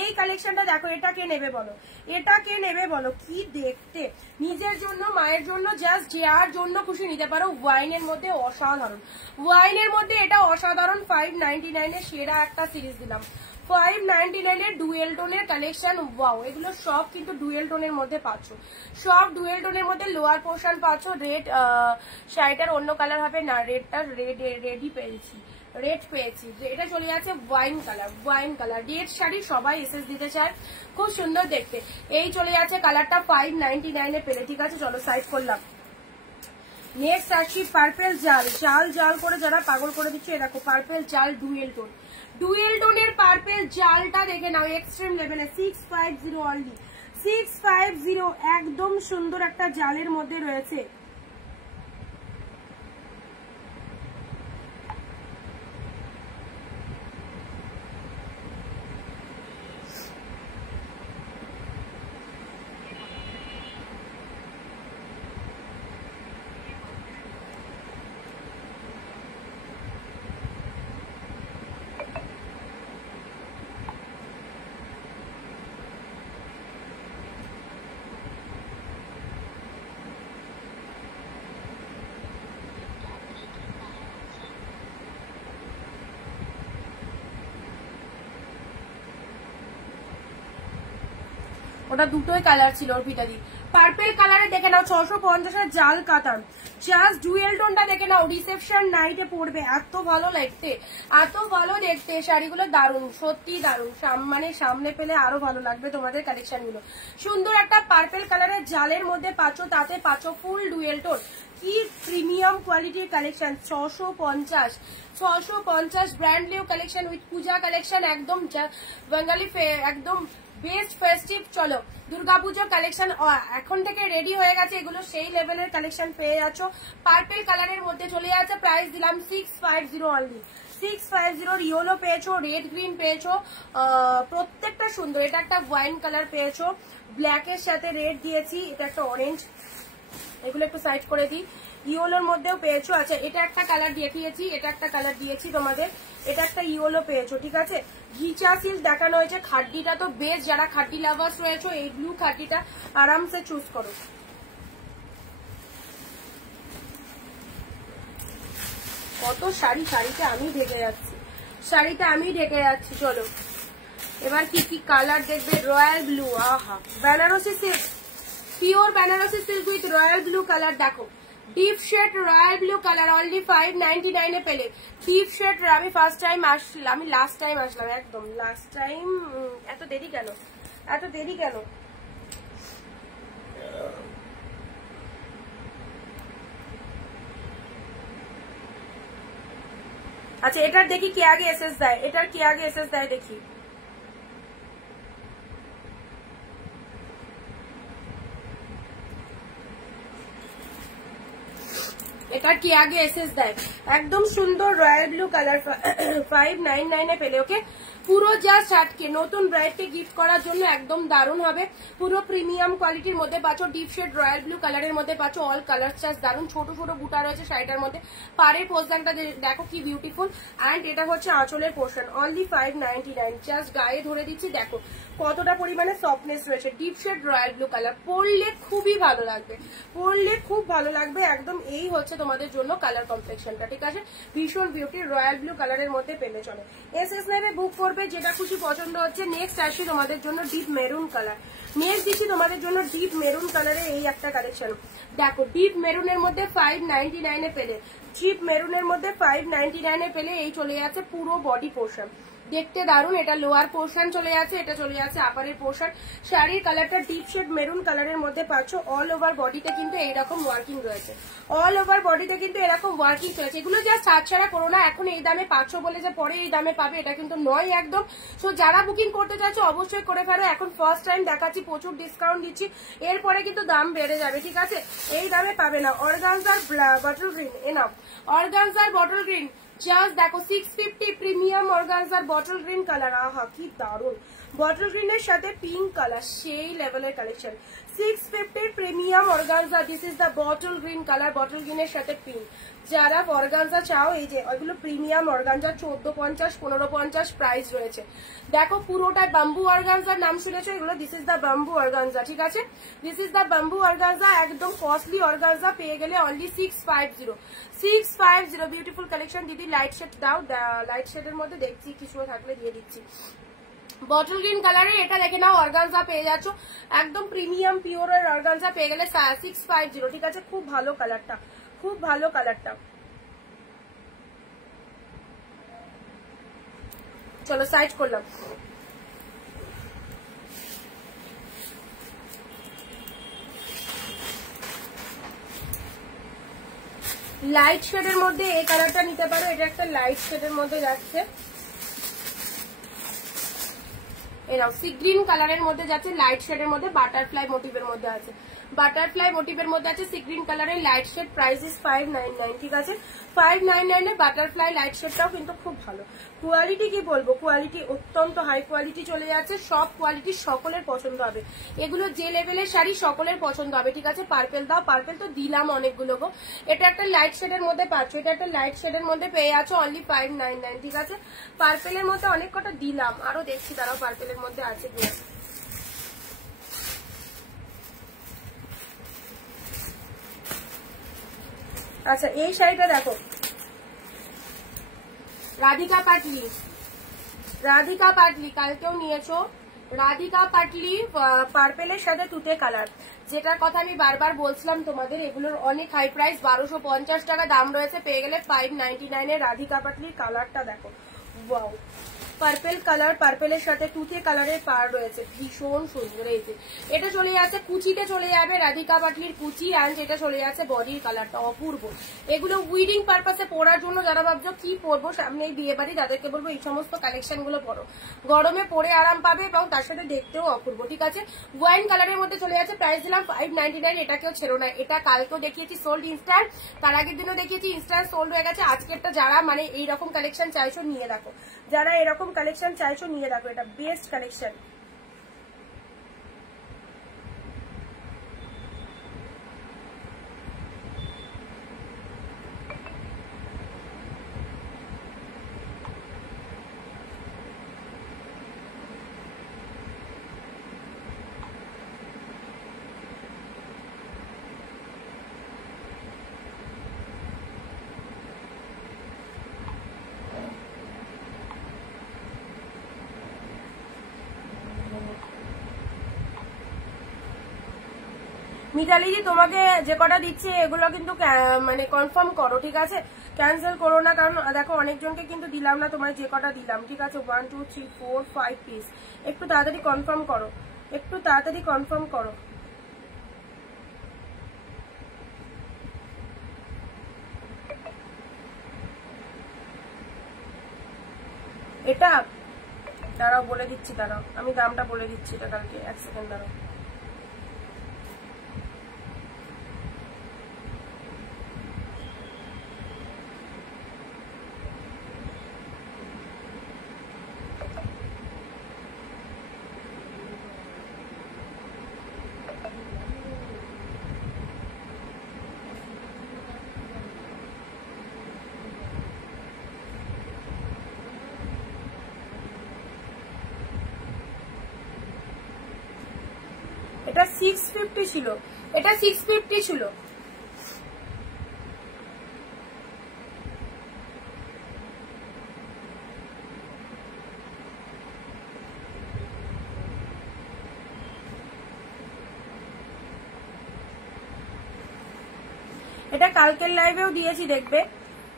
এই কালেকশনটা দেখো, এটা কে নেবে বলো, এটা কে নেবে বলো, কি দেখতে, নিজের জন্য মায়ের জন্য জাস্ট যার জন্য খুশি নিতে পারো। ওয়াইনের মধ্যে অসাধারণ, ওয়াইনের মধ্যে এটা অসাধারণ, 599-এ সেরা একটা সিরিজ দিলাম। 599-এর ডুয়েল টোনের কালেকশন, ওয়াও, এগুলো সব কিন্তু ডুয়েল টোনের মধ্যে পাচ্ছ, সব ডুয়েল টোনের মধ্যে লোয়ার পোর্শন পাচ্ছ। রেড শাড়িটার অন্য কালার হবে না, রেডটা রেডই পেয়েছি, রেড পেয়েছি। এটা চলে যাচ্ছে wine colour, wine colour, red sari সবাই এসএস দিতে চায়, খুব সুন্দর দেখতে। এই চলে যাচ্ছে কালারটা 599-এ পেলে। ঠিক আছে, চলো সাইড করলাম। নেক্সট আসছি পার্পেল জাল, জাল জাল করে যারা পাগল করে দিচ্ছে, এরকম পার্পেল জাল ডুয়েল টোন, ডুয়েল টোনের পার্পেল জালটা দেখে নাও, এক্সট্রিম লেভেলে 650 অনলি, 650, একদম সুন্দর একটা জালের মধ্যে রয়েছে। ওটা দুটোই কালার ছিল অর্পিতাদি। পার্পেল কালারে দেখে নাও 650-এর জাল কাতান, জাস্ট ডুয়েল টোনটা দেখে নাও, রিসেপশন নাইটে পড়বে, এত ভালো লাগতে, এত ভালো দেখতে, শাড়িগুলো দারুণ, সত্যি দারুণ, মানে সামনে পেলে আরো ভালো লাগবে তোমাদের কালেকশন গুলো। সুন্দর একটা পার্পেল কালারের জালের মধ্যে পাচ্ছ, তাতে পাচ্ছ ফুল ডুয়েল টোন, কি প্রিমিয়াম কোয়ালিটির collection. 650 brand new collection with Puja collection, একদম বেঙ্গালি একদম বেস্ট ফেস্টিভ। চলো দুর্গাপুজোর কালেকশন এখন থেকে রেডি হয়ে গেছে, এগুলো সেই লেভেলের কালেকশন পেয়ে যাচ্ছ। পার্পেল কালারের মধ্যে চলে যাচ্ছে, প্রাইস দিলাম 650 অনলি। 650 ইয়েলো পেয়েছো, রেড গ্রিন পেয়েছো, প্রত্যেকটা সুন্দর। এটা একটা ওয়াইন কালার পেয়েছো, ব্ল্যাকের সাথে রেড দিয়েছি, এটা একটা অরেঞ্জ, এগুলো একটু সাইড করে দিই। ইয়েলোর মধ্যেও পেয়েছো। আচ্ছা এটা একটা কালার দেখিয়েছি, এটা একটা কালার দিয়েছি তোমাদের, এটা একটা ইয়েলো পেয়েছো, ঠিক আছে। ঘিচা সিল্ক দেখানো হয়েছে, খাড্ডিটা তো বেশ, যারা খাড্ডি লাভার্স রয়েছে এই ব্লু খাড্ডিটা আরামসে চুজ করো। কত শাড়ি, শাড়িটা আমি ঢেকে যাচ্ছি, শাড়িটা আমি ঢেকে যাচ্ছি। চলো এবার কি কি কালার দেখবে। রয়্যাল ব্লু, আহা Banarasi silk, pure Banarasi silk with royal blue colour. দেখো deep shade royal blue colour, only 599 এ পেলে। ডিপ শেড, আমি ফার্স্ট টাইম আসলাম, আমি লাস্ট টাইম আসলাম, একদম লাস্ট টাইম। এত দেরি কেন, এত দেরি কেন? আচ্ছা এটার দেখি কে আগে এসএস দেয়, এটার কে আগে এসএস দেয় দেখি। এটার কি আগে এসএস দেয়। একদম সুন্দর রয়্যাল ব্লু কালার, 599 এ পেলে। ওকে পুরো জাস্ট আটকে নতুন ব্রাইডকে গিফট করার জন্য একদম দারুণ হবে। পুরো প্রিমিয়াম কোয়ালিটির মধ্যে পাচ্ছ, ডিপ শেড রয়্যাল ব্লু কালারের মধ্যে পাচ্ছ, অল কালার চার্জ দারুণ, ছোট ছোট বুটা রয়েছে শাড়িটার মধ্যে। পাড়ের পোশাকটা দেখো কি বিউটিফুল, অ্যান্ড এটা হচ্ছে আঁচলের পোর্শন, অনলি 599। জাস্ট গায়ে ধরে দিচ্ছি, দেখো কতটা পরিমাণে সফটনেস রয়েছে। Deep shade royal blue colour, পরলে খুবই ভালো লাগবে, পরলে খুব ভালো লাগবে একদম। এই হচ্ছে তোমাদের জন্য কালার কমপ্লেকশনটা, ঠিক আছে। ভীষণ বিউটি রয়্যাল ব্লু কালারের মধ্যে পেলে চলে। এসএস নেবে বুক করবে, যেটা খুশি পছন্দ হচ্ছে। নেক্সট আসি তোমাদের জন্য ডিপ মেরুন কালার, নেক্সট দিচ্ছি তোমাদের জন্য ডিপ মেরুন কালারের এই একটা কালেকশন। দেখো ডিপ মেরুনের মধ্যে 599 এ পেলে, ডিপ মেরুনের মধ্যে 599 এ পেলে। এই চলে যাচ্ছে পুরো বডি পোর্শন, দেখতে দারুণ। এটা লোয়ার পোর্শন চলে যাচ্ছে, এটা চলে যাচ্ছে আপারের পোর্শন। শাড়ির কালারটা ডিপ শেড মেরুন কালারের মধ্যে পাচ্ছ। অল ওভার বডিতে কিন্তু এইরকম ওয়ার্কিং রয়েছে, অল ওভার বডিতে কিন্তু এরকম ওয়ার্কিং চলেছে। এগুলো জাস্ট হাতছাড়া করো না, এখন এই দামে পাচ্ছ বলে যে পরে এই দামে পাবে এটা কিন্তু নয় একদম। সো যারা বুকিং করতে চাচ্ছ অবশ্যই করে ফেলো, এখন ফার্স্ট টাইম দেখাচ্ছি, প্রচুর ডিসকাউন্ট দিচ্ছি, এরপরে কিন্তু দাম বেড়ে যাবে, ঠিক আছে। এই দামে পাবে না। Organza bottle green, enough. Organza bottle green just দেখো 650 premium organza bottle green colour, আহা কি দারুন। বটল গ্রিনের সাথে পিঙ্ক কালার, সেই লেভেলের collection. 650 premium organza, this is the bottle green colour, bottle গ্রিনের সাথে পিঙ্ক। যারা অর্গানজা চাও, এই যে ওইগুলো প্রিমিয়াম অর্গানজা, 1450 1550 প্রাইস রয়েছে। দেখো পুরোটাই বাম্বু অর্গানজার নাম শুনেছো এগুলো, this is the bamboo organza, ঠিক আছে। This is the bamboo organza, একদম কস্টলি অর্গানজা পেয়ে গেলে অনলি 650 বিউটিফুল কালেকশন। দিদি লাইট শেড দাও, লাইট শেডের মধ্যে দেখছি কিছু থাকলে দিয়ে দিচ্ছি। বটল গ্রিন কালারে এটা দেখে নাও, অর্গানজা পেয়ে যাচ্ছ, একদম প্রিমিয়াম পিওরের অর্গানজা পেয়ে গেলে 650, ঠিক আছে। খুব ভালো কালারটা, খুব ভালো কালারটা। চলো সাইড করলাম। লাইট শেডের মধ্যে এই কালারটা নিতে পারো, এটা একটা লাইট শেডের মধ্যে যাচ্ছে। এরাও সি গ্রিন কালারের মধ্যে যাচ্ছে, লাইট শেডের মধ্যে বাটারফ্লাই মোটিভের মধ্যে আছে, বাটারফ্লাই মোটিভের মধ্যে আছে, সি গ্রিন কালারের লাইট শেড, প্রাইস ইজ 599, ঠিক আছে। 599 এ বাটারফ্লাই লাইট শেডটাও কিন্তু খুব ভালো। কোয়ালিটি কি বলবো, কোয়ালিটি অত্যন্ত হাই কোয়ালিটি চলে যাচ্ছে, সব কোয়ালিটি সকলের পছন্দ হবে। এগুলো যে লেভেলের শাড়ি সকলের পছন্দ হবে, ঠিক আছে। পার্পেল দাও, পার্পেল তো দিলাম অনেকগুলো গো। এটা একটা লাইট শেডের মধ্যে পাচ্ছ, এটা একটা লাইট শেডের মধ্যে পেয়ে আছো অনলি 599, ঠিক আছে। পার্পেলের মধ্যে অনেক কটা দিলাম, আরো দেখছি তারাও পার্পেলের মধ্যে আছে কিনা। আচ্ছা এই শাড়িটা দেখো, রাধিকা পাটলি, রাধিকা পাটলি কালকেও নিয়েছো, রাধিকা পাটলি পার্পেলের সাথে তুতে কালার, যেটার কথা আমি বারবার বলছিলাম তোমাদের। এগুলোর অনেক হাই প্রাইস, 1250 টাকা দাম রয়েছে, পেয়ে গেলে 599 এর রাধিকা পাটলির কালারটা দেখো, ওয়াও পার্পেল কালার, পার্পেলের সাথে তুতে কালারের পার রয়েছে, ভীষণ সুন্দর। এই যে এটা চলে যাচ্ছে কুচিতে, চলে যাবে রাধিকা পাটলির কুচি, অ্যান্ড এটা চলে যাচ্ছে বডির কালারটা অপূর্ব। এগুলো উইডিং পারপাসে পরার জন্য যারা ভাবছো কি পরবো সামনে এই বিয়ে বাড়ি, তাদেরকে বলবো এই সমস্ত কালেকশন গুলো পরো, গরমে পরে আরাম পাবে এবং তার সাথে দেখতেও অপূর্ব। ঠিক আছে, ওয়াইন কালারের মধ্যে চলে যাচ্ছে, প্রাইস দিলাম 599। এটাকেও ছেড়ো না, এটা কালকেও দেখিয়েছি সোল্ড ইনস্ট্যান্ট, তার আগের দিনও দেখিয়েছি ইনস্ট্যান্ট সোল্ড হয়ে গেছে। আজকেরটা যারা মানে এইরকম কালেকশন চাইছো নিয়ে রাখো, যারা এরকম কালেকশন চাইছো নিয়ে রাখো, এটা বেস্ট কালেকশন। মিতালিজি তোমাকে যে কটা দিচ্ছে এগুলো কিন্তু মানে কনফার্ম করো, ঠিক আছে, ক্যান্সেল করো না, কারণ দেখো অনেকজনকে কিন্তু দিলাম না তোমার যে কটা দিলাম, ঠিক আছে, 1 2 3 4 5 পিস। একটু তাড়াতাড়ি কনফার্ম করো, একটু তাড়াতাড়ি কনফার্ম করো। এটা দাঁড়াও বলে দিচ্ছি, দাঁড়াও আমি দামটা বলে দিচ্ছি, এটা কালকে 1 সেকেন্ড দাঁড়াও। এটা 650 ছিল, এটা 650 ছিল। এটা কালকের লাইভেও দিয়েছি, দেখবে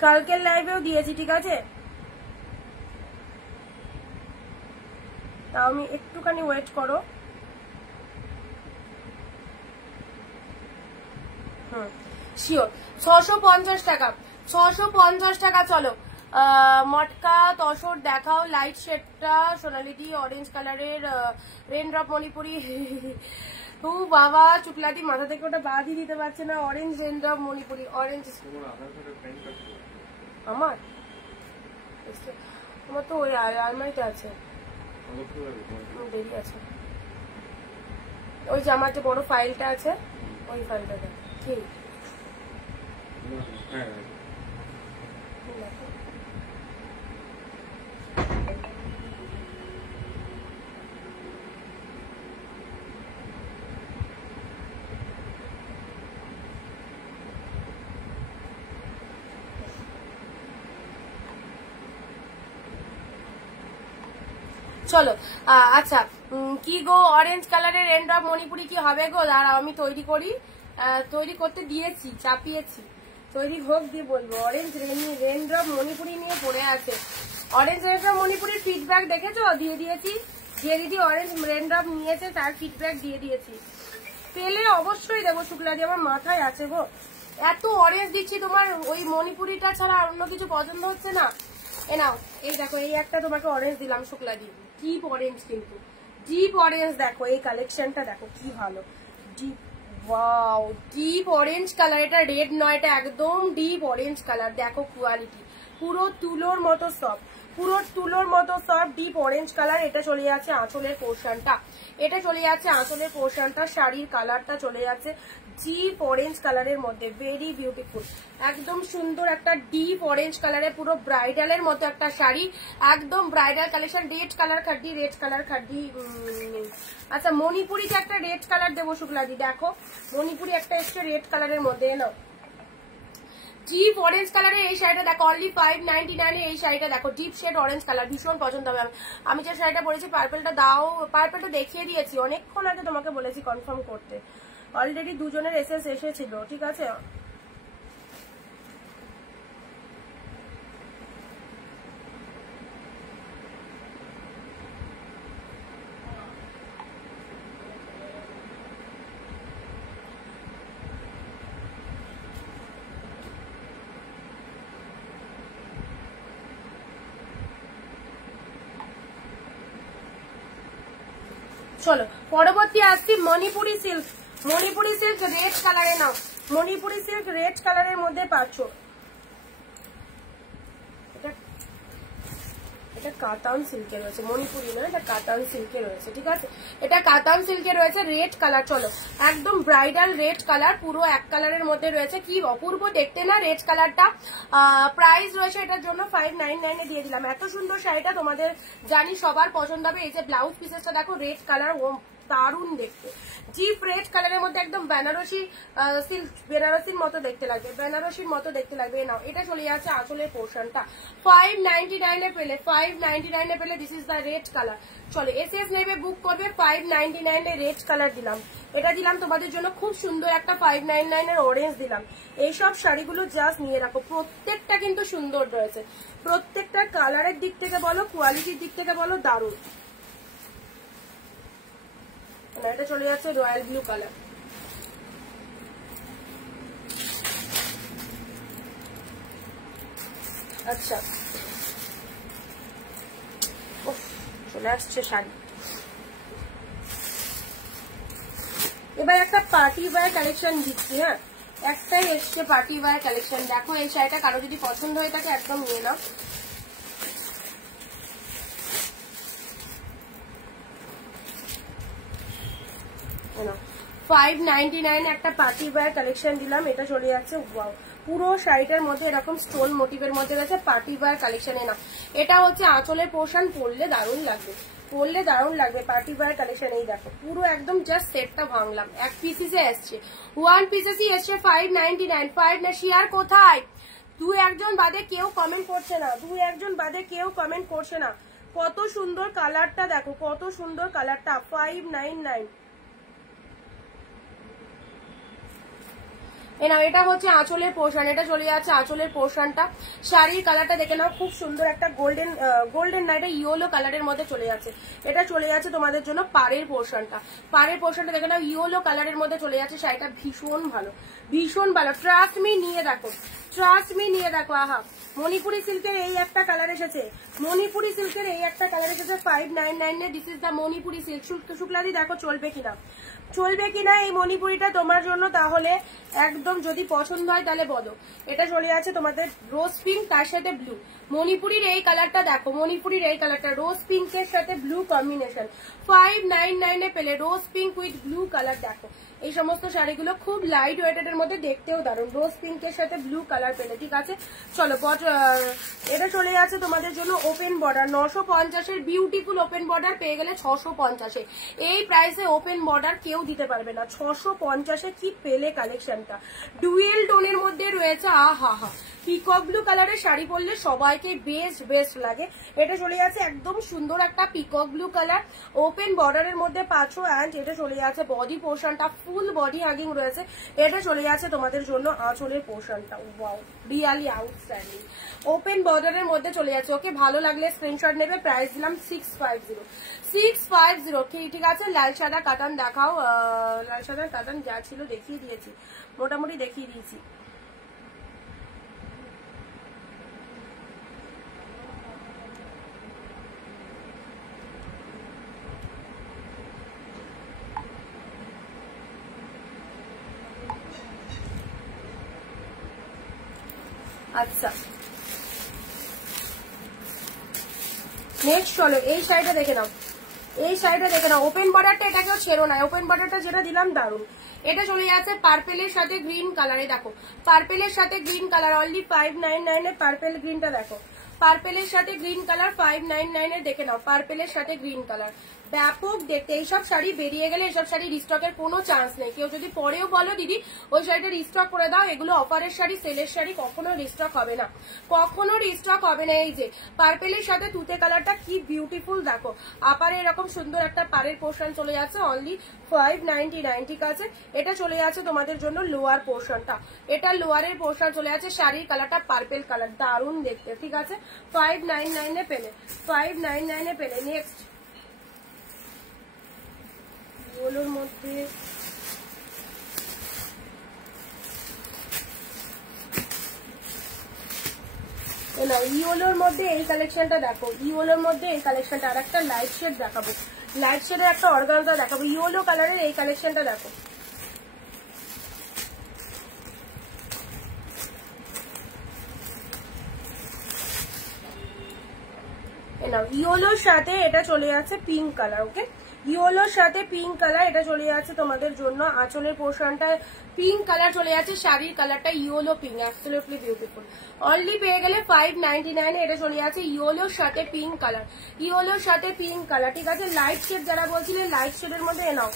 কালকের লাইভেও দিয়েছি, ঠিক আছে, তাও আমি একটুখানি ওয়েট করো। শিওর 650 টাকা, 650 টাকা। চলো মটকা তসর দেখাও, লাইট শেডটা সোনালিদি অরেঞ্জ কালারের রেনড্রপ মণিপুরি। ও বাবা চুকলাদি মাথা থেকে ওটা বাদই দিতে পারছে না, অরেঞ্জ রেনড্রপ মণিপুরি, অরেঞ্জ। আমার আমার তো ওই আলমারিতে আছে, দেরি আছে, ওই যে আমার যে বড় ফাইলটা আছে ওই ফাইলটা দেখ। ঠিক চলো আচ্ছা কি গো অরেঞ্জ কালারের রেনড্রপ মণিপুরি কি হবে গো? দাঁড়াও আমি তৈরি করি, তৈরি করতে দিয়েছি, চাপিয়েছি, তৈরি হোক দিয়ে বলবো। অরেঞ্জ রেনড্রপ মণিপুরি নিয়ে পড়ে আছে, অরেঞ্জ রেনড্রপ মণিপুরির ফিডব্যাক দেখেছো? দিয়ে দিয়েছি, যে দিদি অরেঞ্জ রেনড্রপ নিয়েছে তার ফিডব্যাক দিয়ে দিয়েছি। পেলে অবশ্যই দেবো শুক্লাদি, আমার মাথায় আছে গো, এত অরেঞ্জ দিচ্ছি, তোমার ওই মণিপুরিটা ছাড়া অন্য কিছু পছন্দ হচ্ছে না। এ নাও এই দেখো, এই একটা তোমাকে অরেঞ্জ দিলাম শুক্লাদি, ডিপ অরেঞ্জ, কিন্তু ডিপ অরেঞ্জ, দেখো এই কালেকশনটা দেখো কি ভালো, deep, wow deep orange colour, এটা রেড নয়, এটা একদম ডিপ অরেঞ্জ কালার, দেখো কোয়ালিটি পুরো তুলোর মতো সফট, পুরো তুলোর মতো সফট ডিপ অরেঞ্জ কালার। এটা চলে যাচ্ছে আঁচলের পোর্শনটা, এটা চলে যাচ্ছে আঁচলের পোর্শনটা, শাড়ির কালারটা চলে যাচ্ছে ডিপ অরেঞ্জ কালারের মধ্যে, ভেরি বিউটিফুল, একদম সুন্দর একটা ডিপ অরেঞ্জ কালারে, পুরো ব্রাইডালের মতো একটা শাড়ি, একদম bridal collection. Red colour খাড্ডি, red colour খাড্ডি। আচ্ছা মণিপুরিকে একটা রেড কালার দেবো শুক্লাদি, দেখো মণিপুরি একটা এসছে রেড কালারের মধ্যে, এলো ডিপ অরেঞ্জ কালারে এই শাড়িটা দেখো, অনলি 599 এই শাড়িটা দেখো, ডিপ শেড অরেঞ্জ কালার, ভীষণ পছন্দ হবে। আমি যে শাড়িটা পরেছি পার্পেলটা দাও, পার্পেলটা দেখিয়ে দিয়েছি অনেকক্ষণ আগে, তোমাকে বলেছি কনফার্ম করতে, অলরেডি দুজনের এসএস এসেছিল, ঠিক আছে। চলো পরবর্তী আসছি Manipuri silk. Manipuri silk red কালারে নাও, মণিপুরি সিল্ক রেড কালারের মধ্যে পাচ্ছ। এটা কাতান সিল্কে রয়েছে, মণিপুরি না, এটা কাতান সিল্কে রয়েছে, ঠিক আছে। এটা কাতান সিল্কে রয়েছে, রেড কালার। চলো একদম ব্রাইডাল রেড কালার, পুরো এক কালারের মধ্যে রয়েছে, কি অপূর্ব দেখতে না রেড কালারটা। প্রাইস রয়েছে এটার জন্য 599 এ দিয়ে দিলাম। এত সুন্দর শাড়িটা তোমাদের জানি সবার পছন্দ হবে। এই যে ব্লাউজ পিসেসটা দেখো রেড কালার, দারুণ দেখতে, জিপ রেড কালারের মধ্যে একদম বেনারসি সিল্ক, বেনারসির মতো দেখতে লাগবে, বেনারসির মতো দেখতে লাগবে। নাও এটা চলে যাচ্ছে আঁচলের পোর্শনটা, 599 এ পেলে, 599 এ পেলে। This is the red colour. চলো এসএস নেবে, বুক করবে, 599 এ রেড কালার দিলাম। এটা দিলাম তোমাদের জন্য খুব সুন্দর একটা 599 এর অরেঞ্জ দিলাম। এইসব শাড়িগুলো জাস্ট নিয়ে রাখো, প্রত্যেকটা কিন্তু সুন্দর রয়েছে, প্রত্যেকটা কালারের দিক থেকে বলো, কোয়ালিটির দিক থেকে বলো, দারুণ। এটা চলে যাচ্ছে রয়্যাল ব্লু কালার। আচ্ছা চলে আসছে শাড়ি। এবার একটা পার্টি ওয়্যার কালেকশন দিচ্ছি। হ্যাঁ, একটাই এসছে পার্টি ওয়্যার কালেকশন। দেখো এই শাড়িটা কারো যদি পছন্দ হয়ে থাকে একদম নিয়ে নাও। না 599 একটা পার্টি ওয়্যার কালেকশন দিলাম। এটা চলে যাচ্ছে ওয়াও, পুরো শাড়িটার মধ্যে এরকম স্টোন মোটিভের মধ্যে রয়েছে পার্টি ওয়্যার কালেকশনে। না এটা হচ্ছে আঁচলের পোর্শন, পরলে দারুণ লাগবে, পরলে দারুণ লাগবে পার্টি ওয়্যার কালেকশন। এই দেখো পুরো একদম জাস্ট সেটটা ভাঙলাম, এক পিসে এসছে, ওয়ান পিসেসই এসছে 599। 5 না শেয়ার কোথায়? দুই একজন বাদে কেউ কমেন্ট করছে না, দুই একজন বাদে কেউ কমেন্ট করছে না। কত সুন্দর কালারটা দেখো, কত সুন্দর কালারটা, 599। এটা হচ্ছে আঁচলের পোর্শন, এটা চলে যাচ্ছে আঁচলের পোর্শনটা। শাড়ির কালারটা দেখে নাও, খুব সুন্দর একটা গোল্ডেন না, এটা ইয়েলো কালারের মধ্যে চলে যাচ্ছে। এটা চলে যাচ্ছে তোমাদের জন্য পাড়ের পোর্শনটা, পাড়ের পোর্শনটা দেখে নাও ইয়েলো কালারের মধ্যে চলে যাচ্ছে। শাড়িটা ভীষণ ভালো, ভীষণ ভালো, ট্রাস্ট মি নিয়ে দেখো, ট্রাস্ট মি নিয়ে দেখো। আহা, মণিপুরি সিল্কের এই একটা কালার এসেছে, মণিপুরি সিল্কের এই একটা কালার এসেছে 599 এ। This is the Manipuri silk. শুক্লাদি দেখো চলবে কিনা, চলবে কিনা এই মণিপুরিটা তোমার জন্য। তাহলে একদম যদি পছন্দ হয় তাহলে বলো। এটা চলে যাচ্ছে তোমাদের রোজ পিঙ্ক, তার সাথে ব্লু। মণিপুরির এই কালারটা দেখো, মণিপুরির এই কালারটা রোজ পিঙ্কের সাথে ব্লু কম্বিনেশন, 599 এ পেলে রোজ পিঙ্ক উইথ ব্লু কালার। দেখো এই সমস্ত শাড়িগুলো খুব লাইট ওয়েটের মধ্যে, দেখতেও দারুণ, রোজ পিঙ্কের সাথে ব্লু কালার পেলে, ঠিক আছে। চলো এটা চলে যাচ্ছে তোমাদের জন্য ওপেন বর্ডার, 950 এর বিউটিফুল ওপেন বর্ডার পেয়ে গেলে 650 এ। এই প্রাইসে ওপেন বর্ডার কেউ দিতে পারবে না, 650 এ কি পেলে কালেকশনটা। ডুয়েল টোনের মধ্যে রয়েছে, আহা হা, পিকক ব্লু কালারের শাড়ি পরলে সবাইকে বেস্ট লাগে। এটা চলে যাচ্ছে একদম সুন্দর একটা পিকক ব্লু কালার, ওপেন বর্ডারের মধ্যে পাচ্ছ। অ্যান্ড এটা চলে যাচ্ছে বডি পোর্শনটা, ফুল বডি হাগিং রয়েছে। এটা চলে যাচ্ছে তোমাদের জন্য আঁচলের পোর্শনটা, ওয়াও রিয়ালি আউটস্ট্যান্ডিং, ওপেন বর্ডারের মধ্যে চলে যাচ্ছে। ওকে ভালো লাগলে স্ক্রিনশট নেবে। প্রাইস দিলাম 650। ঠিক আছে। লাল সাদা কাটান দেখাও, লাল সাদা কাটান যা ছিল দেখিয়ে দিয়েছি, মোটামুটি দেখিয়ে দিয়েছি। আচ্ছা নেক্সট চলো এই শাড়িটা দেখে নাও, এই শাড়িটা দেখে নাও। ওপেন বর্ডারটা এটাকেও ছেড়ো না, ওপেন বর্ডারটা যেটা দিলাম দারুন। এটা চলে যাচ্ছে পার্পেলের সাথে গ্রিন কালারে। দেখো পার্পেলের সাথে গ্রিন কালার, অনলি 599 এ পার্পেল গ্রিনটা দেখো, পার্পেলের সাথে গ্রিন কালার 599 এ। দেখে নাও পার্পেলের সাথে গ্রিন কালার, ব্যাপক দেখতে। এইসব শাড়ি বেরিয়ে গেলে এইসব শাড়ি রিস্টকের কোনো চান্স নেই। কেউ যদি পরেও বলো দিদি ওই শাড়িটা রিস্টক করে দাও, এগুলো অফারের শাড়ি, সেলের শাড়ি, কখনো রিস্টক হবে না, কখনো রিস্টক হবে না। এই যে পার্পেলের সাথে তুতে কালারটা কি বিউটিফুল দেখো, আপারে এরকম সুন্দর একটা পাড়ের পোর্শন চলে যাচ্ছে, অনলি 599। ঠিক আছে। এটা চলে যাচ্ছে তোমাদের জন্য লোয়ার পোর্শনটা, এটা লোয়ারের পোর্শন চলে যাচ্ছে। শাড়ির কালারটা পার্পেল কালার, দারুণ দেখতে। ঠিক আছে। 599 এ পেলে, 599 এ পেলে। নেক্সট ওগুলোর মধ্যে ইয়েলোর মধ্যে এই কালেকশনটা দেখো, ইয়েলোর মধ্যে এই কালেকশনটা, আর একটা লাইট শেড দেখাবো, লাইট শেডের একটা অর্গানজা দেখাবো, ইয়েলো কালারের এই কালেকশনটা দেখো। ইয়েলোর সাথে এটা চলে যাচ্ছে পিঙ্ক কালার, ওকে, ইয়েলোর সাথে পিঙ্ক কালার এটা চলে যাচ্ছে তোমাদের জন্য। আঁচলের পোর্শনটা পিঙ্ক কালার চলে যাচ্ছে, শাড়ির কালারটা yellow pink, absolutely beautiful. Only পেয়ে গেলে 599 এটা চলে যাচ্ছে ইয়েলোর সাথে পিঙ্ক কালার, ইয়েলোর সাথে পিঙ্ক কালার, ঠিক আছে। লাইট শেড যারা বলছিলেন লাইট শেডের মধ্যে নাও,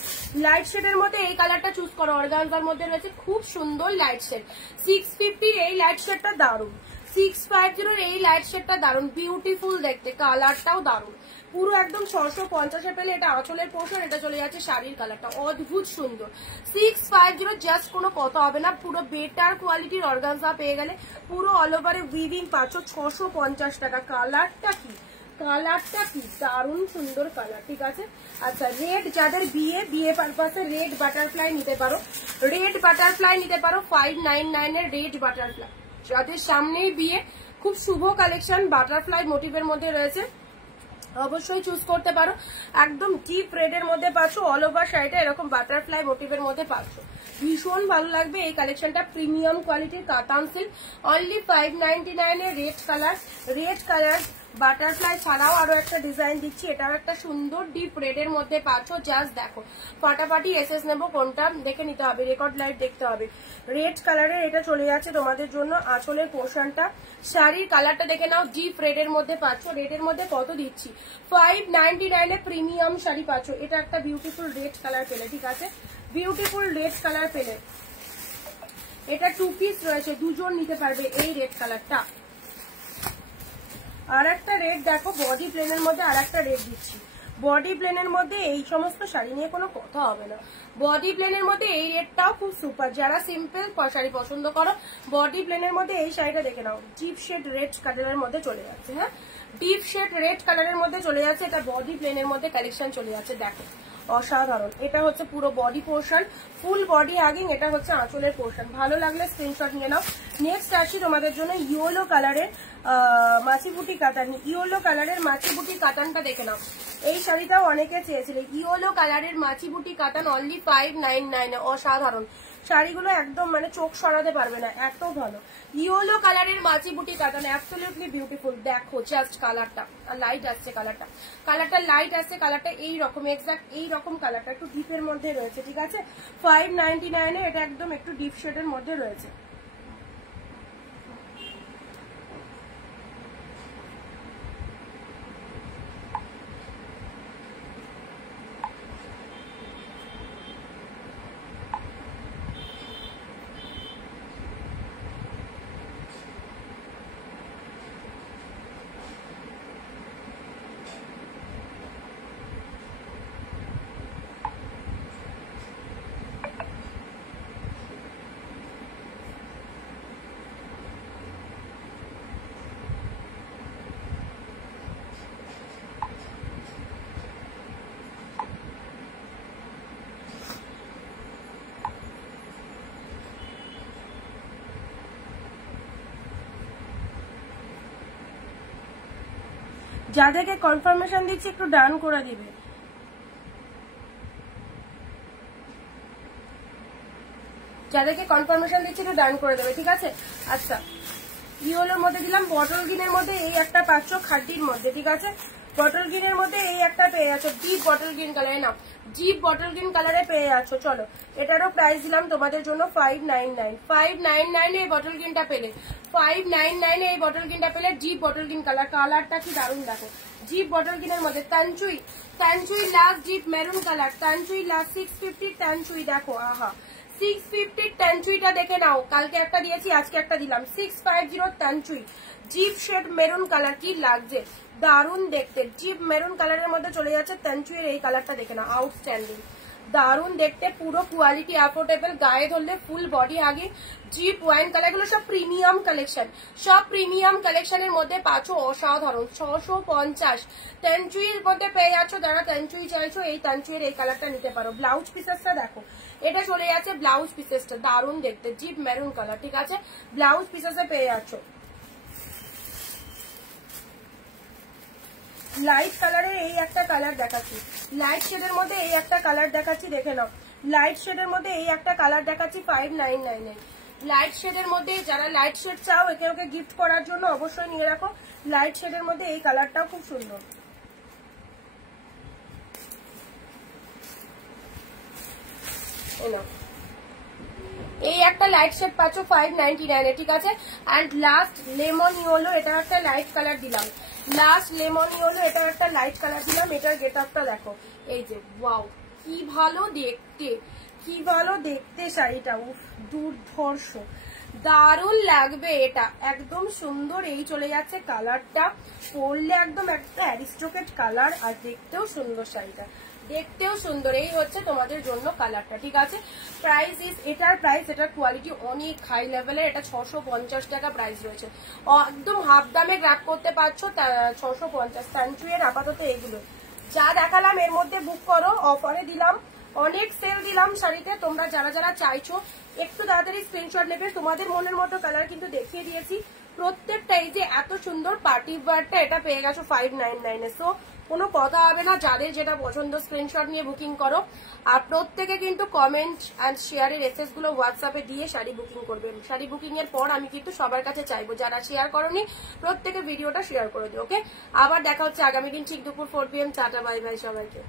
লাইট শেডের মধ্যে এই কালারটা চুজ করো, অর্গানজার মধ্যে রয়েছে খুব সুন্দর লাইট শেড। 650 এই লাইট শেডটা দারুণ, 650 এই লাইট শেডটা দারুণ, বিউটিফুল দেখতে, কালারটাও দারুণ, পুরো একদম 650 পেলে এটা আঁচলের পোর্শন, এটা চলে যাচ্ছে শাড়ির কালারটা, অদ্ভুত সুন্দর। 650 জাস্ট কোনো কথা হবে না, পুরো বেটার কোয়ালিটির অর্গানজা পেয়ে গেলে, পুরো অল ওভারে উইভিং পাচ্ছ 650 টাকা। কালারটা কি, কালারটা কি দারুণ সুন্দর কালার, ঠিক আছে। আচ্ছা, রেড যাদের বিয়ে পারপাসে রেড বাটারফ্লাই নিতে পারো, রেড বাটারফ্লাই নিতে পারো 599 এর রেড বাটারফ্লাই, যাদের সামনেই বিয়ে, খুব শুভ কালেকশন, বাটারফ্লাই মোটিভের মধ্যে রয়েছে, অবশ্যই চুজ করতে পারো। একদম ডিপ রেড এর মধ্যে পাচ্ছ, অল ওভার শাড়িটা এরকম বাটারফ্লাই মোটিভের মধ্যে পাচ্ছ, ভীষণ ভালো লাগবে এই কালেকশনটা, প্রিমিয়াম কোয়ালিটির কাতান সিল্ক, অনলি 599 এর red colour, red colour butterfly ছাড়াও আরো একটা ডিজাইন দিচ্ছি, এটাও একটা সুন্দর ডিপ রেড এর মধ্যে পাচ্ছ। জাস্ট দেখো, ফাটাফাটি এসএস নেবো, কোনটা দেখে নিতে হবে, রেকর্ড লাইট দেখতে হবে। রেড কালারের এটা চলে যাচ্ছে তোমাদের জন্য আঁচলের পোর্শনটা, শাড়ির কালারটা দেখে নাও, ডিপ রেড এর মধ্যে পাচ্ছ। রেড এর মধ্যে কত দিচ্ছি, 599 এ প্রিমিয়াম শাড়ি পাচ্ছ। এটা একটা বিউটিফুল রেড কালার পেলে, ঠিক আছে, বিউটিফুল রেড কালার পেলে, এটা 2 পিস রয়েছে, দুজন নিতে পারবে এই রেড কালারটা। আর একটা রেড দেখো, বডি প্লেনের মধ্যে আর একটা রেড দিচ্ছি, বডি প্লেনের মধ্যে এই সমস্ত শাড়ি নিয়ে কোনো কথা হবে না, বডি প্লেনের মধ্যে এই রেডটাও খুব সুপার। যারা সিম্পল শাড়ি পছন্দ করো, বডি প্লেনের মধ্যে এই শাড়িটা দেখে নাও, ডিপ শেড রেড কালারের মধ্যে চলে যাচ্ছে, হ্যাঁ, ডিপ শেড রেড কালারের মধ্যে চলে যাচ্ছে, এটা বডি প্লেনের মধ্যে কালেকশন চলে যাচ্ছে, দেখো অসাধারণ। এটা হচ্ছে পুরো বডি পোর্শন, ফুল বডি হাগিং, এটা হচ্ছে আঁচলের পোর্শন। ভালো লাগলে স্ক্রিনশট নিয়ে নাও। নেক্সট আসছি তোমাদের জন্য ইয়েলো কালারের মাছিবুটি কাতান, ইয়েলো কালারের মাছিবুটি কাতানটা দেখে নাও, এই শাড়িটাও অনেকে চেয়েছিল, ইয়েলো কালারের মাছিবুটি কাতান, অনলি 599, অসাধারণ শাড়িগুলো, একদম মানে চোখ সরাতে পারবে না, এত ভালো। ইয়েলো কালারের মাছিবুটি কাতান, অ্যাবসলিউটলি বিউটিফুল। দেখো জাস্ট কালারটা, আর লাইট আসছে কালারটা, কালারটা লাইট আসছে, কালারটা এইরকম, এক্সাক্ট এইরকম কালারটা, একটু ডিপের মধ্যে রয়েছে, ঠিক আছে। 599 এটা একদম একটু ডিপ শেডের মধ্যে রয়েছে। যাদেরকে কনফার্মেশন দিচ্ছি একটু ডান করে দিবে, যাদেরকে কনফার্মেশন দিচ্ছি একটু ডান করে দেবে, ঠিক আছে। আচ্ছা, ইয়েলোর মধ্যে দিলাম, বটল গ্রিনের মধ্যে এই একটা পাচ্ছ, খাড্ডির মধ্যে, ঠিক আছে, বটল গ্রিনের মধ্যে এই একটা পেয়ে যাচ্ছ, ডিপ বটল গ্রিন কালারে, না ডিপ বটল গ্রিন কালারে পেয়ে যাচ্ছ। চলো, এটারও প্রাইস দিলাম তোমাদের জন্য 599, 599 এই বটল গ্রিনটা পেলে, 599 এই বটল গ্রিনটা পেলে, ডিপ বটল গ্রিন কালার, কালারটা কি দারুণ দেখো, ডিপ বটল গ্রিনের মধ্যে Tanchoi, Tanchoi last deep maroon colour, Tanchoi last 650 Tanchoi, দেখো আহা 650 তানচুইটা দেখে নাও, কালকে একটা দিয়েছি আজকে একটা দিলাম, 650 তানচুই, ডিপ শেড মেরুন কালার, কি লাগছে দারুণ দেখতে, ডিপ মেরুন কালারের মধ্যে চলে যাচ্ছে তানচুইয়ের এই কালারটা দেখে নাও, আউটস্ট্যান্ডিং দারুণ দেখতে, পুরো কোয়ালিটি অ্যাফোর্ডেবল, গায়ে ধরলে ফুল body hugging, deep wine colour, গুলো সব প্রিমিয়াম কালেকশন, সব প্রিমিয়াম কালেকশনের মধ্যে পাচ্ছ, অসাধারণ 650 তানচুইয়ের মধ্যে পেয়ে যাচ্ছ। যারা তানচুই চাইছো এই তানচুইয়ের এই কালারটা নিতে পারো। ব্লাউজ পিসেসটা দেখো, এটা চলে যাচ্ছে ব্লাউজ পিসেসটা, দারুণ দেখতে, ডিপ মেরুন কালার, ঠিক আছে, ব্লাউজ পিসেসে পেয়ে যাচ্ছ। লাইট কালারের এই একটা কালার দেখাচ্ছি, লাইট শেডের মধ্যে এই একটা কালার দেখাচ্ছি, দেখে নাও। লাইট শেডের মধ্যে এই একটা কালার দেখাচ্ছি 5999। লাইট শেডের মধ্যে যারা লাইট শেড চাও একে ওকে গিফট করার জন্য অবশ্যই নিয়ে রাখো। লাইট শেডের মধ্যে এই কালারটাও খুব সুন্দর। এই একটা লাইট শেড পাচ্ছ 599 ঠিক আছে। অ্যান্ড লাস্ট লেমন ইয়েলো, এটা একটা লাইট কালার দিলাম। লাস্ট লেমন ইয়েলো, এটা একটা লাইট কালার দিলাম। এটার গেট আপটা দেখো, এই যে ওয়াও কি ভালো দেখতে, কি ভালো দেখতে শাড়িটা, উফ দুর্ধর্ষ, দারুণ লাগবে এটা, একদম সুন্দর। এই চলে যাচ্ছে কালারটা, পরলে একদম একটা অ্যারিস্টোক্রেট কালার, আর দেখতেও সুন্দর শাড়িটা, দেখতেও সুন্দর। এই হচ্ছে তোমাদের জন্য কালারটা, ঠিক আছে। প্রাইস ইজ, এটার প্রাইস, এটার কোয়ালিটি অনেক হাই লেভেলের। এটা 650 টাকা প্রাইস রয়েছে, একদম হাফ দামে গ্র্যাব করতে পারছো 650। স্যান্চুয়ের আপাতত এগুলো যা দেখালাম এর মধ্যে বুক করো, অফারে দিলাম, অনেক সেল দিলাম শাড়িতে। তোমরা যারা যারা চাইছো একটু তাড়াতাড়ি স্ক্রিনশট নেবে। তোমাদের মনের মতো কালার কিন্তু দেখিয়ে দিয়েছি প্রত্যেকটা। এই যে এত সুন্দর পার্টি ওয়্যারটা, এটা পেয়ে গেছো 599 এ। সো কোনো কথা হবে না, যাদের যেটা পছন্দ স্ক্রিনশট নিয়ে বুকিং করো। আর প্রত্যেকে কিন্তু কমেন্ট অ্যান্ড শেয়ারের এসএস গুলো হোয়াটসঅ্যাপে দিয়ে শাড়ি বুকিং করবেন। শাড়ি বুকিং এর পর আমি কিন্তু সবার কাছে চাইবো যারা শেয়ার করোনি প্রত্যেকে ভিডিওটা শেয়ার করে দিও, ওকে। আবার দেখা হচ্ছে আগামী দিন ঠিক দুপুর 4 PM। টাটা, বাই বাই সবাইকে।